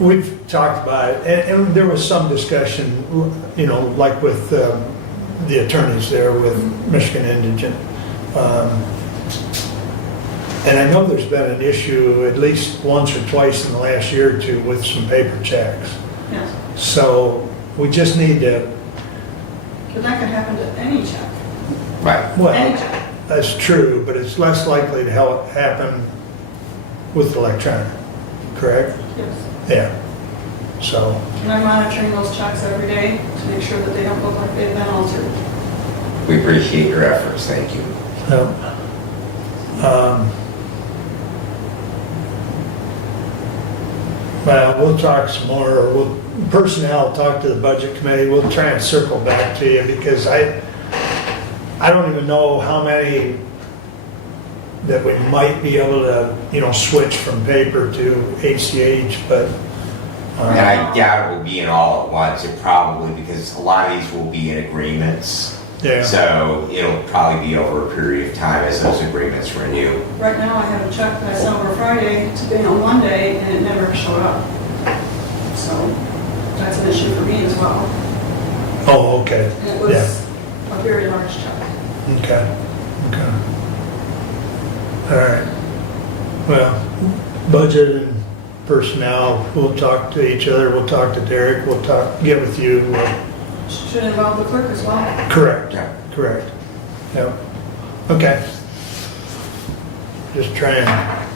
we've talked about it, and there was some discussion, like with the attorneys there with Michigan Indigent. And I know there's been an issue at least once or twice in the last year or two with some paper checks. Yes. So we just need to, But that can happen to any check. right. Any well, check. that's true, but it's less likely to happen with electronic, correct? Yes. Yeah. So, And I'm monitoring those checks every day to make sure that they don't look like they've been altered. We appreciate your efforts, thank you. well, we'll talk some more, or personnel talk to the budget committee. We'll try and circle back to you because I don't even know how many that we might be able to, switch from paper to ACH, but. And I doubt it will be in all at once, it probably, because a lot of these will be in agreements. Yeah. So it'll probably be over a period of time as those agreements renew. Right now, I have a check that I sent over Friday to pay on Monday, and it never showed up. So that's an issue for me as well. Oh, okay. And it was a very large check. Okay. All right. Well, budget and personnel, we'll talk to each other, we'll talk to Derek, get with you. Should involve the clerk as well. Correct, Yeah. correct. Yep. Okay. Just try and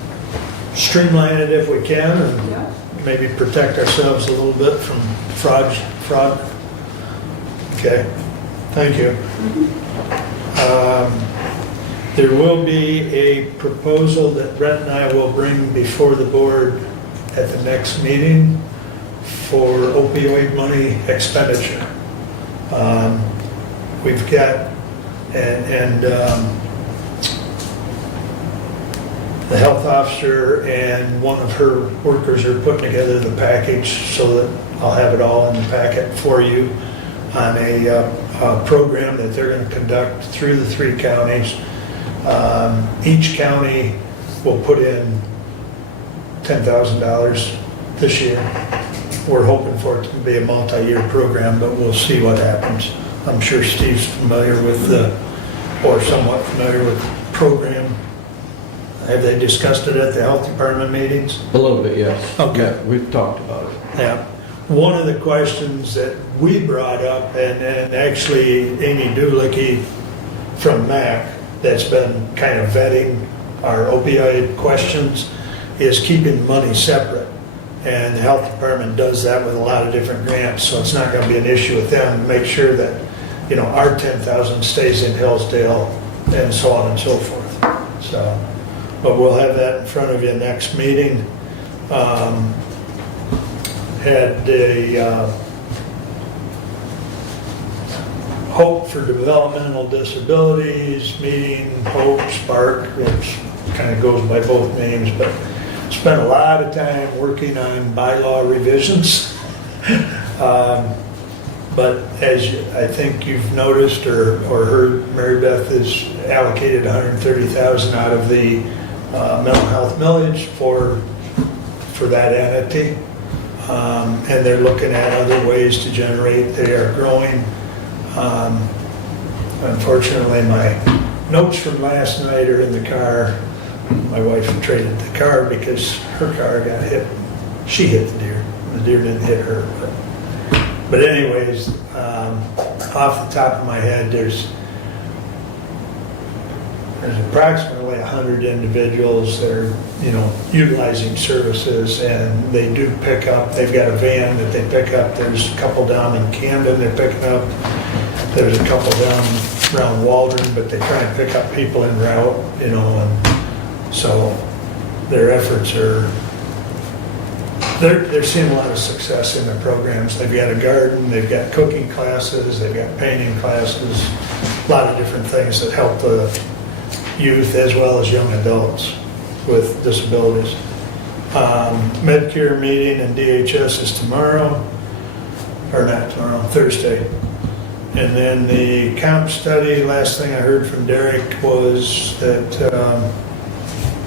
streamline it if we can and Yeah. maybe protect ourselves a little bit from fraud. Okay, thank you. There will be a proposal that Brent and I will bring before the board at the next meeting for opioid money expenditure. We've got, the health officer and one of her workers are putting together the package so that I'll have it all in the packet for you on a program that they're going to conduct through the 3 counties. Each county will put in $10,000 this year. We're hoping for it to be a multi-year program, but we'll see what happens. I'm sure Steve's familiar with or somewhat familiar with the program. Have they discussed it at the health department meetings? A little bit, yes. Okay. Yeah, we've talked about it. Yeah. One of the questions that we brought up, and actually Amy Doolicki from MAC, that's been kind of vetting our opioid questions, is keeping money separate. And the health department does that with a lot of different grants, so it's not going to be an issue with them to make sure that, you know, our 10,000 stays in Hillsdale and so on and so forth. So, but we'll have that in front of you next meeting. Had a Hope for Developmental Disabilities meeting, Hope, Spark, which kind of goes by both names, but spent a lot of time working on bylaw revisions. But as I think you've noticed or heard, Mary Beth has allocated $130,000 out of the mental health millage for that entity. And they're looking at other ways to generate. They are growing. Unfortunately, my notes from last night are in the car. My wife traded the car because her car got hit. She hit the deer. The deer didn't hit her. But anyways, off the top of my head, there's approximately 100 individuals that are, you know, utilizing services, and they do pick up. They've got a van that they pick up. There's a couple down in Camden they're picking up. There's a couple down around Waldron, but they try and pick up people en route, you know, and so their efforts are, they're seeing a lot of success in their programs. They've got a garden, they've got cooking classes, they've got painting classes, a lot of different things that help the youth as well as young adults with disabilities. Medcare meeting and DHS is tomorrow, or not tomorrow, Thursday. And then the comp study, last thing I heard from Derek was that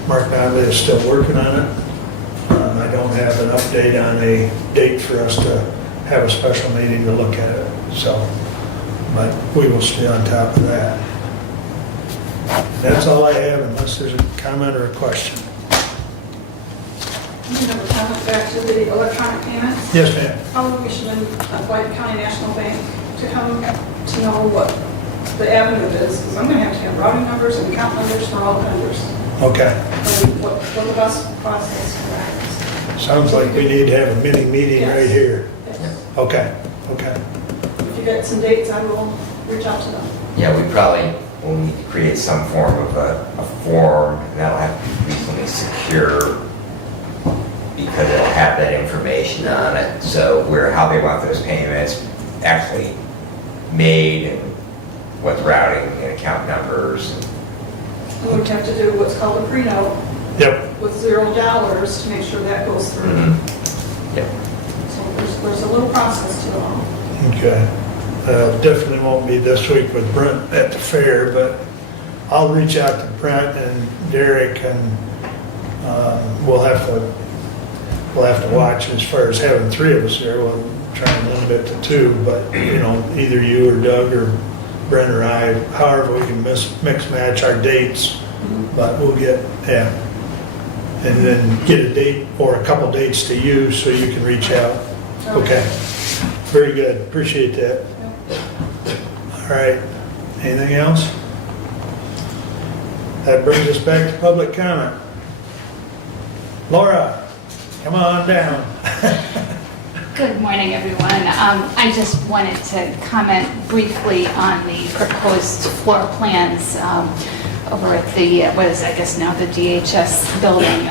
Mark Nodley is still working on it. I don't have an update on a date for us to have a special meeting to look at it, so, but we will stay on top of that. That's all I have, unless there's a comment or a question. You have a comment back to the electronic payments. Yes, ma'am. Probably we should invite County National Bank to come to know what the avenue is, because I'm going to have routing numbers and account numbers for all vendors. Okay. What the best process for that is. Sounds like we need to have a mini meeting Yes. right here. Yes. Okay, okay. If you get some dates, I will reach out to them. Yeah, we probably will need to create some form of a form, and that'll have to be reasonably secure because it'll have that information on it. So how they want those payments actually made and what routing and account numbers. And we'd have to do what's called a pre-note Yep. with $0 to make sure that goes through. Yep. So there's a little process to it all. Okay. Definitely won't be this week with Brent at the fair, but I'll reach out to Brent and Derek, and we'll have to watch as far as having 3 of us there. We'll try and limit it to 2, but you know, either you or Doug or Brent or I, however we can mix match our dates, but we'll get, yeah. And then get a date or a couple dates to you so you can reach out. Okay. Very good. Appreciate that. All right. Anything else? That brings us back to public comment. Laura, come on down. Good morning, everyone. I just wanted to comment briefly on the proposed floor plans. over at the, what is, I guess now the DHS building.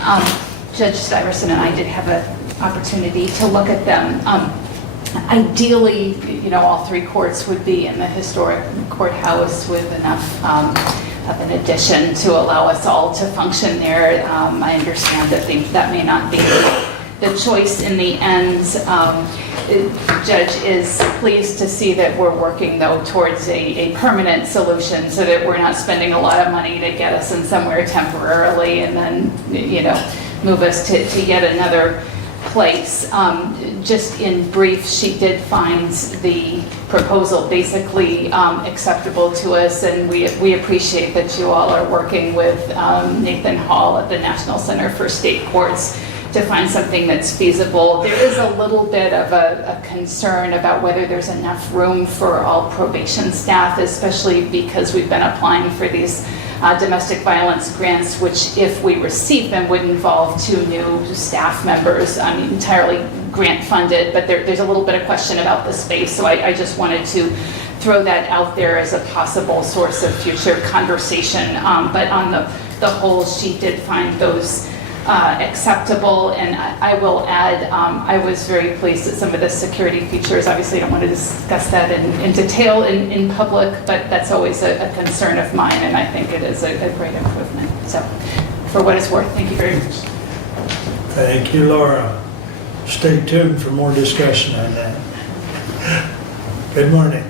Judge Stuyvesant and I did have an opportunity to look at them. Ideally, all three courts would be in the historic courthouse with enough of an addition to allow us all to function there. I understand that that may not be the choice in the end. Judge is pleased to see that we're working, though, towards a permanent solution so that we're not spending a lot of money to get us in somewhere temporarily and then, move us to yet another place. Just in brief, she did find the proposal basically acceptable to us, and we appreciate that you all are working with Nathan Hall at the National Center for State Courts to find something that's feasible. There is a little bit of a concern about whether there's enough room for all probation staff, especially because we've been applying for these domestic violence grants, which if we receive them would involve 2 new staff members, entirely grant funded, but there's a little bit of question about the space, so I just wanted to throw that out there as a possible source of future conversation. But on the whole, she did find those acceptable, and I will add, I was very pleased at some of the security features. Obviously, I don't want to discuss that in detail in public, but that's always a concern of mine, and I think it is a great improvement. So, for what it's worth, thank you very much. Thank you, Laura. Stay tuned for more discussion on that. Good morning.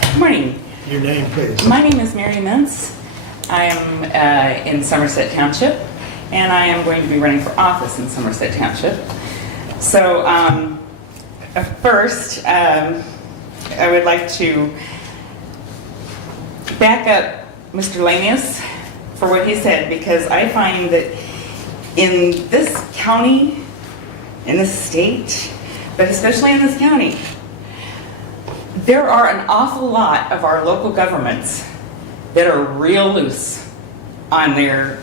Good morning. Your name, please. My name is Mary Mintz. I am in Somerset Township, and I am going to be running for office in Somerset Township. So first, I would like to back up Mr. Lanius for what he said, because I find that in this county, in this state, but especially in this county, there are an awful lot of our local governments that are real loose on their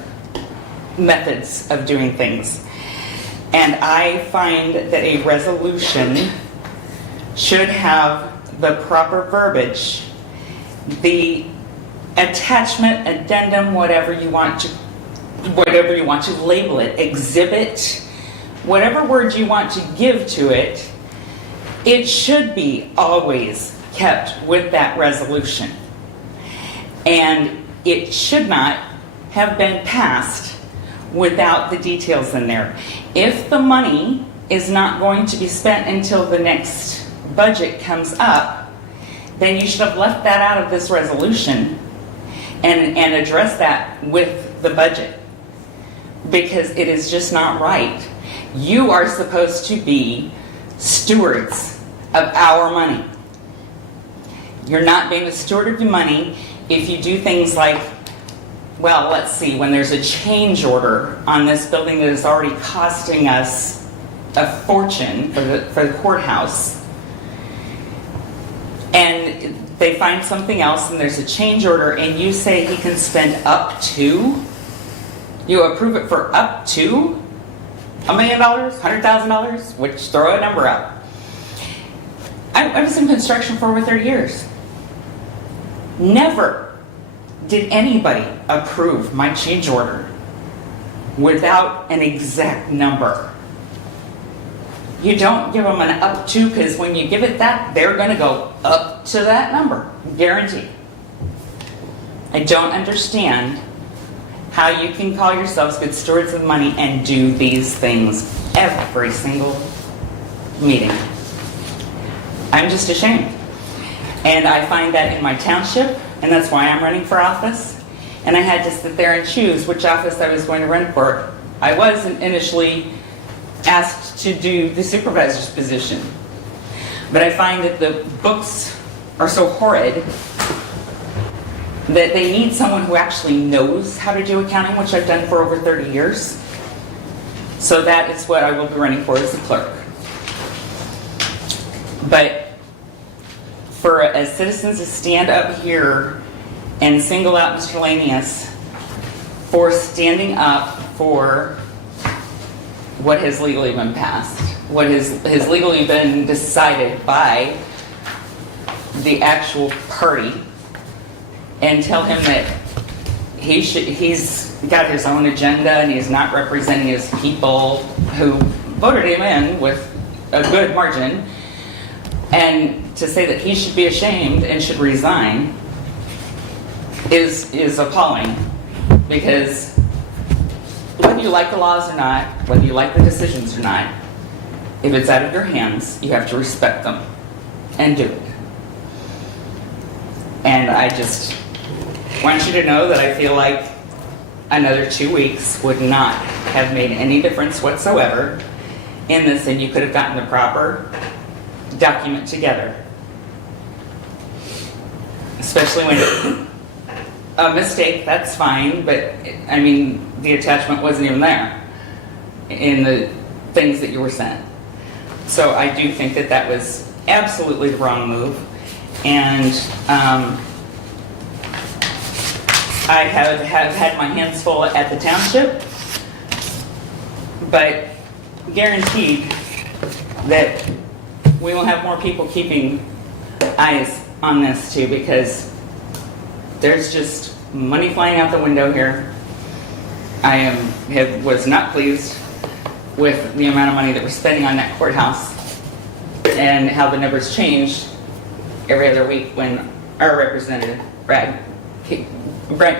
methods of doing things. And I find that a resolution should have the proper verbiage, the attachment, addendum, whatever you want to label it, exhibit, whatever word you want to give to it, it should be always kept with that resolution. And it should not have been passed without the details in there. If the money is not going to be spent until the next budget comes up, then you should have left that out of this resolution and addressed that with the budget, because it is just not right. You are supposed to be stewards of our money. You're not being a steward of your money if you do things like, well, let's see, when there's a change order on this building that is already costing us a fortune for the courthouse, and they find something else and there's a change order and you say he can spend up to, you approve it for up to $1 million, $100,000, which throw a number out. I was in construction for over 30 years. Never did anybody approve my change order without an exact number. You don't give them an up to, because when you give it that, they're going to go up to that number, guaranteed. I don't understand how you can call yourselves good stewards of money and do these things every single meeting. I'm just ashamed. And I find that in my township, and that's why I'm running for office. And I had to sit there and choose which office I was going to run for. I was initially asked to do the supervisor's position. But I find that the books are so horrid that they need someone who actually knows how to do accounting, which I've done for over 30 years. So that is what I will be running for as a clerk. But for as citizens to stand up here and single out Mr. Lanius for standing up for what has legally been passed, what has legally been decided by the actual party, and tell him that he's got his own agenda and he's not representing his people who voted him in with a good margin. And to say that he should be ashamed and should resign is appalling, because whether you like the laws or not, whether you like the decisions or not, if it's out of your hands, you have to respect them and do it. And I just want you to know that I feel like another 2 weeks would not have made any difference whatsoever in this, and you could have gotten the proper document together. Especially when a mistake, that's fine, but I mean, the attachment wasn't even there in the things that you were sent. So I do think that that was absolutely the wrong move. And I have had my hands full at the township, but guaranteed that we will have more people keeping eyes on this too, because there's just money flying out the window here. I was not pleased with the amount of money that we're spending on that courthouse and how the numbers change every other week when our representative, Brad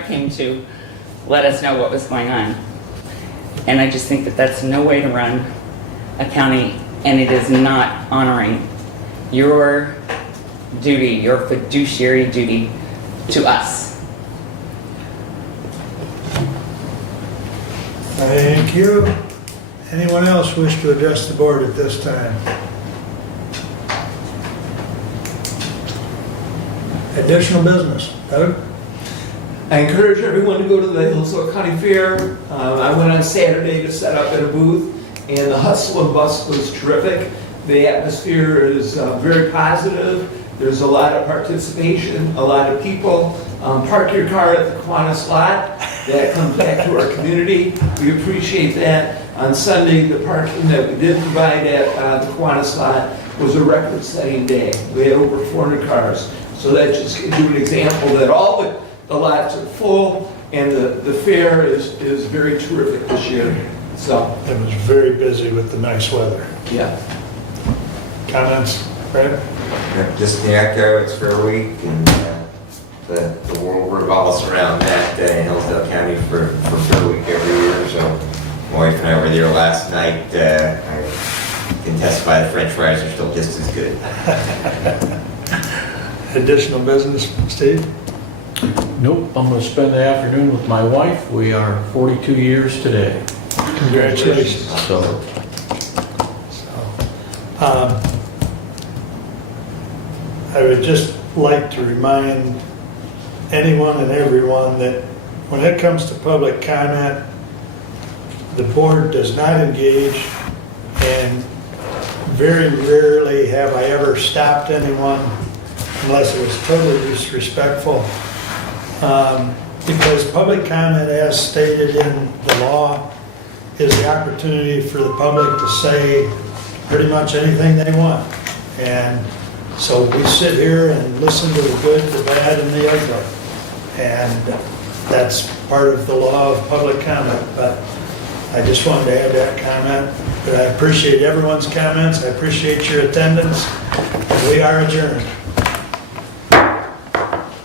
came to let us know what was going on. And I just think that that's no way to run a county, and it is not honoring your duty, your fiduciary duty to us. Thank you. Anyone else wish to address the board at this time? Additional business. Doug? I encourage everyone to go to the Hillsdale County Fair. I went on Saturday to set up at a booth, and the hustle and bustle was terrific. The atmosphere is very positive. There's a lot of participation, a lot of people. Park your car at the Kiwanis lot. That comes back to our community. We appreciate that. On Sunday, the parking that we did provide at the Kiwanis lot was a record-setting day. We had over 400 cars. So that just gives you an example that all the lots are full, and the fair is very terrific this year. So it was very busy with the nice weather. Yeah. Comments, Brad? Just the October, it's Fair Week, and the world revolves around that in Hillsdale County for Fair Week every year. So my wife and I were there last night. I can testify the French fries are still just as good. Additional business, Steve? Nope, I'm going to spend the afternoon with my wife. We are 42 years today. Congratulations. So, I would just like to remind anyone and everyone that when it comes to public comment, the board does not engage, and very rarely have I ever stopped anyone unless it was totally disrespectful. Because public comment, as stated in the law, is the opportunity for the public to say pretty much anything they want. And so we sit here and listen to the good, the bad, and the ugly. And that's part of the law of public comment. But I just wanted to add that comment. But I appreciate everyone's comments. I appreciate your attendance. We are adjourned.